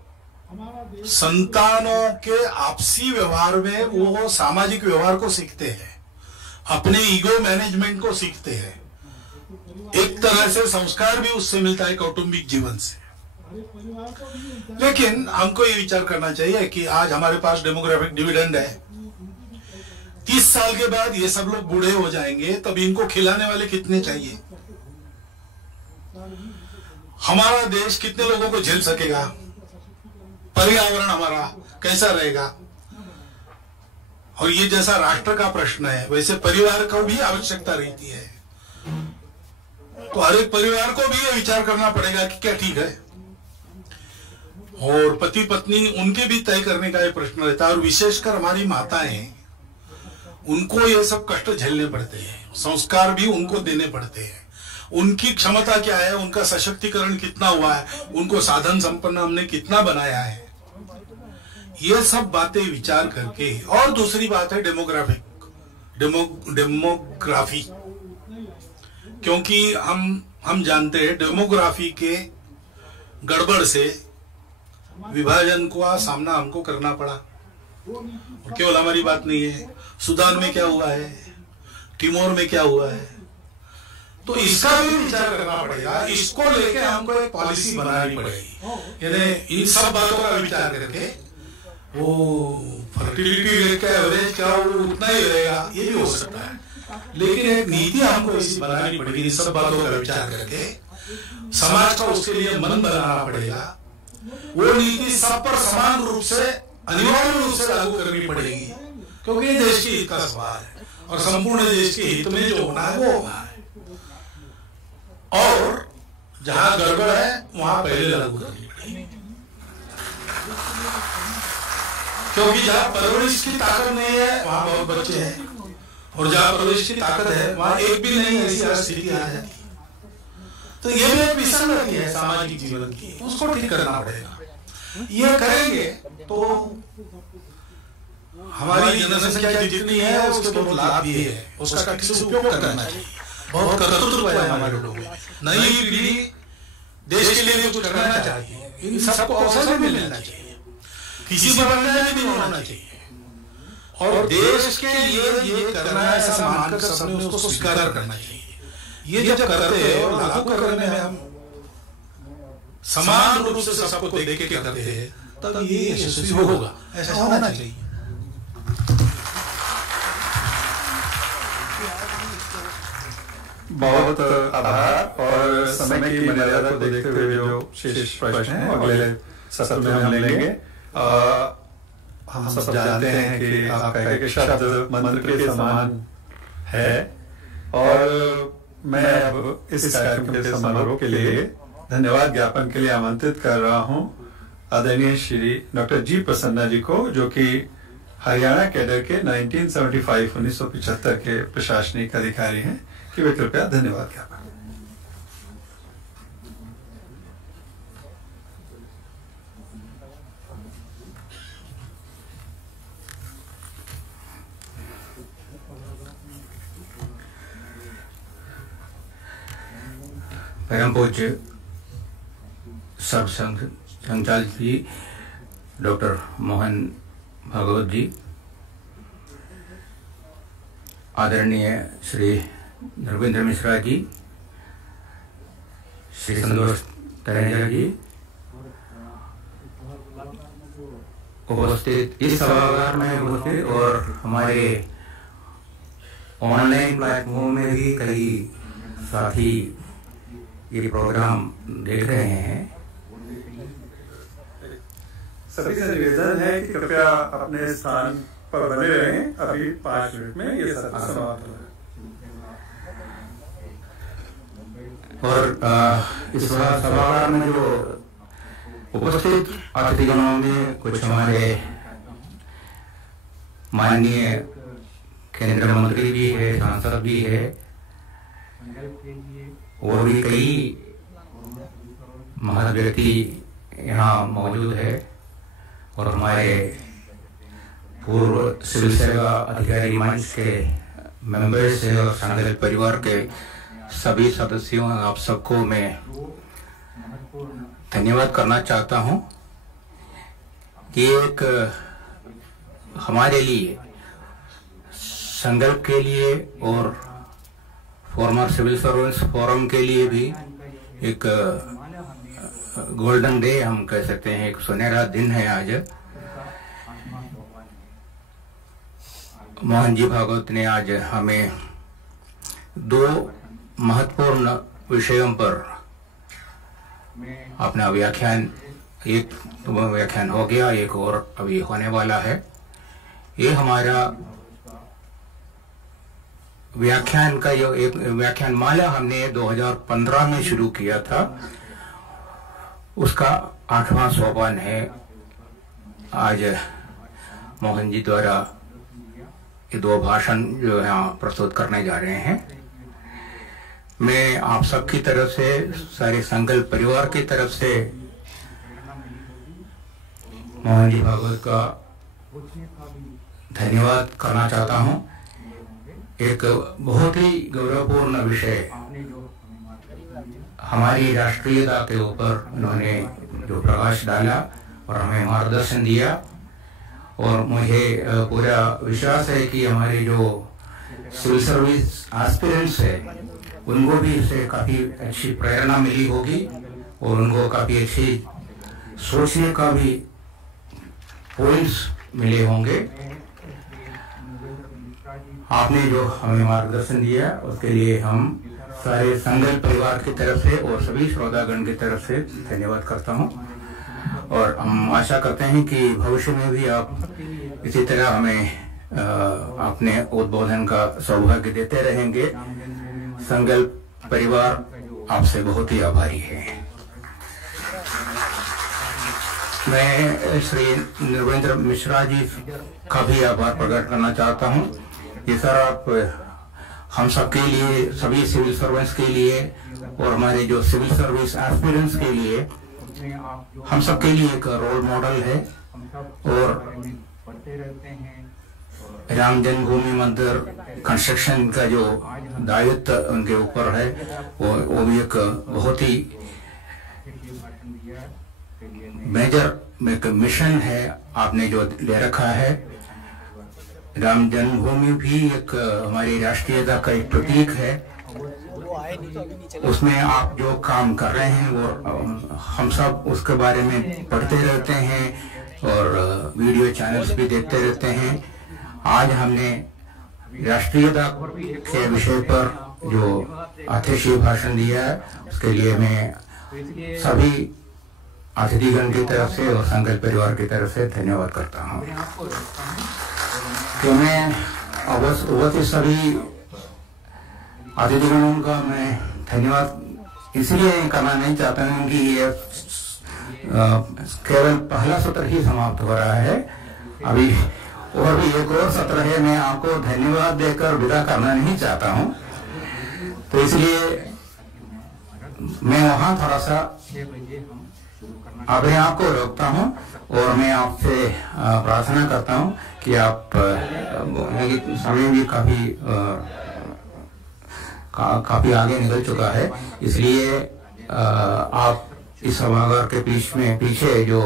संतानों के आपसी व्यवहार में वो सामाजिक व्यवहार को सीखते हैं, अपने ईगो मैनेजमेंट को सीखते हैं। एक तरह से संस्कार भी उससे मिलता है, कौटुंबिक जीवन से। लेकिन हमको ये विचार करना चाहिए कि आज हमारे पास डेमोग्राफिक डिविडेंड है। 30 साल के बाद ये सब लोग बूढ़े हो जाएंगे, तब इनको खिलाने वाले कितने चाहिए? हमारा देश कितने लोगों को झेल सकेगा? पर्यावरण हमारा कैसा रहेगा? और ये जैसा राष्ट्र का प्रश्न है, वैसे परिवार को भी आवश्यकता रहती है। तो हर एक परिवार को भी ये विचार करना पड़ेगा कि क्या ठीक है, और पति पत्नी उनके भी तय करने का ये प्रश्न रहता है। और विशेषकर हमारी माताएं, उनको ये सब कष्ट झेलने पड़ते हैं, संस्कार भी उनको देने पड़ते हैं। उनकी क्षमता क्या है, उनका सशक्तिकरण कितना हुआ है, उनको साधन संपन्न हमने कितना बनाया है, ये सब बातें विचार करके। और दूसरी बात है डेमोग्राफी, क्योंकि हम जानते हैं डेमोग्राफी के गड़बड़ से विभाजन का सामना हमको करना पड़ा। और केवल हमारी बात नहीं है, सूडान में क्या हुआ है, टिमोर में क्या हुआ है, तो इसका भी विचार करना पड़ेगा। इसको लेके हमको एक पॉलिसी बनानी पड़ेगी। यानी इन सब बातों का विचार करके वो फर्टिलिटी रेट का एवरेज क्या वो उतना ही रहेगा, ये भी हो सकता है, लेकिन एक नीति हमको ऐसी बनानी पड़ेगी। इन सब बातों का विचार करके समाज का उसके लिए मन बनाना पड़ेगा। वो नीति सब पर समान रूप से, अनिवार्य रूप से लागू करनी पड़ेगी, क्योंकि ये देश के हित का सवाल है, और संपूर्ण देश के हित में जो होना है वो होना है। और जहां गड़बड़ है वहां पहले लागू करनी पड़ेगी, क्योंकि जहां परवरिश की ताकत नहीं है वहां बहुत बच्चे हैं, और जहां परवरिश की ताकत है वहां एक भी नहीं, ऐसी स्थिति आ जाती है। तो ये भी एक विसंगति है सामाजिक जीवन की, उसको ठीक करना पड़ेगा। ये करेंगे तो हमारी जनसंख्या जितनी है उसके बहुत लाभ भी है, उसका ठीक से उपयोग करना चाहिए। बहुत कर्तृत्व है हमारे लोगों में, नई पीढ़ी देश के लिए कुछ करना चाहिए, इन सबको अवसर भी मिलना चाहिए, किसी पर अन्याय भी नहीं होना चाहिए, और देश के लिए ये करना है ऐसा मानकर सबने उसको स्वीकार करना चाहिए। ये जब करते हैं और लागू करने में हम समान रूप से सबको देख के करते हैं, तब ये यशस्वी होगा, ऐसा होना चाहिए। बहुत आभार। और समय की मर्यादा को देखते हुए जो शेष प्रश्न हैं अगले सत्र में हम लेंगे। हम सब जानते हैं कि आपका एक शब्द मंत्र के समान है, और मैं अब इस कार्यक्रम के समारोह के लिए धन्यवाद ज्ञापन के लिए आमंत्रित कर रहा हूं आदरणीय श्री डॉक्टर जी प्रसन्ना जी को, जो कि हरियाणा कैडर के 1975 के प्रशासनिक अधिकारी हैं, कि वे कृपया धन्यवाद ज्ञापन। परम पूज्य सर्व संचालक जी डॉक्टर मोहन भागवत जी, आदरणीय श्री धर्मेंद्र मिश्रा जी, श्री संतोष तरेजा जी, उपस्थित इस सभागार में उपस्थित और हमारे ऑनलाइन प्लेटफॉर्म में भी कई साथी ये प्रोग्राम देख रहे हैं, सभी से निवेदन है कि कृपया अपने स्थान पर बने रहें। अभी 5 मिनट में ये सत्र समाप्त होगा। और इस सभागार में जो उपस्थित अतिथिगणों में कुछ हमारे माननीय केंद्रीय मंत्री भी है, सांसद भी है, और भी कई महत व्यक्ति यहाँ मौजूद है, और हमारे पूर्व सिविल सेवा अधिकारी मंच के मेंबर्स है और संगठन परिवार के सभी सदस्यों, आप सबको मैं धन्यवाद करना चाहता हूँ कि एक हमारे लिए, संकल्प के लिए और फॉर्मर सिविल सर्वेंट्स फोरम के लिए भी एक गोल्डन डे हम कह सकते हैं, एक सुनहरा दिन है आज। मोहन जी भागवत ने आज हमें 2 महत्वपूर्ण विषयों पर अपना व्याख्यान, एक व्याख्यान हो गया, एक और अभी होने वाला है। ये हमारा व्याख्यान का जो एक व्याख्यान माला हमने 2015 में शुरू किया था, उसका 8वां सोपान है। आज मोहन जी द्वारा ये 2 भाषण जो यहाँ प्रस्तुत करने जा रहे हैं। मैं आप सबकी तरफ से, सारे संकल्प परिवार की तरफ से मोहन जी भागवत का धन्यवाद करना चाहता हूँ। एक बहुत ही गौरवपूर्ण विषय, हमारी राष्ट्रीयता के ऊपर उन्होंने जो प्रकाश डाला और हमें मार्गदर्शन दिया, और मुझे पूरा विश्वास है कि हमारे जो सिविल सर्विस एस्पिरेंट्स है उनको भी इससे काफ़ी अच्छी प्रेरणा मिली होगी और उनको काफ़ी अच्छी सोचने का भी पॉइंट्स मिले होंगे। आपने जो हमें मार्गदर्शन दिया उसके लिए हम सारे संकल्प परिवार की तरफ से और सभी श्रोतागण की तरफ से धन्यवाद करता हूं, और हम आशा करते हैं कि भविष्य में भी आप इसी तरह हमें अपने उद्बोधन का सौभाग्य देते रहेंगे। संकल्प परिवार आपसे बहुत ही आभारी है। मैं श्री नरेंद्र मिश्रा जी का भी आभार प्रकट करना चाहता हूं। ये सर आप हम सबके लिए, सभी सिविल सर्वेंट्स के लिए और हमारे जो सिविल सर्विस एस्पिरेंट्स के लिए, हम सबके लिए एक रोल मॉडल है। और राम जन्मभूमि मंदिर कंस्ट्रक्शन का जो दायित्व उनके ऊपर है, वो भी एक बहुत ही मेजर एक मिशन है आपने जो ले रखा है। राम जन्मभूमि भी एक हमारी राष्ट्रीयता का एक प्रतीक है। उसमें आप जो काम कर रहे हैं वो हम सब उसके बारे में पढ़ते रहते हैं और वीडियो चैनल्स भी देखते रहते हैं। आज हमने राष्ट्रीयता के विषय पर जो अतिथि भाषण दिया है उसके लिए मैं सभी अतिथिगण की तरफ से और संकल्प परिवार की तरफ से धन्यवाद करता हूँ। तो मैं अवश्य सभी अतिथिगणों का मैं धन्यवाद इसलिए करना नहीं चाहता हूँ कि ये केवल पहला सत्र ही समाप्त हो रहा है, अभी और भी एक और सत्र है। मैं आपको धन्यवाद देकर विदा करना नहीं चाहता हूँ, तो इसलिए मैं वहाँ थोड़ा सा अपने आप को रोकता हूँ और मैं आपसे प्रार्थना करता हूँ कि आप समय भी काफी आगे निकल चुका है, इसलिए आप इस सभागार के पीछे जो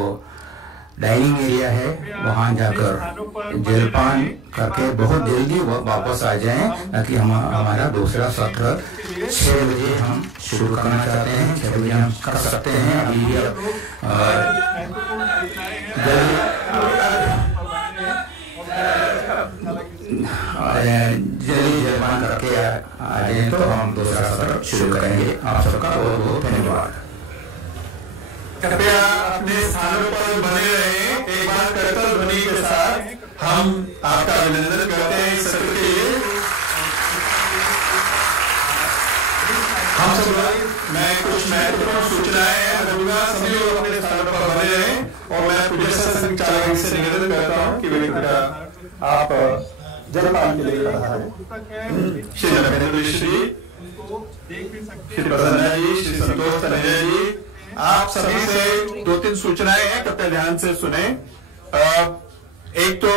डाइनिंग एरिया है वहां जाकर जलपान करके बहुत जल्दी वापस आ जाएं, ताकि हमारा दूसरा सत्र 6 बजे हम शुरू करना चाहते हैं। 6 बजे हम कर सकते हैं। अभी जल्दी जलपान करके आ जाए तो हम दूसरा सत्र शुरू करेंगे। आप सबका बहुत बहुत धन्यवाद। कृपया अपने स्थानों पर बने रहें। एक बार करतल ध्वनि के साथ हम आपका अभिनंदन करते हैं इस सत्र के लिए। हम सब मैं कुछ महत्वपूर्ण सूचनाएं दूंगा, सभी लोग अपने स्थानों पर बने रहें और मैं पूज्य संघ चालक से निवेदन करता हूं कि वे कृपया आप जलपान के लिए रहा है। श्री नरेंद्र श्री प्रसन्ना जी, श्री संतोष तनेजा जी, आप सभी से 2-3 सूचनाएं हैं, कृपया ध्यान से सुने। एक तो